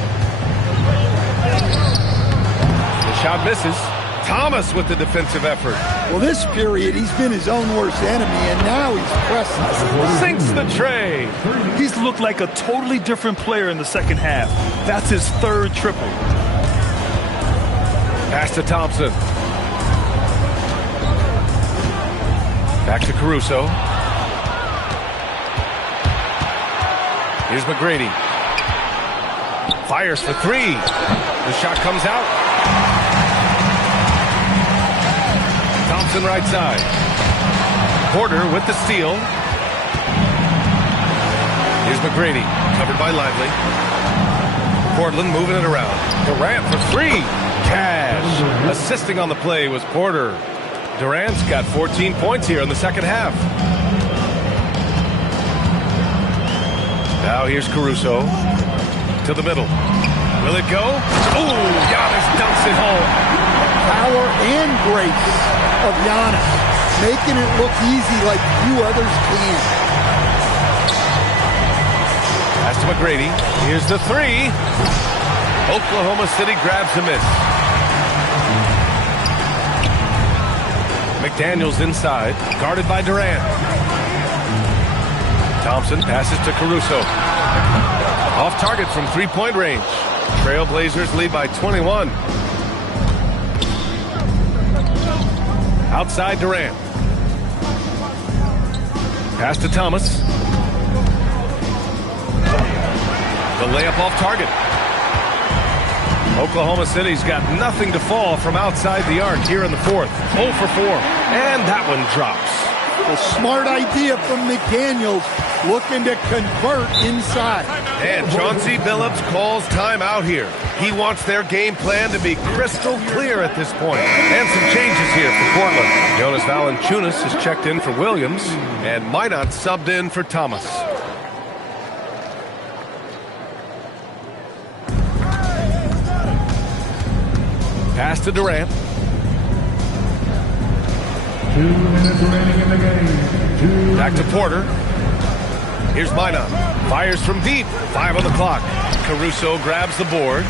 The shot misses. Thomas with the defensive effort. Well, this period, he's been his own worst enemy, and now he's pressing. Sinks the tray. He's looked like a totally different player in the second half. That's his 3rd triple. Pass to Thompson. Back to Caruso. Here's McGrady. Fires for 3. The shot comes out. Thompson right side. Porter with the steal. Here's McGrady, covered by Lively. Portland moving it around. Durant for 3. Cash. Assisting on the play was Porter. Durant's got 14 points here in the second half. Now here's Caruso. To the middle. Will it go? Oh, Giannis dunks it home. Power and grace of Giannis, making it look easy like few others can. Pass to McGrady. Here's the 3. Oklahoma City grabs the miss. McDaniels inside, guarded by Durant. Thompson passes to Caruso. Off target from 3-point range. Trailblazers lead by 21. Outside Durant. Pass to Thomas. The layup off target. Oklahoma City's got nothing to fall from outside the arc here in the 4th. 0 for 4. And that one drops. A smart idea from McDaniels, looking to convert inside. And Chauncey Billups calls timeout here. He wants their game plan to be crystal clear at this point. And some changes here for Portland. Jonas Valanciunas has checked in for Williams, and Minot subbed in for Thomas. Pass to Durant. 2 minutes remaining in the game. Back to Porter. Here's Minot. Fires from deep. 5 on the clock. Caruso grabs the board.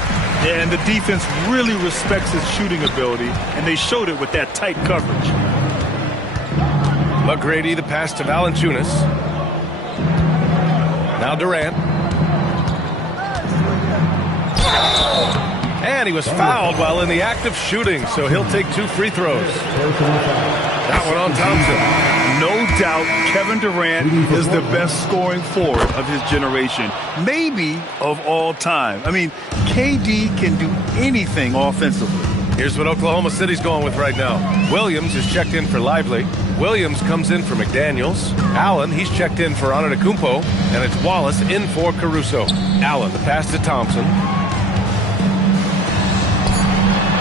Yeah, and the defense really respects his shooting ability, and they showed it with that tight coverage. McGrady, the pass to Valanciunas. Now Durant. And he was fouled while in the act of shooting, so he'll take 2 free throws. That one on Thompson. No doubt Kevin Durant is the best scoring forward of his generation, maybe of all time. I mean, KD can do anything offensively. Here's what Oklahoma City's going with right now. Williams is checked in for Lively. Williams comes in for McDaniels. Allen, he's checked in for Antetokounmpo. And it's Wallace in for Caruso. Allen, the pass to Thompson.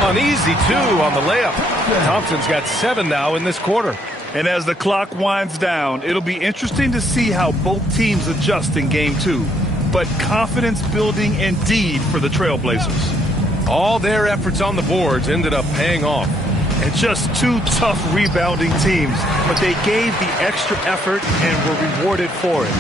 Uneasy, too, on the layup. Thompson's got 7 now in this quarter. And as the clock winds down, it'll be interesting to see how both teams adjust in Game 2. But confidence building indeed for the Trailblazers. All their efforts on the boards ended up paying off. And just 2 tough rebounding teams, but they gave the extra effort and were rewarded for it.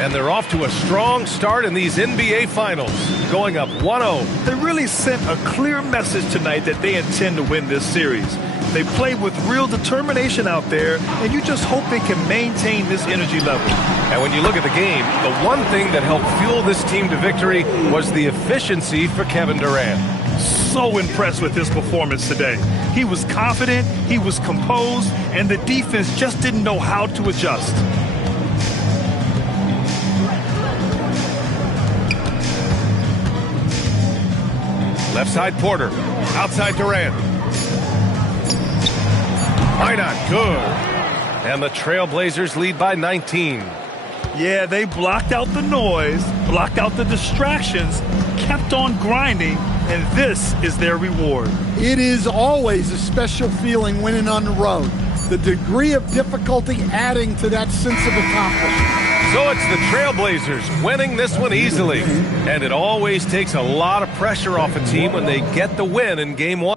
And they're off to a strong start in these NBA Finals, going up 1-0. They really sent a clear message tonight that they intend to win this series. They play with real determination out there, and you just hope they can maintain this energy level. And when you look at the game, the one thing that helped fuel this team to victory was the efficiency for Kevin Durant. So impressed with his performance today. He was confident, he was composed, and the defense just didn't know how to adjust. Left side Porter, outside Durant. Why not? Good. And the Trailblazers lead by 19. Yeah, they blocked out the noise, blocked out the distractions, kept on grinding, and this is their reward. It is always a special feeling winning on the road. The degree of difficulty adding to that sense of accomplishment. So it's the Trailblazers winning this one easily. And it always takes a lot of pressure off a team when they get the win in Game 1.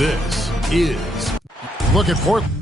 This is look at Portland.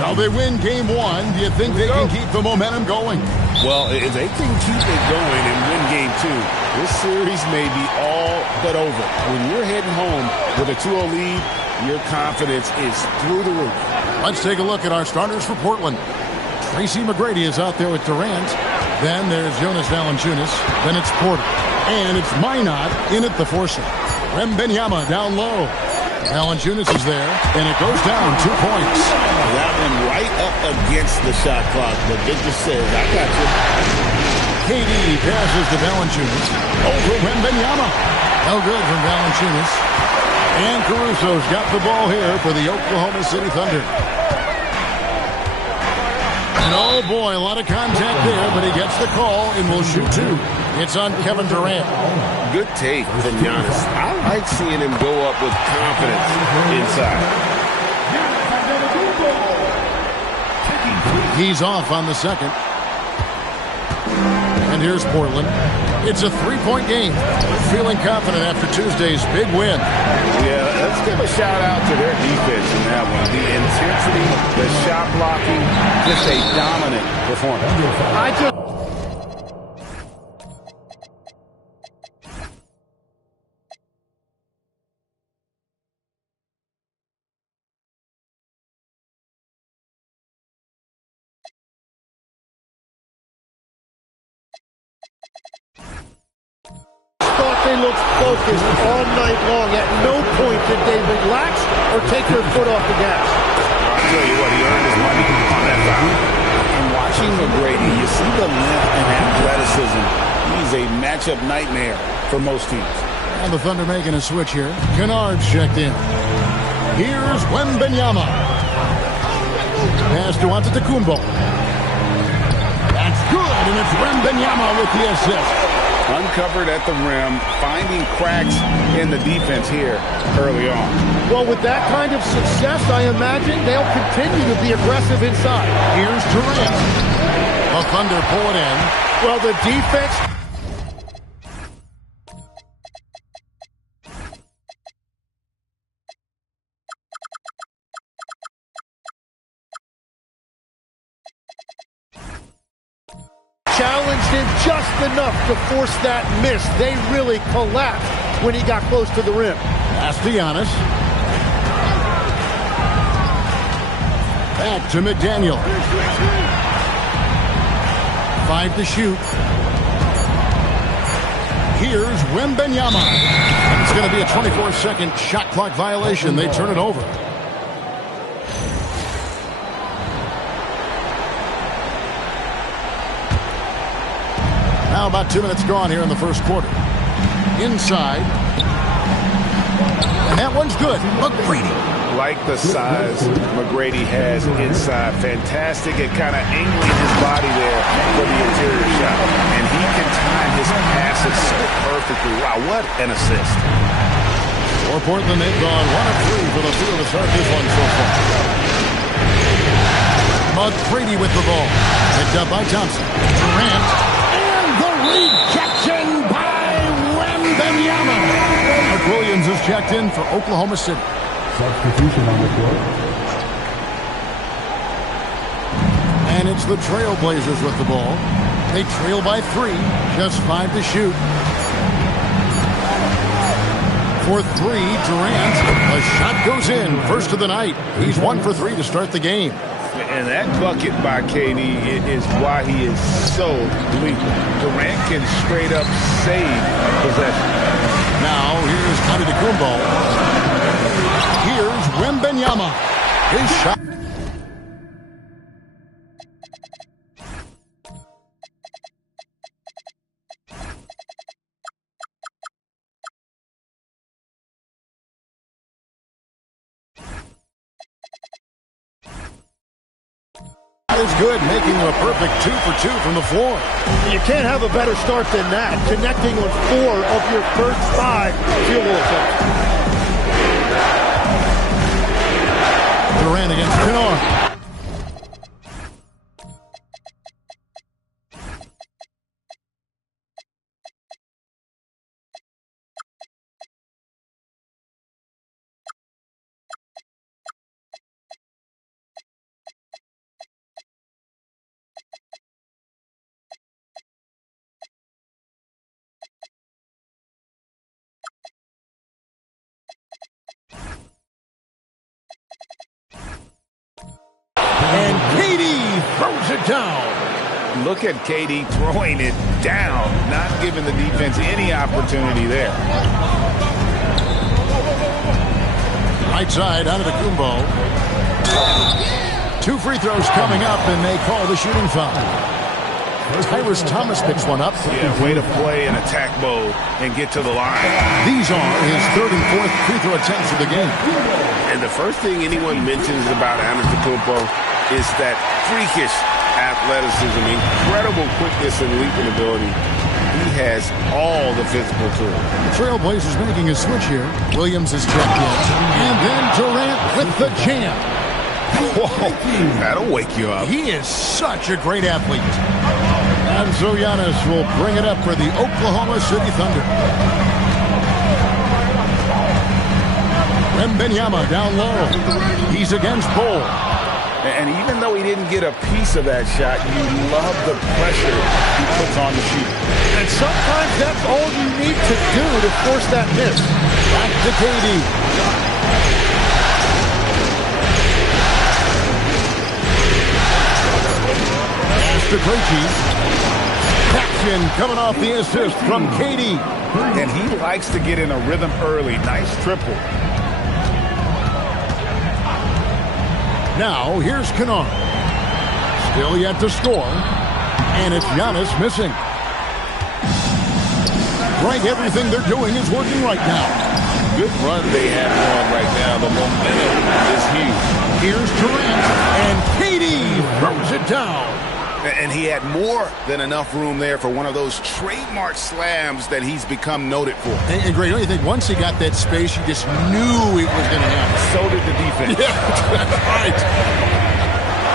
Well, they win game one. Do you think they can keep the momentum going? Well, if they can keep it going and win game two, this series may be all but over. When you're heading home with a 2-0 lead, your confidence is through the roof. Let's take a look at our starters for Portland. Tracy McGrady is out there with Durant. Then there's Jonas Valanciunas. Then it's Porter. And it's Minot in at the forcing. Wembanyama down low. Valanciunas is there, and it goes down 2 points. That one right up against the shot clock, but Victor says, I got you. KD passes to Valanciunas. Over Wembanyama. No good from Valanciunas. And Caruso's got the ball here for the Oklahoma City Thunder. And oh boy, a lot of contact there, but he gets the call and will shoot two. It's on Kevin Durant. Good take from Giannis. I like seeing him go up with confidence inside. He's off on the second. And here's Portland. It's a 3-point game. Feeling confident after Tuesday's big win. Yeah, let's give a shout out to their defense in that one. The intensity, the shot blocking, just a dominant performance. They looked focused all night long. At no point did they relax or take their foot off the gas. I'll tell you what, he earned his money on that foul. And watching McGrady, you see the length and athleticism. He's a matchup nightmare for most teams. And the Thunder making a switch here. Kennard's checked in. Here's Wembanyama. Pass to Antetokounmpo. That's good, and it's Wembanyama with the assist. Uncovered at the rim, finding cracks in the defense here early on. Well, with that kind of success, I imagine they'll continue to be aggressive inside. Here's Durant. The Thunder pull it in. Well, the defense... challenged him just enough to force that miss. They really collapsed when he got close to the rim. Pass to Giannis. Back to McDaniel. 5 to shoot. Here's Wembanyama. And it's going to be a 24-second shot clock violation. They turn it over. Now about 2 minutes gone here in the first quarter. Inside. And that one's good. McGrady. Like the size McGrady has inside. Fantastic at kind of angling his body there for the interior shot. And he can time his passes so perfectly. Wow, what an assist. For Portland, they've gone 1 of 3 for the field to start this one so far. McGrady with the ball. Picked up by Thompson. Durant. Rejection by Wembanyama. Mark Williams is checked in for Oklahoma City. Substitution on the court. And it's the Trailblazers with the ball. They trail by 3. Just 5 to shoot. For 3, Durant. The shot goes in. First of the night. He's 1 for 3 to start the game. And that bucket by KD is why he is so lethal. Durant can straight up save possession. Now, here's Antetokounmpo. Here's Wembanyama. His shot. Is good, making a perfect 2 for 2 from the floor. You can't have a better start than that, connecting on 4 of your first 5 field goal attempts. Durant against Kennard. throws it down. Look at KD throwing it down, not giving the defense any opportunity there. Right side, Antetokounmpo. 2 free throws coming up, and they call the shooting foul. Tyrus Thomas picks one up. Yeah, way to play in attack mode and get to the line. These are his 3rd and 4th free throw attempts of the game. And the first thing anyone mentions about Antetokounmpo is that freakish athleticism, incredible quickness and leaping ability. He has all the physical tools. The Trailblazers making a switch here. Williams is checked in. And then Durant with the jam. Whoa, that'll wake you up. He is such a great athlete. And so Giannis will bring it up for the Oklahoma City Thunder. Wembanyama down low. He's against Bull. And even though he didn't get a piece of that shot, you love the pressure he puts on the sheet. And sometimes that's all you need to do to force that miss. Back to KD. To Krejci. Jackson coming off the assist from KD. And he likes to get in a rhythm early. Nice triple. Now here's Kennard. Still yet to score. And it's Giannis missing. Right, everything they're doing is working right now. Good run they have going right now. The momentum is huge. Here's Durant. And KD throws it down. And he had more than enough room there for one of those trademark slams that he's become noted for. And Greg, don't you think once he got that space, you just knew it was going to happen? So did the defense. Yeah, that's right.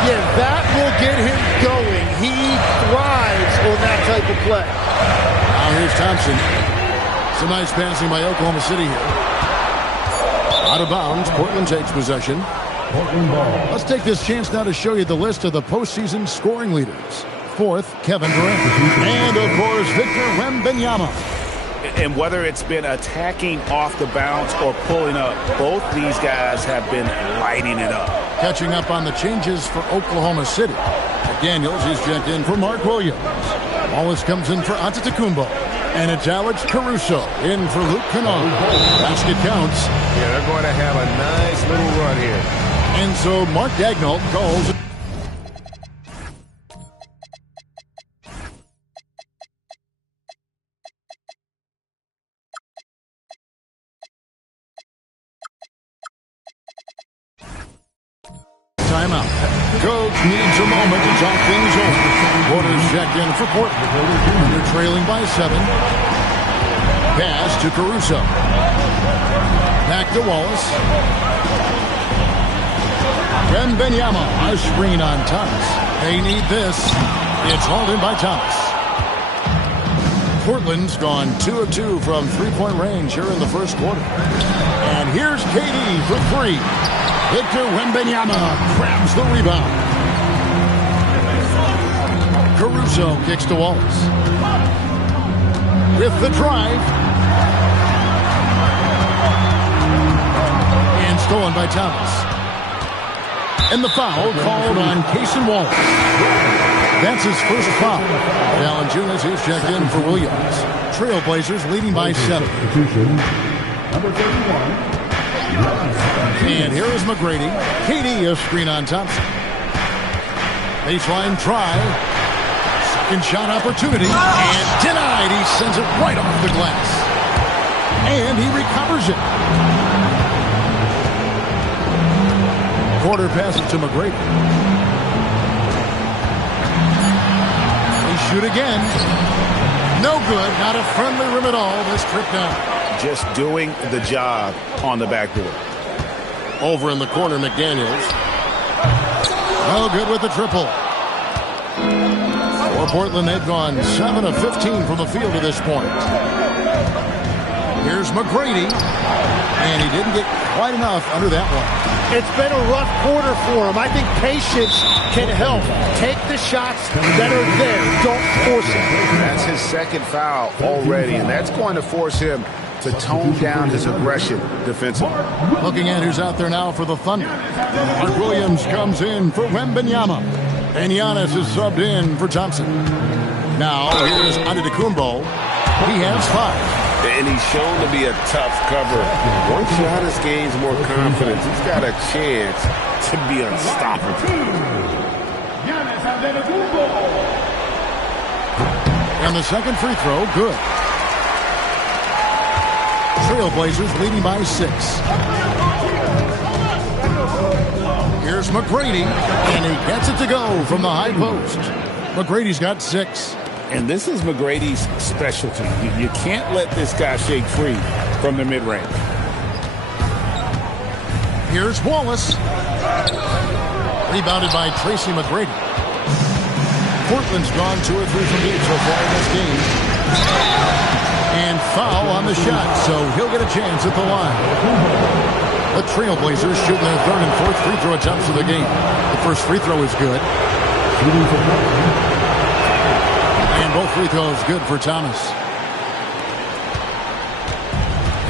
Yeah, that will get him going. He thrives on that type of play. Now here's Thompson. Some nice passing by Oklahoma City here. Out of bounds, Portland takes possession. Let's take this chance now to show you the list of the postseason scoring leaders. 4th, Kevin Durant. And, of course, Victor Wembanyama. And whether it's been attacking off the bounce or pulling up, both these guys have been lighting it up. Catching up on the changes for Oklahoma City. McDaniels is checked in for Mark Williams. Wallace comes in for Antetokounmpo. And it's Alex Caruso in for Luke Kennard. Basket counts. Yeah, they're going to have a nice little run here. And so Mark Daigneault calls. Timeout. Coach needs a moment to talk things over. Porter's checked in for Portland. They're trailing by 7. Pass to Caruso. Back to Wallace. Wembanyama, a screen on Thomas. They need this. It's hauled in by Thomas. Portland's gone 2 of 2 from three-point range here in the first quarter. And here's KD for 3. Victor Wembanyama grabs the rebound. Caruso kicks to Wallace. With the drive. And stolen by Thomas. And the foul called on Cason Wallace. That's his first foul. Valanciunas is checked in for Williams. Trailblazers leading by 7. Number 31. And here is McGrady. KD a screen on Thompson. Baseline try. Second shot opportunity. And denied. He sends it right off the glass. And he recovers it. Porter passes to McGrady. They shoot again. No good. Not a friendly rim at all this trip down. Just doing the job on the backboard. Over in the corner, McDaniels. No good with the triple. For Portland, they've gone 7 of 15 from the field to this point. Here's McGrady. And he didn't get quite enough under that one. It's been a rough quarter for him. I think patience can help. Take the shots that are there. Don't force it. That's his second foul already, and that's going to force him to tone down his aggression defensively. Looking at who's out there now for the Thunder. Mark Williams comes in for Wembanyama. And Giannis is subbed in for Thompson. Now, here's Antetokounmpo. He has 5. And he's shown to be a tough cover. Once Giannis gains more confidence, he's got a chance to be unstoppable. And the second free throw, good. Trailblazers leading by 6. Here's McGrady, and he gets it to go from the high post. McGrady's got 6. And this is McGrady's specialty. You can't let this guy shake free from the mid-range. Here's Wallace. Rebounded by Tracy McGrady. Portland's gone 2 or 3 from deep so far in this game. And foul on the shot, so he'll get a chance at the line. The Trailblazers shooting their 3rd and 4th free throw attempts of the game. The first free throw is good. And both free throws good for Thomas.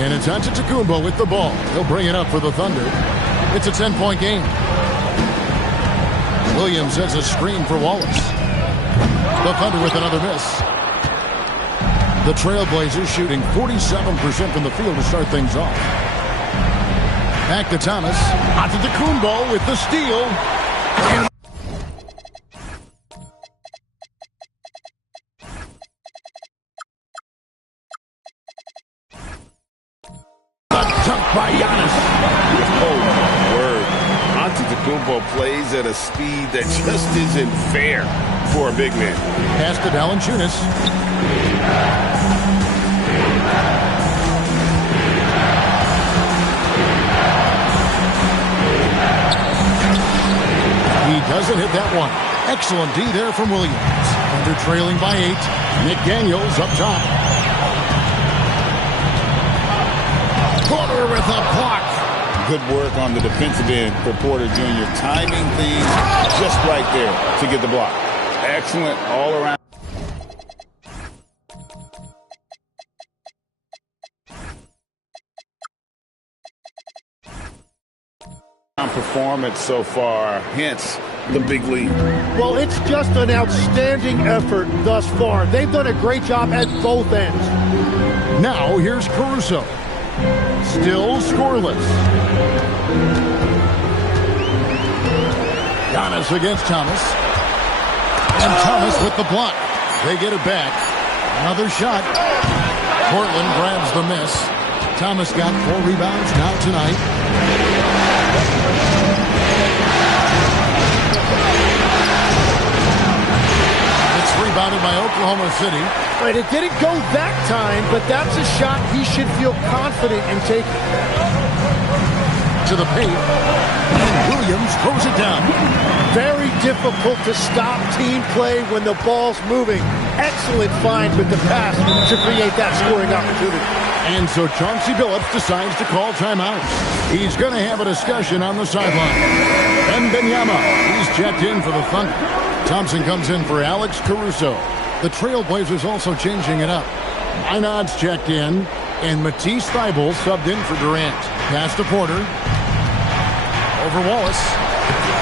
And it's Antetokounmpo with the ball. He'll bring it up for the Thunder. It's a 10-point game. Williams has a screen for Wallace. The Thunder with another miss. The Trailblazers shooting 47% from the field to start things off. Back to Thomas. Antetokounmpo with the steal. And by Giannis. Oh, my word. Antetokounmpo plays at a speed that just isn't fair for a big man. Pass to Valanciunas. He doesn't hit that one. Excellent D there from Williams. Under trailing by 8. McDaniels up top. Porter with a block. Good work on the defensive end for Porter Jr. Timing things just right there to get the block. Excellent all around. Performance so far, hence the big lead. Well, it's just an outstanding effort thus far. They've done a great job at both ends. Now here's Caruso. Still scoreless. Giannis against Thomas. And Thomas with the block. They get it back. Another shot. Portland grabs the miss. Thomas got 4 rebounds now tonight. It's rebounded by Oklahoma City. Right, it didn't go that time, but that's a shot he should feel confident in taking. To the paint, and Williams throws it down. Very difficult to stop team play when the ball's moving. Excellent find with the pass to create that scoring opportunity. And so Chauncey Billups decides to call timeout. He's going to have a discussion on the sideline. Ben Benyama, he's checked in for the Thunder. Thompson comes in for Alex Caruso. The Trailblazers also changing it up. Einad's checked in, and Matisse Thybulle subbed in for Durant. Pass to Porter. Over Wallace.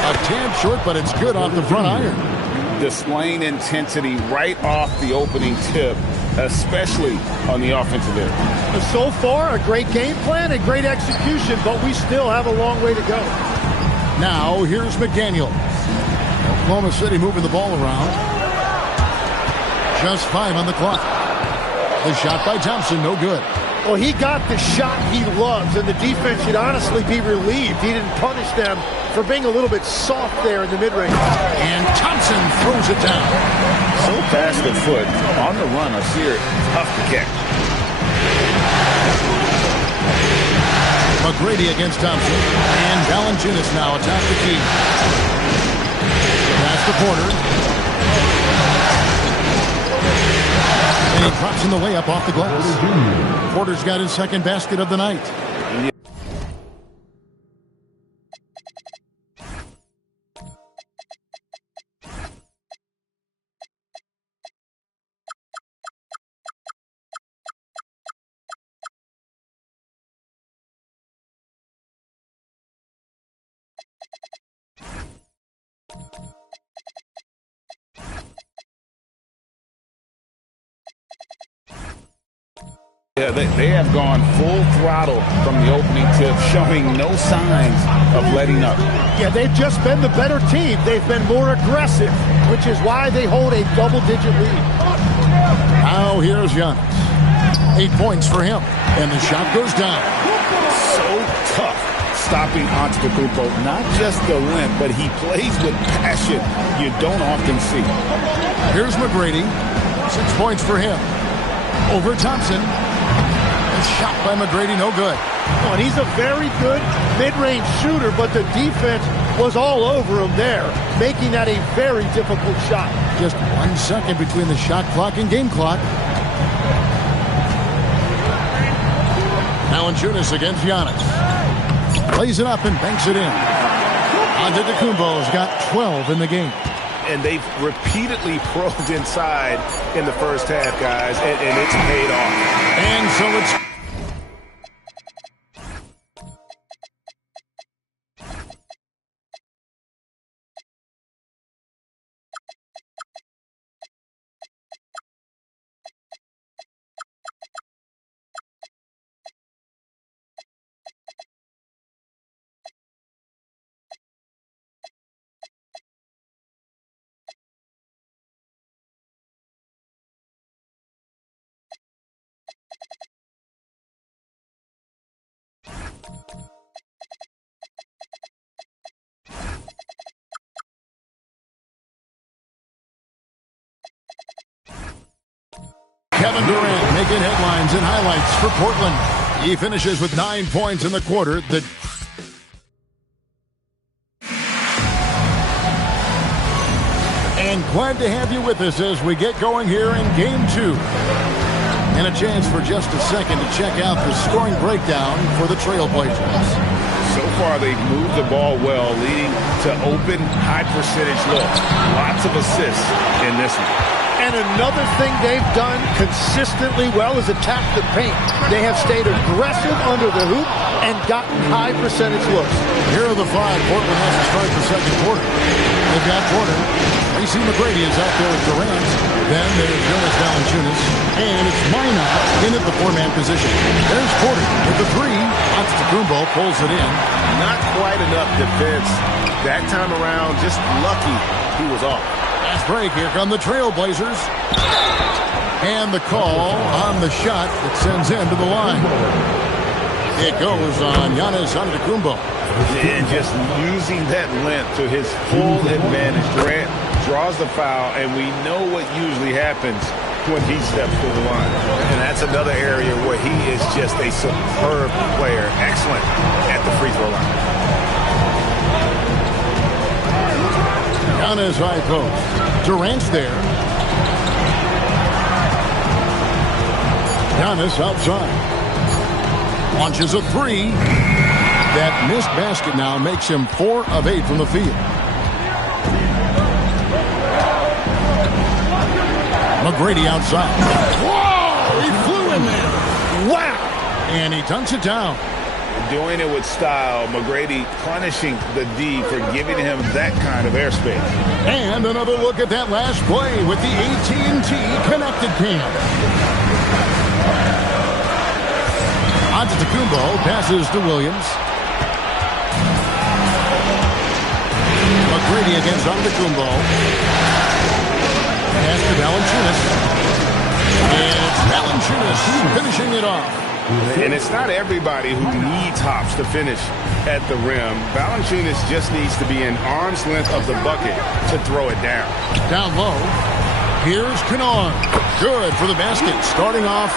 A tad short, but it's good off the front iron. Displaying intensity right off the opening tip, especially on the offensive end. So far, a great game plan and great execution, but we still have a long way to go. Now, here's McDaniel. Oklahoma City moving the ball around. Just 5 on the clock. The shot by Thompson, no good. Well, he got the shot he loves, and the defense should honestly be relieved. He didn't punish them for being a little bit soft there in the mid-range. And Thompson throws it down. So fast of foot. On the run, Asir, tough to catch. McGrady against Thompson. And Valanciunas now atop the key. Pass to Porter. And he drops in the layup off the glass. Porter's got his second basket of the night. Yeah, they have gone full throttle from the opening tip, showing no signs of letting up. Yeah, they've just been the better team. They've been more aggressive, which is why they hold a double-digit lead. Now here's Giannis. 8 points for him, and the shot goes down. So tough stopping Antetokounmpo. Not just the length, but he plays with passion you don't often see. Here's McGrady. 6 points for him. Over Thompson. Shot by McGrady, no good. Oh, and he's a very good mid-range shooter, but the defense was all over him there, making that a very difficult shot. Just 1 second between the shot clock and game clock. Valanciunas against Giannis. Plays it up and banks it in. Antetokounmpo's got 12 in the game. And they've repeatedly probed inside in the first half, guys, and it's paid off. And so it's... Kevin Durant making headlines and highlights for Portland. He finishes with 9 points in the quarter. And glad to have you with us as we get going here in Game 2. And a chance for just a second to check out the scoring breakdown for the Trailblazers. So far, they've moved the ball well, leading to open, high-percentage looks. Lots of assists in this one. And another thing they've done consistently well is attack the paint. They have stayed aggressive under the hoop and gotten high percentage looks. Here are the 5 Portland has to start the second quarter. They've got Porter. Tracy McGrady is out there with Durant. Then there's Jonas Valanciunas. And it's Minot in at the 4-man position. There's Porter with the 3. Antetokounmpo pulls it in. Not quite enough defense that time around. Just lucky he was off. Last break, here come the Trailblazers. And the call on the shot that sends him to the line. It goes on Giannis Antetokounmpo. And just using that length to his full advantage. Durant draws the foul, and we know what usually happens when he steps to the line. And that's another area where he is just a superb player. Excellent at the free throw line. Giannis high post. Durant's there. Giannis outside. Launches a 3. That missed basket now makes him 4 of 8 from the field. McGrady outside. Whoa! He flew in there. Wow! And he dunks it down. Doing it with style. McGrady punishing the D for giving him that kind of airspace. And another look at that last play with the AT&T connected cam. Antetokounmpo passes to Williams. McGrady against Antetokounmpo. Pass to Valanciunas. It's Valanciunas finishing it off. And it's not everybody who needs hops to finish at the rim. Valanciunas just needs to be an arm's length of the bucket to throw it down. Down low. Here's Kennard. Good for the basket. Starting off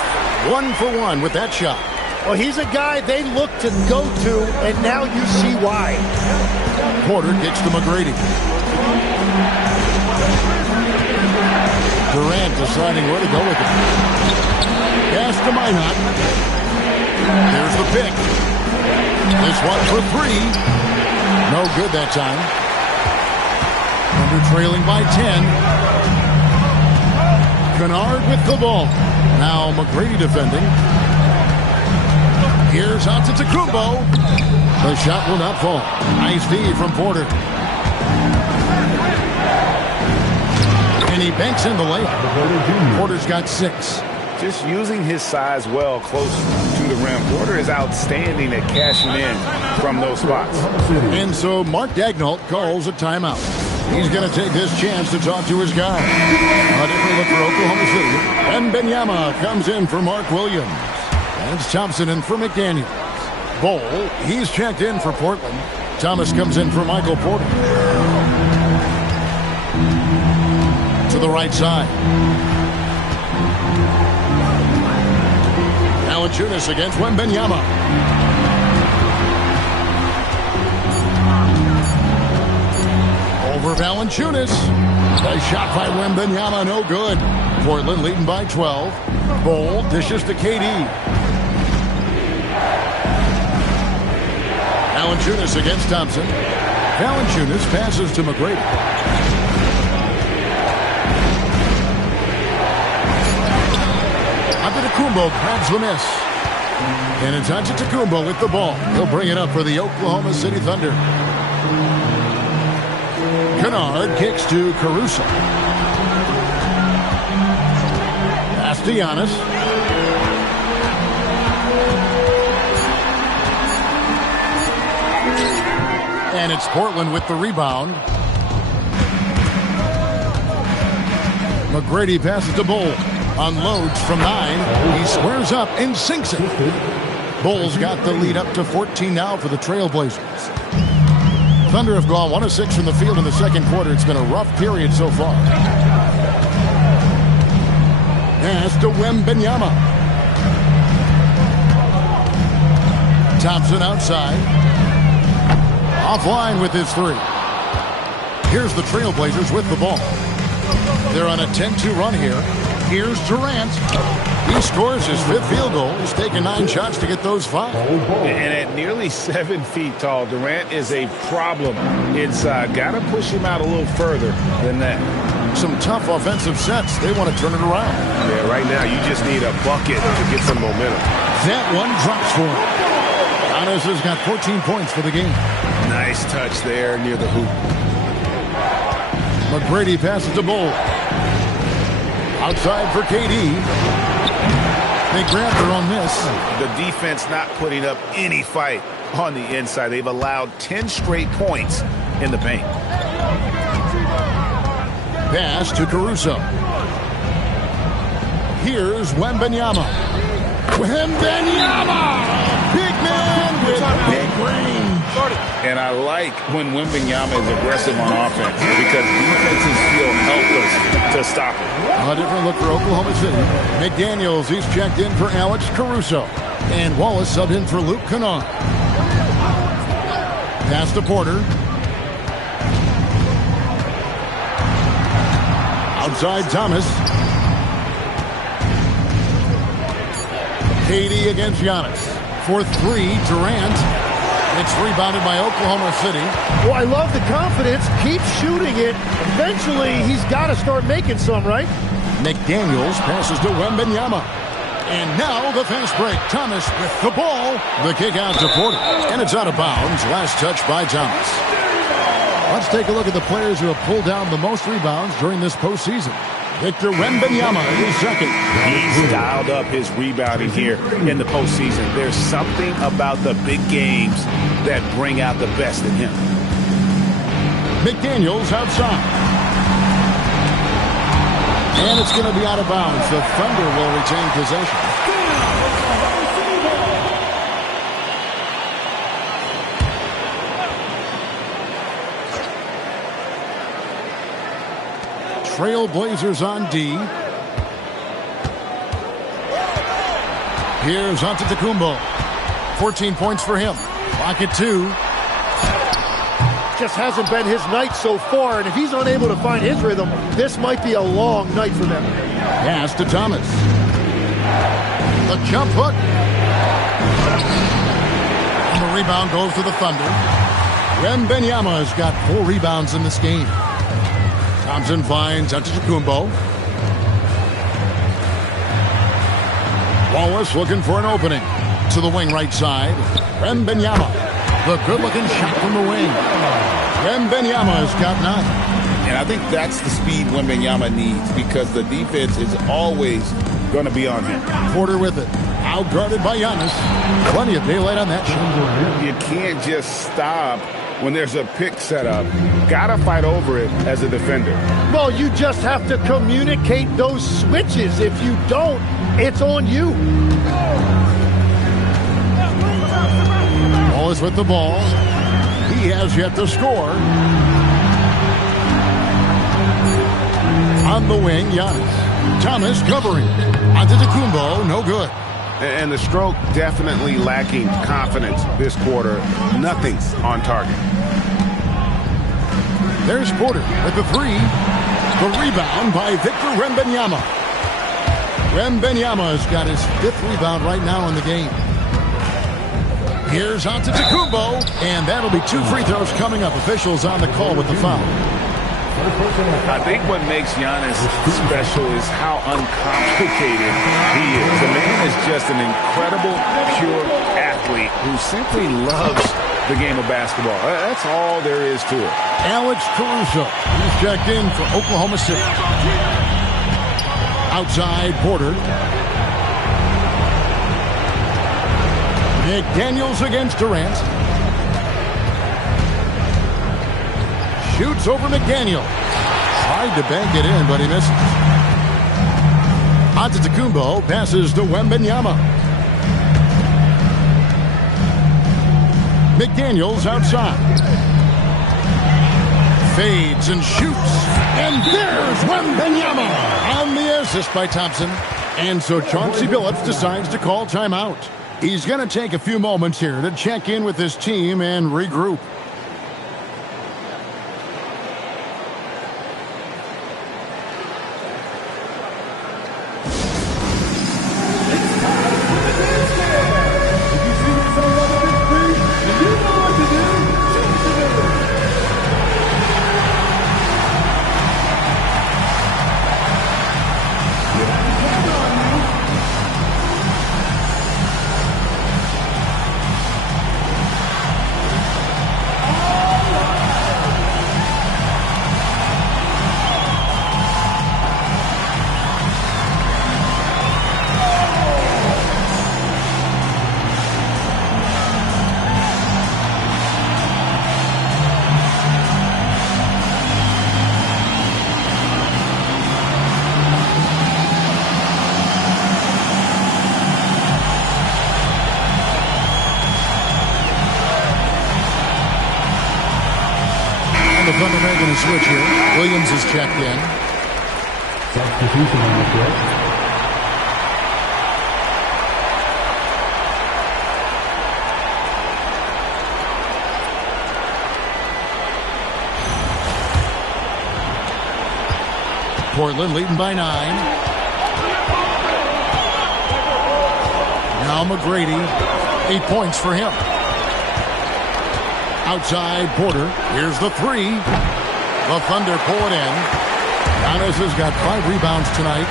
1 for 1 with that shot. Well, he's a guy they look to go to, and now you see why. Porter kicks to McGrady. Durant deciding where to go with it. Pass to Minot. There's the pick. This one for 3. No good that time. Under trailing by 10. Kennard with the ball. Now McGrady defending. Here's Antetokounmpo. The shot will not fall. Nice feed from Porter. And he banks in the layup. Porter's got 6. just using his size well close to the rim. Porter is outstanding at cashing in from those spots. And so Mark Daigneault calls a timeout. He's going to take this chance to talk to his guy. A different look for Oklahoma City. And Wembanyama comes in for Mark Williams. And it's Thompson in for McDaniels. Bol, he's checked in for Portland. Thomas comes in for Michael Porter. To the right side. Valanciunas against Wembanyama. Over Valanciunas. A shot by Wembanyama, no good. Portland leading by 12. Bol dishes to KD. Valanciunas against Thompson. Valanciunas passes to McGrady. Antetokounmpo grabs the miss. And it's Antetokounmpo with the ball. He'll bring it up for the Oklahoma City Thunder. Kennard kicks to Caruso. Pass to Giannis. And it's Portland with the rebound. McGrady passes to Bol. Unloads from 9. He squares up and sinks it. Bol's got the lead up to 14 now for the Trailblazers. Thunder have gone 1 of 6 from the field in the second quarter. It's been a rough period so far. Pass to Wembanyama. Thompson outside. Offline with his 3. Here's the Trailblazers with the ball. They're on a 10-2 run here. Here's Durant. He scores his 5th field goal. He's taken 9 shots to get those 5. And at nearly 7 feet tall, Durant is a problem inside. Got to push him out a little further than that. Some tough offensive sets. They want to turn it around. Yeah, right now you just need a bucket to get some momentum. That one drops for him. Giannis has got 14 points for the game. Nice touch there near the hoop. McGrady passes to Bol. Outside for KD. They grab their own miss. The defense not putting up any fight on the inside. They've allowed 10 straight points in the paint. Pass to Caruso. Here's Wembanyama. Wembanyama! Big man with big range. And I like when Wembanyama is aggressive on offense because defenses feel helpless to stop it. A different look for Oklahoma City. McDaniels, he's checked in for Alex Caruso. And Wallace subbed in for Luke Kennard. Pass to Porter. Outside Thomas. KD against Giannis. For 3, Durant. It's rebounded by Oklahoma City. Well, I love the confidence. Keep shooting it. Eventually, he's got to start making some, right? McDaniels passes to Wembanyama. And now the fast break. Thomas with the ball. The kick out to Porter. And it's out of bounds. Last touch by Thomas. Let's take a look at the players who have pulled down the most rebounds during this postseason. Victor Wembanyama is second. He's dialed up his rebounding here in the postseason. There's something about the big games that bring out the best in him. McDaniels outside. And it's going to be out of bounds. The Thunder will retain possession. Trailblazers on D. Here's Antetokounmpo. 14 points for him. Clock at 2. Just hasn't been his night so far, and if he's unable to find his rhythm, this might be a long night for them. Pass to Thomas. The jump hook. And the rebound goes to the Thunder. Wembanyama has got 4 rebounds in this game. Thompson finds Antetokounmpo. Wallace looking for an opening. To the wing right side. Wembanyama. The good-looking shot from the wing. Wembanyama has got 9. And I think that's the speed Wembanyama needs because the defense is always going to be on him. Porter with it. Out-guarded by Giannis. Plenty of daylight on that shot. You can't just stop when there's a pick set up. Got to fight over it as a defender. Well, you just have to communicate those switches. If you don't, it's on you. Wallace with the ball. He has yet to score. On the wing, Giannis. Thomas covering. Antetokounmpo, no good. And the stroke definitely lacking confidence this quarter. Nothing on target. There's Porter with the three. The rebound by Victor Wembanyama. Wembanyama's got his 5th rebound right now in the game. Here's Antetokounmpo, and that'll be 2 free throws coming up. Officials on the call with the foul. I think what makes Giannis special is how uncomplicated he is. The man is just an incredible, pure athlete who simply loves the game of basketball. That's all there is to it. Alex Caruso, he's checked in for Oklahoma City. Outside, Porter. McDaniels against Durant. Shoots over McDaniel. Tried to bank it in, but he misses. Antetokounmpo passes to Wembanyama. McDaniels outside. Fades and shoots. And there's Wembanyama on the assist by Thompson. And so Chauncey Billups decides to call timeout. He's going to take a few moments here to check in with his team and regroup. The Thunder making a switch here. Williams is checked in. Substitution on the play. Portland leading by 9. Now McGrady. 8 points for him. Outside Porter. Here's the three. The Thunder pull it in. Giannis has got 5 rebounds tonight.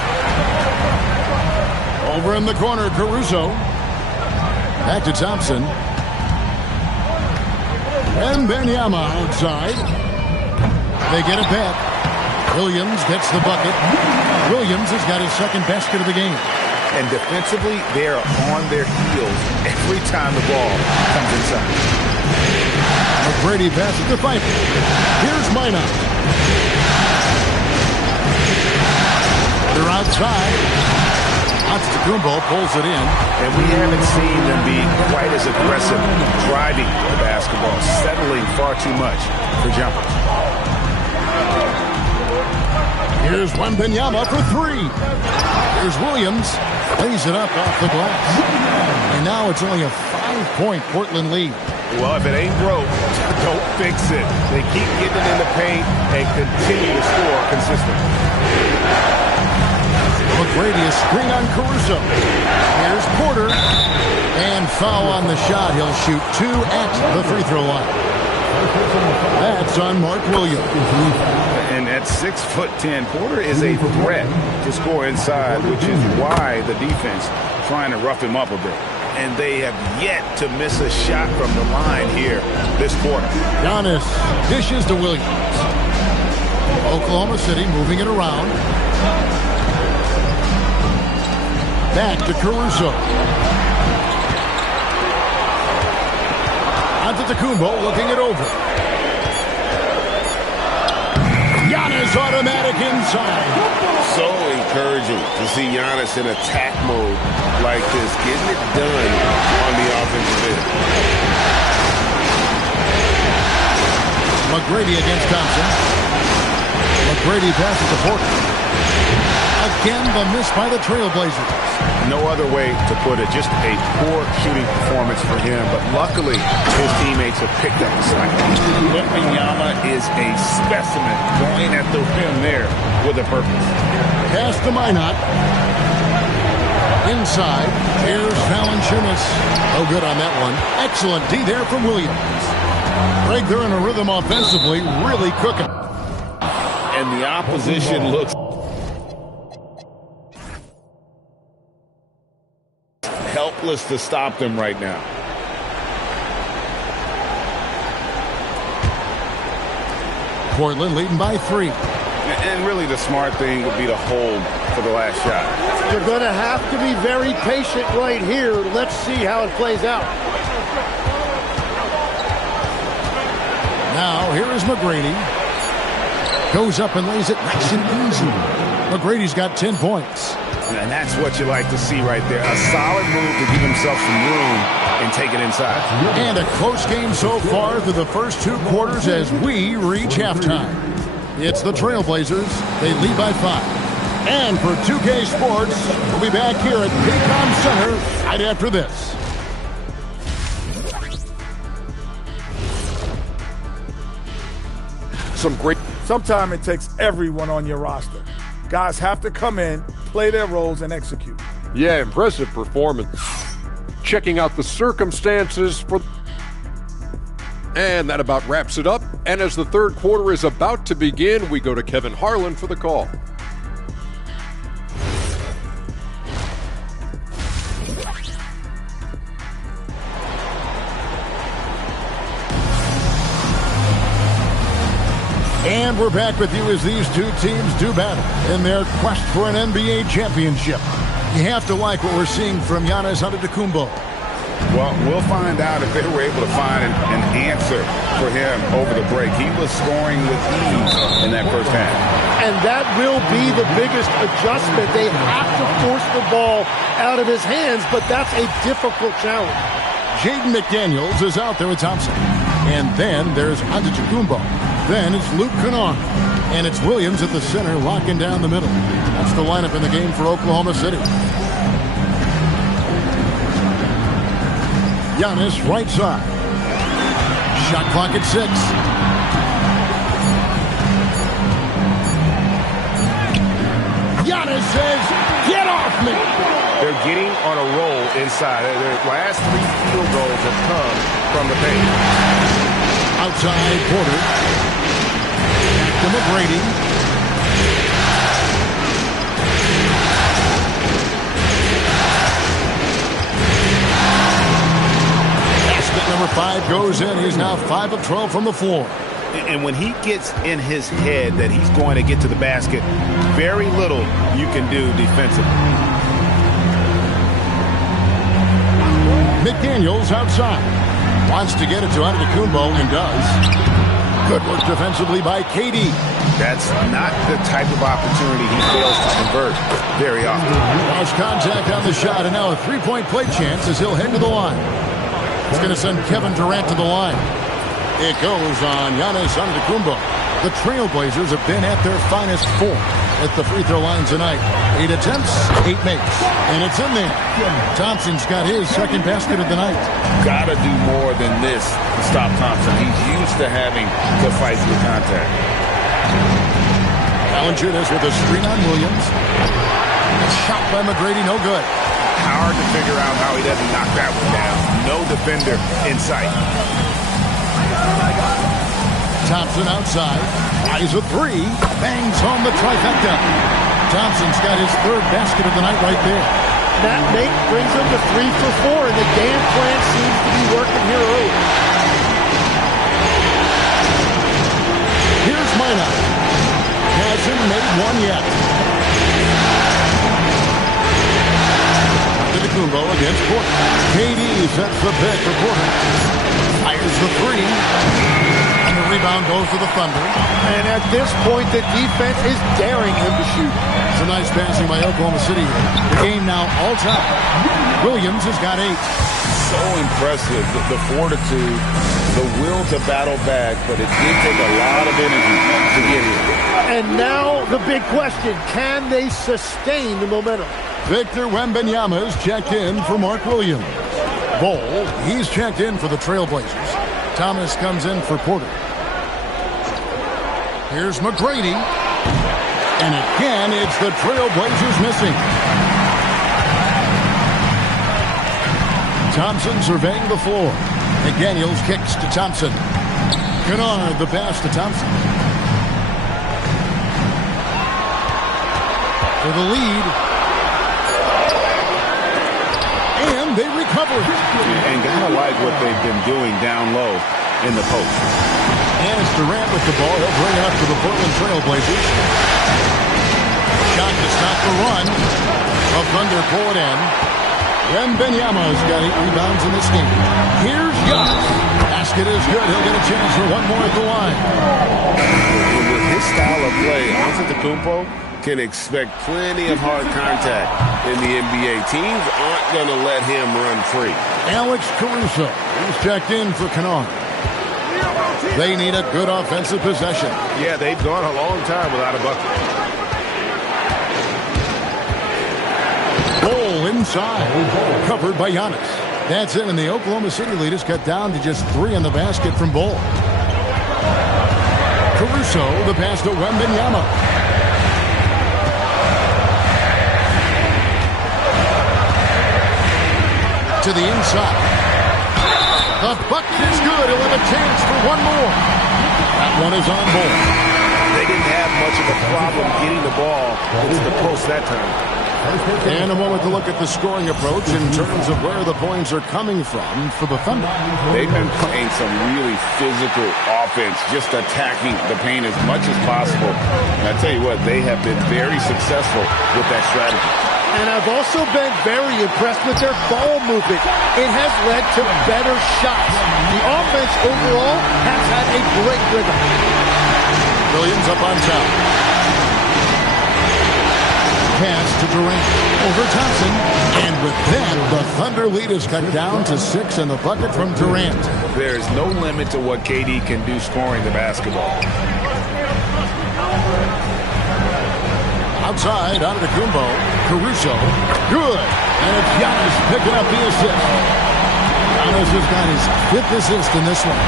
Over in the corner, Caruso. Back to Thompson. And Wembanyama outside. They get it back. Williams gets the bucket. Williams has got his 2nd basket of the game. And defensively, they're on their heels every time the ball comes inside. McGrady passes to Pfeiffer. Here's Minot. They're outside. Antetokounmpo pulls it in. And we haven't seen them be quite as aggressive driving the basketball, settling far too much for jumpers. Here's Wembanyama for 3. Here's Williams. Lays it up off the glass. And now it's only a 5-point Portland lead. Well, if it ain't broke, don't fix it. They keep getting it in the paint and continue to score consistently. McGrady is screen on Caruso. Here's Porter. And foul on the shot. He'll shoot 2 at the free throw line. That's on Mark Williams. And at 6'10", Porter is a threat to score inside, which is why the defense trying to rough him up a bit. And they have yet to miss a shot from the line here this quarter. Giannis dishes to Williams. Oklahoma City moving it around. Back to Caruso. Antetokounmpo looking it over. Giannis automatic inside. So encouraging to see Giannis in attack mode like this, getting it done on the offensive end. McGrady against Thompson. McGrady passes to Porter. Again, the miss by the Trailblazers. No other way to put it. Just a poor shooting performance for him. But luckily, his teammates have picked up the slack. Wembanyama is a specimen going at the rim there with a purpose. Pass to Minot. Inside. Here's Valanciunas. No good on that one. Excellent D there from Williams. Greg, they're in a rhythm offensively. Really cooking. And the opposition looks helpless to stop them right now. Portland leading by 3. And really the smart thing would be to hold for the last shot. You're going to have to be very patient right here. Let's see how it plays out. Now, here is McGrady. Goes up and lays it nice and easy. McGrady's got 10 points. And that's what you like to see right there. A solid move to give himself some room and take it inside. And a close game so far through the first 2 quarters as we reach halftime. It's the Trailblazers. They lead by 5. And for 2K Sports, we'll be back here at Paycom Center right after this. Sometimes it takes everyone on your roster. Guys have to come in, play their roles, and execute. Yeah, impressive performance. Checking out the circumstances for... And that about wraps it up. And as the third quarter is about to begin, we go to Kevin Harlan for the call. And we're back with you as these 2 teams do battle in their quest for an NBA championship. You have to like what we're seeing from Giannis Antetokounmpo. Well, we'll find out if they were able to find an answer for him over the break. He was scoring with ease in that first half. And that will be the biggest adjustment. They have to force the ball out of his hands, but that's a difficult challenge. Jaden McDaniels is out there with Thompson. And then there's Antetokounmpo. Then it's Luke Kennard. And it's Williams at the center, locking down the middle. That's the lineup in the game for Oklahoma City. Giannis, right side. Shot clock at 6. Giannis says, get off me! They're getting on a roll inside. Their last 3 field goals have come from the paint. Outside, Porter. Back to McGrady. Basket number 5 goes in. He's now 5 of 12 from the floor. And when he gets in his head that he's going to get to the basket, very little you can do defensively. McDaniels outside. Wants to get it to Antetokounmpo and does. Good work defensively by KD. That's not the type of opportunity he fails to convert very often. Lost contact on the shot, and now a 3-point play chance as he'll head to the line. It's going to send Kevin Durant to the line. It goes on Giannis Antetokounmpo. The Trailblazers have been at their finest form at the free throw line tonight. 8 attempts, 8 makes. And it's in there. Thompson's got his second basket of the night. Got to do more than this to stop Thompson. He's used to having to fight through contact. Valanciunas with a screen on Williams. A shot by McGrady, no good. Hard to figure out how he doesn't knock that one down. No defender in sight. Thompson outside. Eyes a 3. Bangs home the trifecta. Thompson's got his 3rd basket of the night right there. That make brings him to 3 for 4, and the game plan seems to be working here early. Here's Minot. Hasn't made one yet. Antetokounmpo against Porter. KD sets the pick for Porter. Fires the three. And the rebound goes to the Thunder. And at this point, the defense is daring him to shoot. It's a nice passing by Oklahoma City here. The game now all tied. Williams has got 8. So impressive, the fortitude, the will to battle back, but it did take a lot of energy to get here. And now the big question, can they sustain the momentum? Victor Wembanyama is checked in for Mark Williams. Bol, he's checked in for the Trailblazers. Thomas comes in for Porter. Here's McGrady. And again, it's the Trailblazers missing. Thompson surveying the floor. McDaniels kicks to Thompson. Kennard the pass to Thompson. For the lead. And they recover. And gotta like what they've been doing down low in the post. And it's Durant with the ball. He'll bring it up to the Portland Trailblazers. Shot to stop the run. The Thunder pull it in. Wembanyama's got 8 rebounds in this game. Here's Giannis. Basket is good. He'll get a chance for one more at the line. And with his style of play, Antetokounmpo can expect plenty of hard contact in the NBA. Teams aren't going to let him run free. Alex Caruso. He's checked in for Kennard. They need a good offensive possession. Yeah, they've gone a long time without a bucket. Bol inside. Covered by Giannis. That's it, and the Oklahoma City lead is cut down to just 3 in the basket from Bol. Caruso, the pass to Wembanyama. To the inside. The bucket is good. He'll have a chance for one more. That one is on Bol. They didn't have much of a problem getting the ball into the post that time. And a moment to look at the scoring approach in terms of where the points are coming from for the Thunder. They've been playing some really physical offense, just attacking the paint as much as possible. And I tell you what, they have been very successful with that strategy. And I've also been very impressed with their ball movement. It has led to better shots. The offense overall has had a great rhythm. Williams up on top. Pass to Durant. Over Thompson. And with that, the Thunder lead is cut down to 6 in the bucket from Durant. There's no limit to what KD can do scoring the basketball. Outside, Antetokounmpo. Caruso. Good. And it's Giannis picking up the assist. Giannis has got his 5th assist in this one.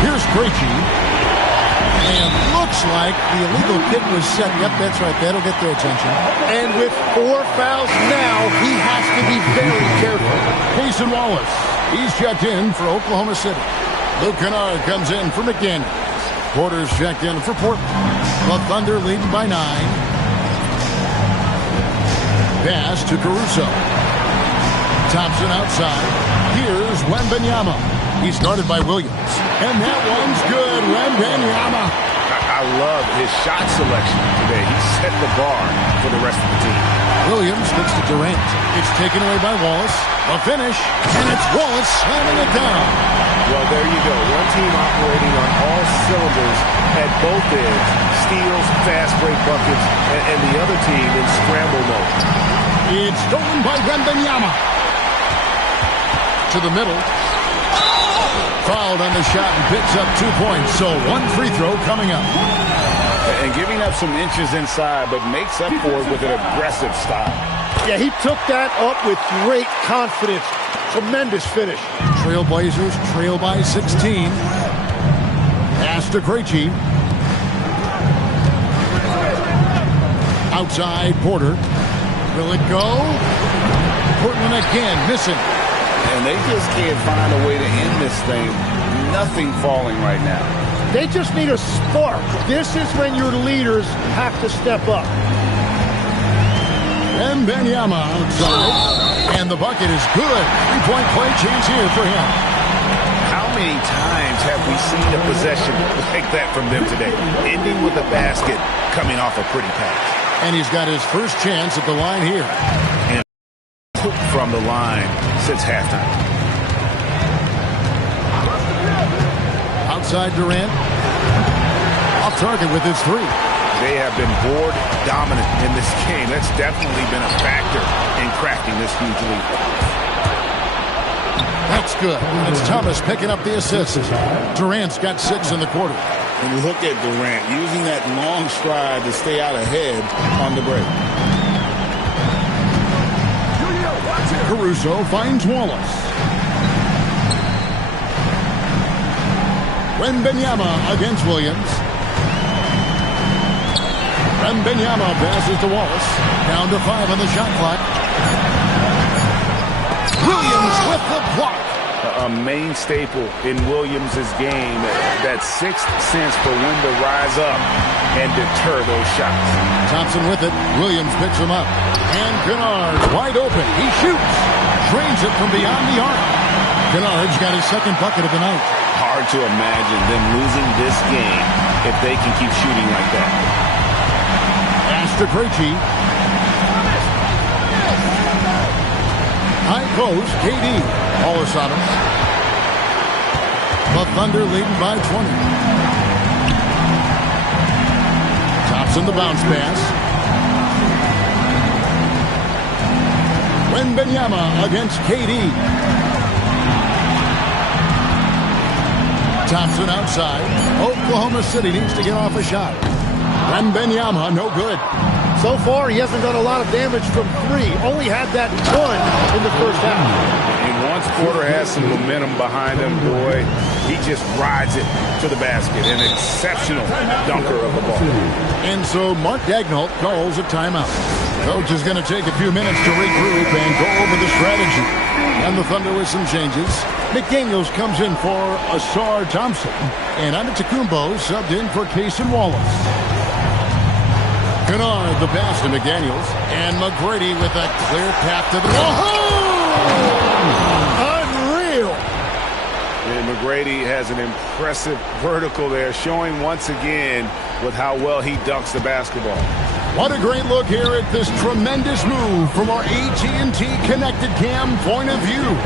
Here's Krejci. And looks like the illegal kick was set. Yep, that's right. That'll get their attention. And with 4 fouls now, he has to be very careful. Cason Wallace. He's checked in for Oklahoma City. Luke Kennard comes in for McDaniels. Porter's checked in for Portland. The Thunder leading by 9. Pass to Caruso. Thompson outside. Here's Wembanyama. He's guarded by Williams. And that one's good. Wembanyama. I love his shot selection today. He set the bar for the rest of the team. Williams looks to Durant. It's taken away by Wallace. A finish. And it's Wallace slamming it down. Well, there you go. One team operating on all cylinders at both ends. Steals, fast break buckets, and the other team in scramble mode. It's stolen by Wembanyama. To the middle. Fouled on the shot and picks up 2 points. So 1 free throw coming up. And giving up some inches inside, but makes up for it with an aggressive style. Yeah, he took that up with great confidence. Tremendous finish. Trailblazers trail by 16. Pass to Krejci. Outside, Porter. Will it go? Portland again, missing. And they just can't find a way to end this thing. Nothing falling right now. They just need a spark. This is when your leaders have to step up. Wembanyama outside. And the bucket is good. 3-point play chance here for him. How many times have we seen a possession like that from them today? Ending with a basket, coming off a pretty pass. And he's got his first chance at the line here. And from the line since halftime. Outside Durant. Off target with his three. They have been board dominant in this game. That's definitely been a factor in cracking this huge lead. That's good. It's Thomas picking up the assist. Durant's got 6 in the quarter. And look at Durant using that long stride to stay out ahead on the break. Caruso finds Wallace. Wembanyama against Williams. Wembanyama passes to Wallace. Down to 5 on the shot clock. Williams with the block. A main staple in Williams' game, that sixth sense for when to rise up and deter those shots. Thompson with it. Williams picks him up. And Kennard wide open. He shoots. Drains it from beyond the arc. Kennard's got his second bucket of the night. Hard to imagine them losing this game if they can keep shooting like that. Pass to Krejci. High post, KD. Wallace on him. The Thunder leading by 20. Thompson the bounce pass. Wembanyama against KD. Thompson outside. Oklahoma City needs to get off a shot. Wembanyama, no good. So far, he hasn't done a lot of damage from 3. Only had that 1 in the first half. And once Porter has some momentum behind him, boy, he just rides it to the basket. An exceptional dunker of the ball. And so Mark Daigneault calls a timeout. Coach is going to take a few minutes to regroup and go over the strategy. And the Thunder with some changes. McDaniels comes in for Ausar Thompson. And Antetokounmpo subbed in for Cason Wallace. Kennard the pass to McDaniels. And McGrady with a clear path to the ball. Unreal. And McGrady has an impressive vertical there, showing once again with how well he dunks the basketball. What a great look here at this tremendous move from our AT&T Connected Cam point of view.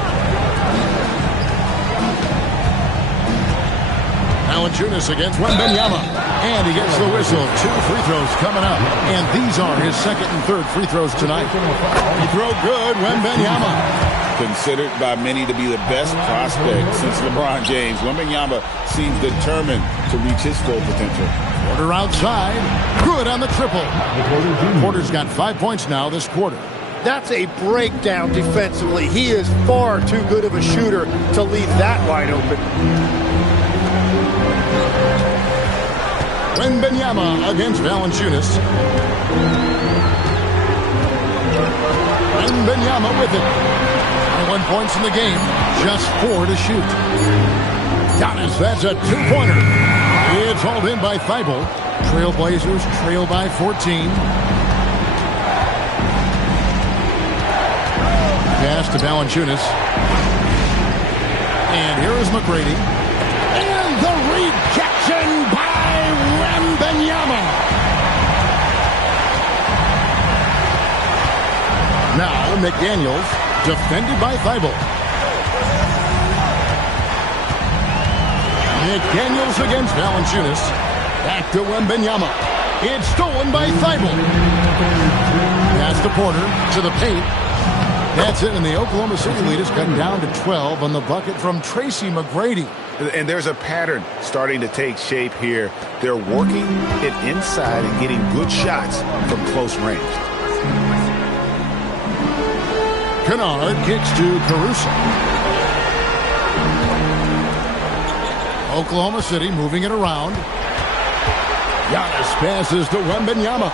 Valanciunas against Wembanyama. And he gets the whistle. 2 free throws coming up. And these are his second and third free throws tonight. Free throw good, Wembanyama. Considered by many to be the best prospect since LeBron James, Wembanyama seems determined to reach his full potential. Porter outside. Good on the triple. Porter's got 5 points now this quarter. That's a breakdown defensively. He is far too good of a shooter to leave that wide open. Wembanyama against Valanciunas. Wembanyama with it. 21 points in the game, just 4 to shoot. Giannis, that's a 2-pointer. It's hauled in by Thibault. Trailblazers trail by 14. Pass to Valanciunas. And here is McGrady. And the rejection by Wembanyama. Now McDaniels. Defended by Thibault. McDaniels against Valanciunas. Back to Wembanyama. It's stolen by Thibault. Pass to Porter to the paint. That's it, and the Oklahoma City lead is cutting down to 12 on the bucket from Tracy McGrady. And there's a pattern starting to take shape here. They're working it inside and getting good shots from close range. Kennard kicks to Caruso. Oklahoma City moving it around. Giannis passes to Wembanyama.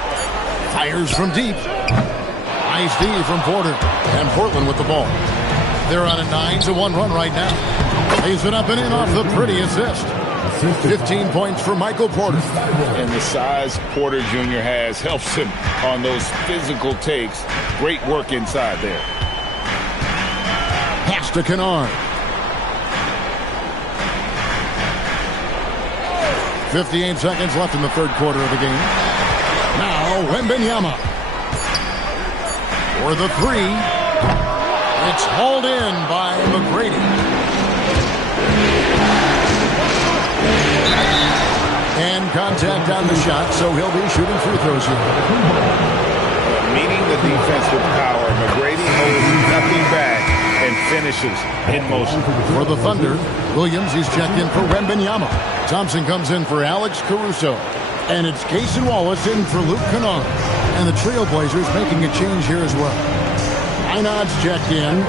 Fires from deep. Nice D from Porter. And Portland with the ball. They're on a 9-1 run right now. Lays it up and in off the pretty assist. 15 points for Michael Porter. And the size Porter Jr. has helps him on those physical takes. Great work inside there. Pass to Kennard. 58 seconds left in the third quarter of the game. Now Wembanyama. For the three. It's hauled in by McGrady. And contact on the shot, so he'll be shooting free throws here. Meeting the defense with power, McGrady holds nothing back and finishes in motion. For the Thunder, Williams, he's checked in for Wembanyama. Thompson comes in for Alex Caruso. And it's Cason Wallace in for Luke Kennard. And the Trailblazers making a change here as well. Einod's checked in.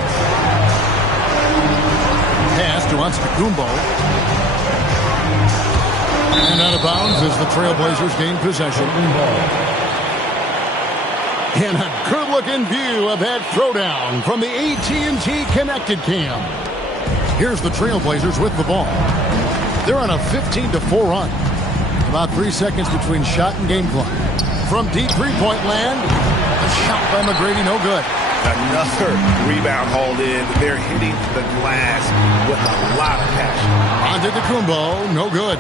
Pass to Antetokounmpo. And out of bounds as the Trailblazers gain possession. And a good-looking view of that throwdown from the AT&T Connected Cam. Here's the Trailblazers with the ball. They're on a 15-4 run. About 3 seconds between shot and game clock. From deep three-point land, a shot by McGrady, no good. Another rebound hauled in. They're hitting the glass with a lot of passion. Antetokounmpo, no good.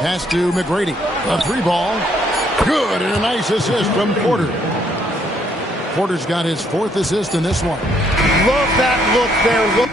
Pass to McGrady. A three ball. Good, and a nice assist from Porter. Porter's got his 4th assist in this one. Love that look there. Look.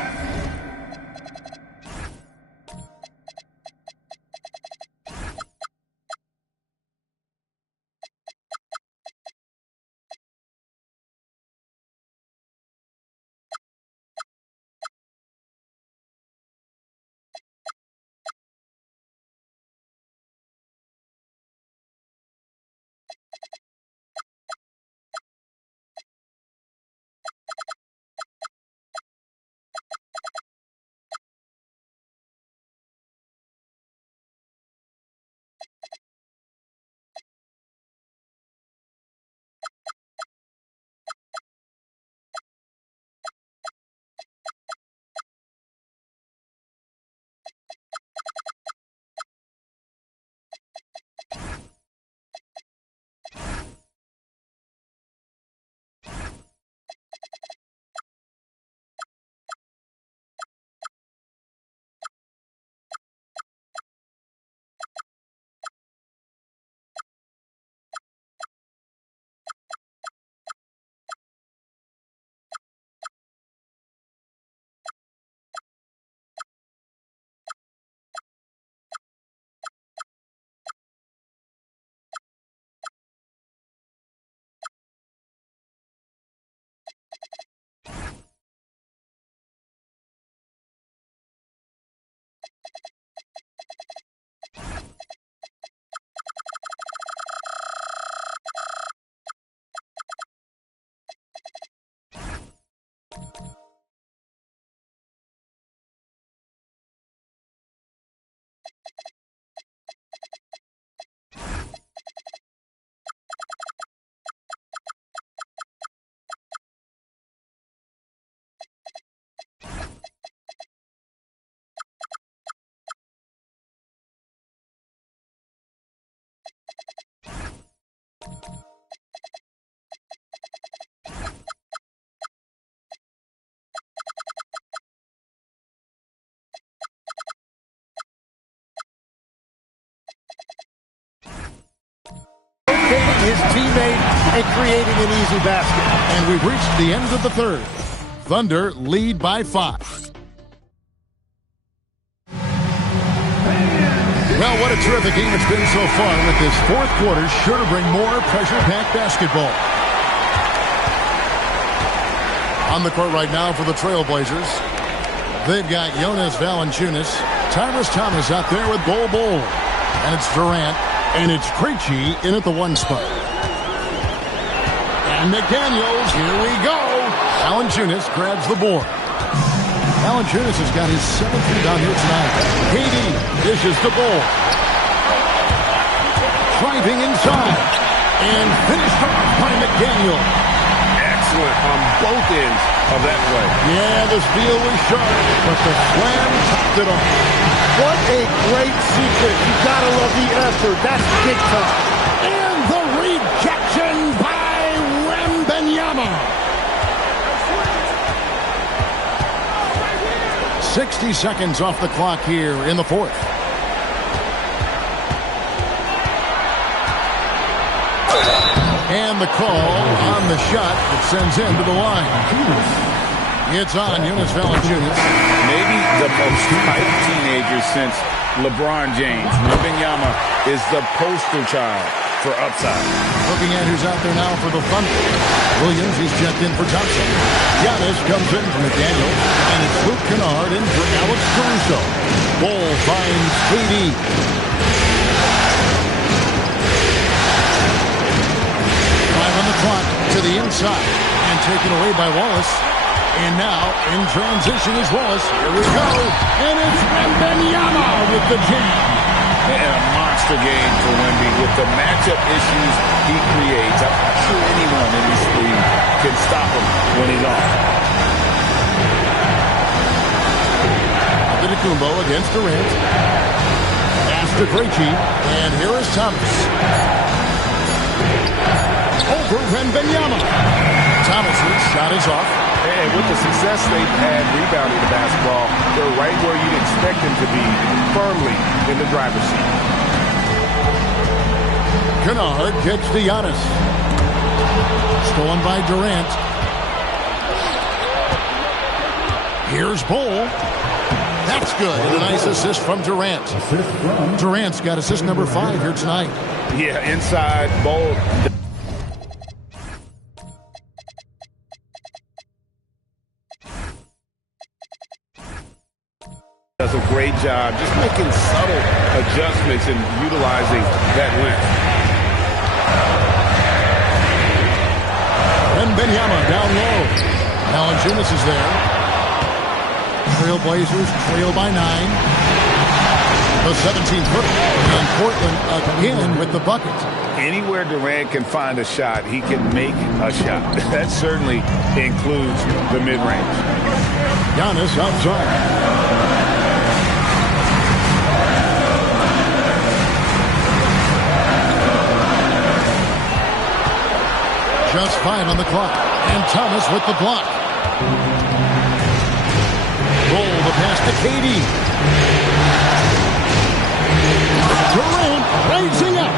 His teammate and creating an easy basket. And we've reached the end of the third. Thunder lead by 5. Well, what a terrific game it's been so far, with this fourth quarter sure to bring more pressure-packed basketball. On the court right now for the Trailblazers, they've got Jonas Valanciunas, Tyrus Thomas out there with Bol Bol, and it's Durant. And it's Krejci in at the 1 spot. And McDaniels, here we go. Valanciunas grabs the board. Valanciunas has got his 7th rebound here tonight. KD dishes the ball. Driving inside. And finished off by McDaniel. Excellent on both ends of that play. Yeah, the steal was sharp, but the slam topped it off. What a great sequence. You gotta love the effort. That's big time. And the rejection by Wembanyama. 60 seconds off the clock here in the fourth. the call on the shot that sends him to the line. It's on Jonas Valanciunas. Maybe the most hyped teenager since LeBron James. Wembanyama is the poster child for upside. Looking at who's out there now for the Thunder. Williams, he's checked in for Thompson. Giannis comes in for McDaniel. And it's Luke Kennard in for Alex Caruso. Ball finds KD. 5 on the clock to the inside. And taken away by Wallace. And now, in transition is Wallace. Here we go. And it's Wembanyama with the jam. And a monster game for Wemby with the matchup issues he creates. I'm not sure anyone in this league can stop him when he's on. Antetokounmpo against Durant. Pass to Krejci. And here is Thomas. Over Wembanyama. Thomas's shot is off. And with the success they've had rebounding the basketball, they're right where you'd expect them to be, firmly in the driver's seat. Kennard gets to Giannis. Stolen by Durant. Here's Bol. That's good. And a nice assist from Durant. Durant's got assist number 5 here tonight. Yeah, inside Bol. Does a great job just making subtle adjustments and utilizing that length. Wembanyama down low. Valanciunas is there. Trailblazers trail by 9. The 17-footer. And Portland again with the bucket. Anywhere Durant can find a shot, he can make a shot. That certainly includes the mid-range. Giannis outside. Just 5 on the clock. And Thomas with the block. Roll the pass to KD. Durant raising up.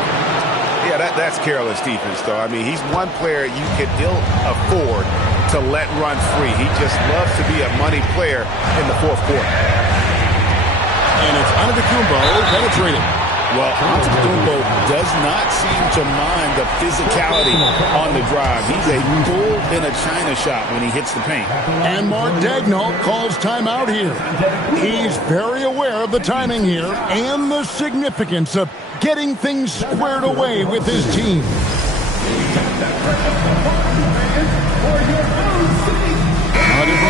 Yeah, that's careless defense, though. I mean, he's one player you can ill afford to let run free. He just loves to be a money player in the fourth quarter. And it's Antetokounmpo penetrating. Well, Antetokounmpo does not seem to mind the physicality on the drive. He's a bull in a China shop when he hits the paint. And Mark Daigneault calls timeout here. He's very aware of the timing here and the significance of getting things squared away with his team.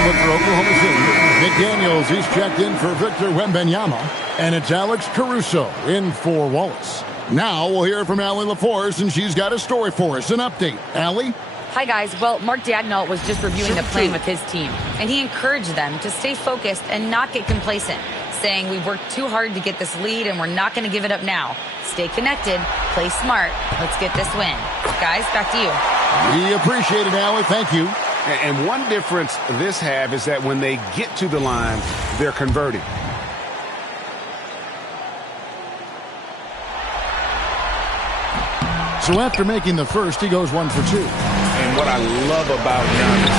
From Oklahoma City. McDaniels, he's checked in for Victor Wembanyama. And it's Alex Caruso in for Wallace. Now we'll hear from Allie LaForce, and she's got a story for us. An update. Allie? Hi, guys. Well, Mark Daigneault was just reviewing the plan with his team, and he encouraged them to stay focused and not get complacent, saying we've worked too hard to get this lead, and we're not going to give it up now. Stay connected, play smart. Let's get this win. Guys, back to you. We appreciate it, Allie. Thank you. And one difference this half is that when they get to the line, they're converting. So after making the first, he goes 1 for 2. And what I love about Giannis,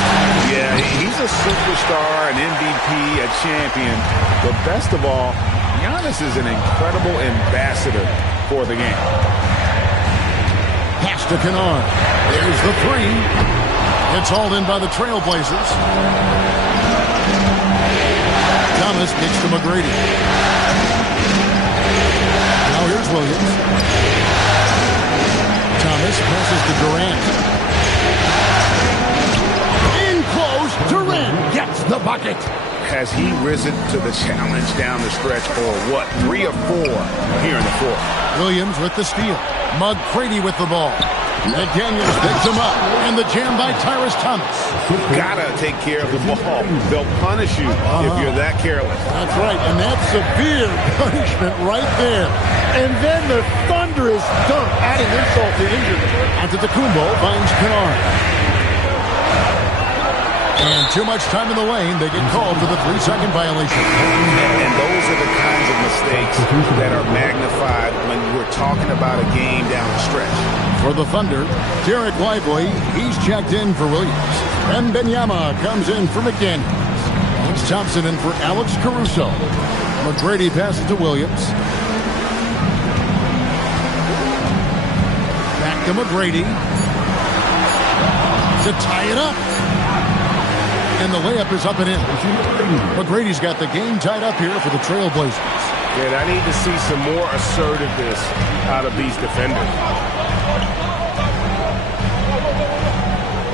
yeah, he's a superstar, an MVP, a champion. But best of all, Giannis is an incredible ambassador for the game. Pass to Kennard. There's the 3. It's hauled in by the Trailblazers. Thomas kicks to McGrady. Now here's Williams. Thomas passes to Durant. In close, Durant gets the bucket. Has he risen to the challenge down the stretch for what, 3 or 4 here in the fourth? Williams with the steal. McGrady with the ball. McDaniels picks him up, and the jam by Tyrese Thomas. Gotta take care of the ball. They'll punish you if you're that careless. That's right, and that's severe punishment right there. And then the thunderous dunk, adding insult to injury. Antetokounmpo finds Kennard. And too much time in the lane, they get called for the 3-second violation. And those are the kinds of mistakes that are magnified when we're talking about a game down the stretch. For the Thunder, Derek Lively, he's checked in for Williams. Wembanyama comes in for McDaniels. It's Thompson in for Alex Caruso. McGrady passes to Williams. Back to McGrady. To tie it up. And the layup is up and in. McGrady's got the game tied up here for the Trailblazers. And I need to see some more assertiveness out of these defenders.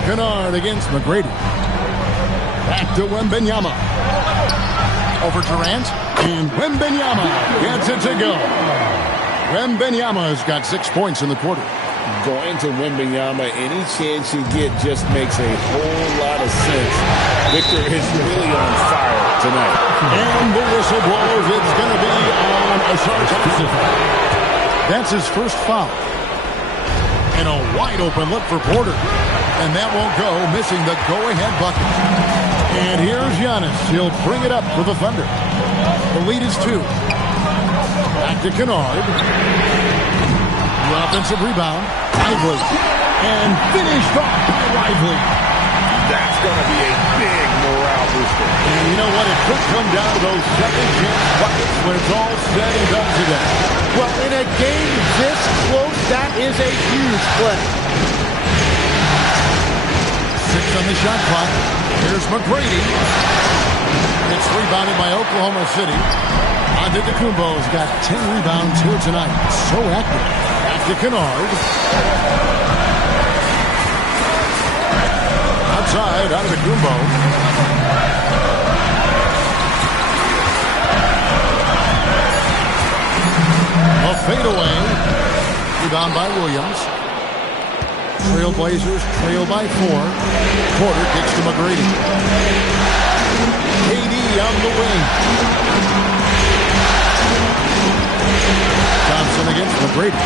Kennard against McGrady. Back to Wembanyama. Over Durant. And Wembanyama gets it to go. Wembanyama's got 6 points in the quarter. Going to Wembanyama, any chance you get just makes a whole lot of sense. Victor is really on fire tonight. And the whistle blows. It's going to be on Ausar Thompson. That's his first foul. And a wide open look for Porter. And that won't go, missing the go-ahead bucket. And here's Giannis. He'll bring it up for the Thunder. The lead is 2. Back to Kennard. The offensive rebound. Lively. And finished off by Lively. That's going to be a big morale booster. And you know what? It could come down to those second chance buckets when it's all said and done today. Well, in a game this close, that is a huge play. 6 on the shot clock. Here's McGrady. It's rebounded by Oklahoma City. Antetokounmpo's got 10 rebounds here tonight. So active. Back to Kennard. Outside, Antetokounmpo. A fadeaway. Rebound by Williams. Trailblazers trail by 4. Porter kicks to McGrady. KD on the wing. Thompson against McGrady.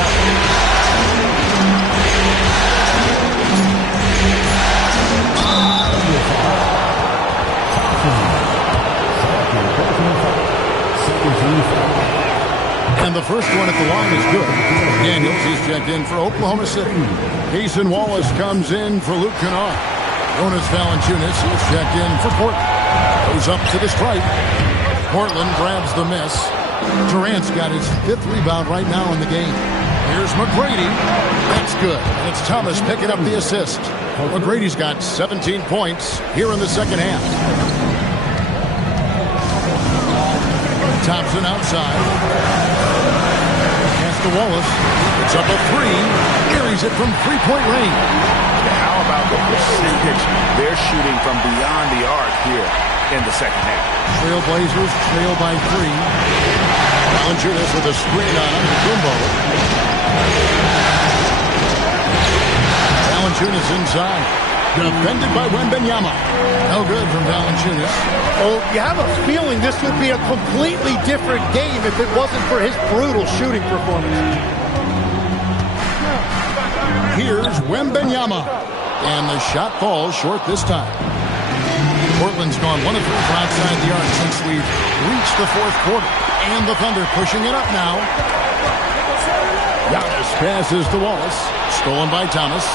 And the first one at the line is good. Daniels, he's checked in for Oklahoma City. Cason Wallace comes in for Luke Kennard. Jonas Valanciunas, he's checked in for Portland. Goes up to the stripe. Portland grabs the miss. Durant's got his 5th rebound right now in the game. Here's McGrady. That's good. And it's Thomas picking up the assist. McGrady's got 17 points here in the second half. Thompson outside. Pass to Wallace. It's up a 3. Carries it from 3-point range. How about the percentage they're shooting from beyond the arc here in the second half? Trailblazers trail by 3. Valanciunas with a screen on Antetokounmpo. Valanciunas inside. Defended by Wembanyama. No good from Valanciunas. Oh, you have a feeling this would be a completely different game if it wasn't for his brutal shooting performance. Here's Wembanyama. And the shot falls short this time. Portland's gone 1 of 3 from outside the arc since we've reached the 4th quarter. And the Thunder pushing it up now. Giannis passes to Wallace. Stolen by Thomas.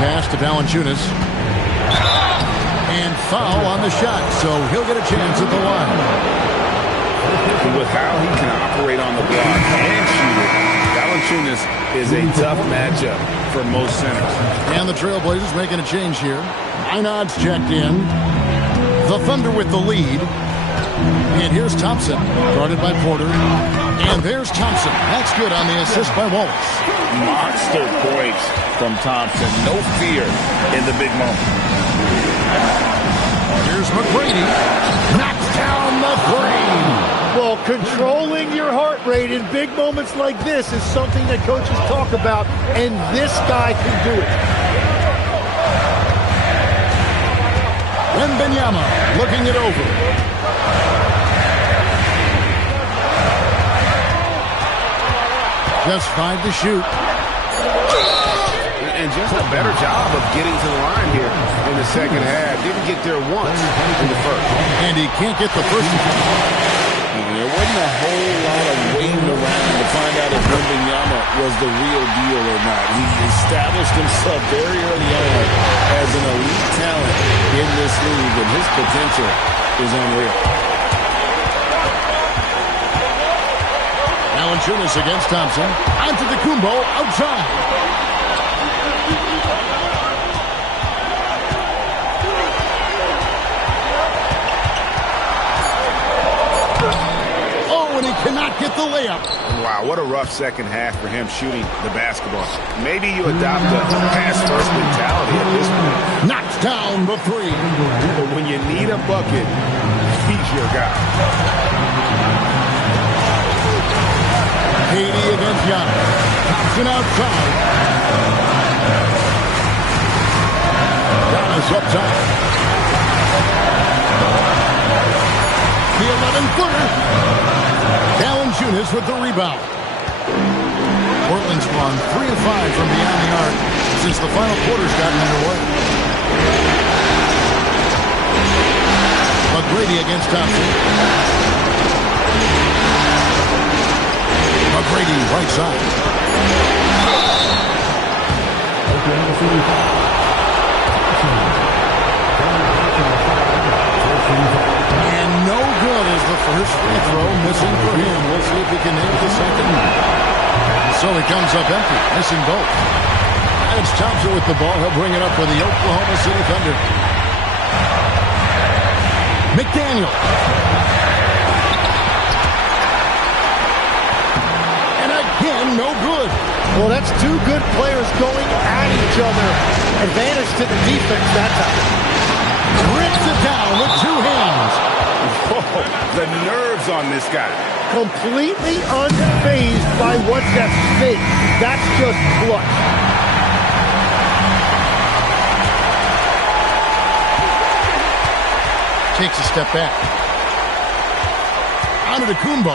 Pass to Valanciunas. And foul on the shot, so he'll get a chance at the line. With how he can operate on the block and shoot it, Valanciunas is a tough matchup for most centers. And the Trailblazers making a change here. Einad's checked in. The Thunder with the lead. And here's Thompson, guarded by Porter. And there's Thompson. That's good on the assist by Wallace. Monster points from Thompson. No fear in the big moment. Here's McGrady. Knocks down the 3. Well, controlling your heart rate in big moments like this is something that coaches talk about, and this guy can do it. Wembanyama looking it over. Just 5 to shoot. And just a better job of getting to the line here in the second half. Didn't get there once in the first. And he can't get the first one. There wasn't a whole lot of waiting around to find out if Wembanyama was the real deal or not. He established himself very early on as an elite talent in this league, and his potential is unreal. Valanciunas against Thompson. Antetokounmpo outside. Cannot get the layup. Wow, what a rough second half for him shooting the basketball. Maybe you adopt a pass-first mentality at this point. Knocks down the three. But when you need a bucket, he's your guy. KD against Giannis. Thompson outside. Giannis up top. The 11-footer. Valanciunas with the rebound. Portland's gone 3 of 5 from beyond the arc since the final quarter's gotten underway. McGrady against Thompson. McGrady right side. And no good is the first free throw missing for him. We'll see if he can nail the second. So he comes up empty, missing both. It's Thompson with the ball. He'll bring it up for the Oklahoma City Thunder. McDaniel. And again, no good. Well, that's two good players going at each other. Advantage to the defense that time. Rips it down with two hands. Whoa, the nerves on this guy. Completely unfazed by what's at stake. That's just clutch. Takes a step back. Antetokounmpo.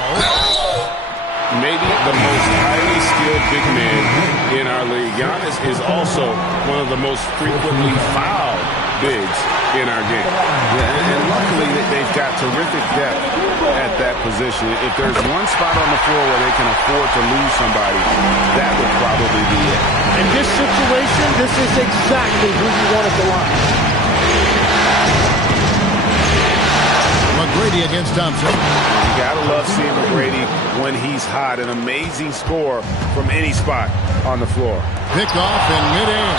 Maybe the most highly skilled big man in our league. Giannis is also one of the most frequently fouled bigs in our game. Yeah, and luckily they've got terrific depth at that position. If there's one spot on the floor where they can afford to lose somebody, that would probably be it. In this situation, this is exactly who you want at the line. McGrady against Thompson. You gotta love seeing McGrady when he's hot. An amazing score from any spot on the floor. Picked off in midair.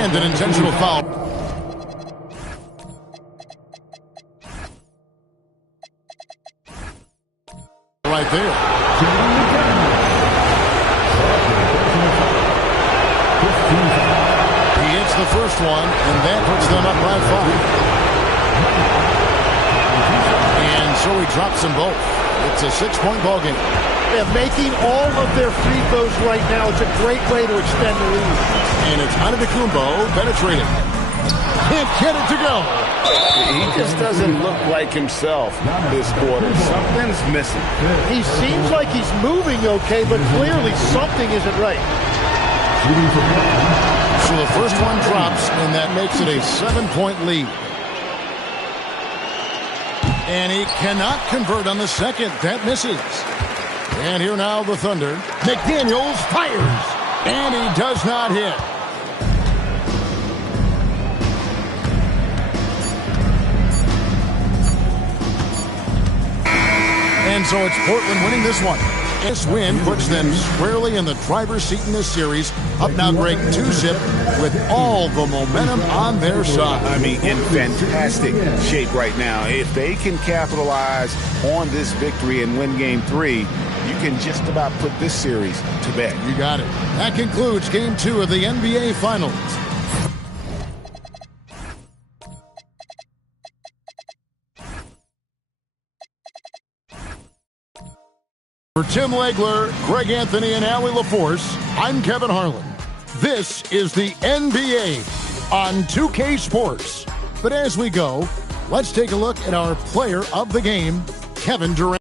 And an intentional foul. Right there. He hits the first one, and that puts them up by 5. And so he drops them both. It's a 6-point ball game. Yeah, making all of their free throws right now, it's a great way to extend the lead. And it's Antetokounmpo penetrating. Can't get it to go. He just doesn't look like himself this quarter. Something's missing. He seems like he's moving okay, but clearly something isn't right. So the first one drops, and that makes it a 7-point lead. And he cannot convert on the second. That misses. And here now the Thunder. McDaniels fires. And he does not hit. And so it's Portland winning this one. This win puts them squarely in the driver's seat in this series. Up now, Greg, 2-zip with all the momentum on their side. I mean, in fantastic shape right now. If they can capitalize on this victory and win Game 3, you can just about put this series to bed. You got it. That concludes Game 2 of the NBA Finals. For Tim Legler, Greg Anthony, and Allie LaForce, I'm Kevin Harlan. This is the NBA on 2K Sports. But as we go, let's take a look at our player of the game, Kevin Durant.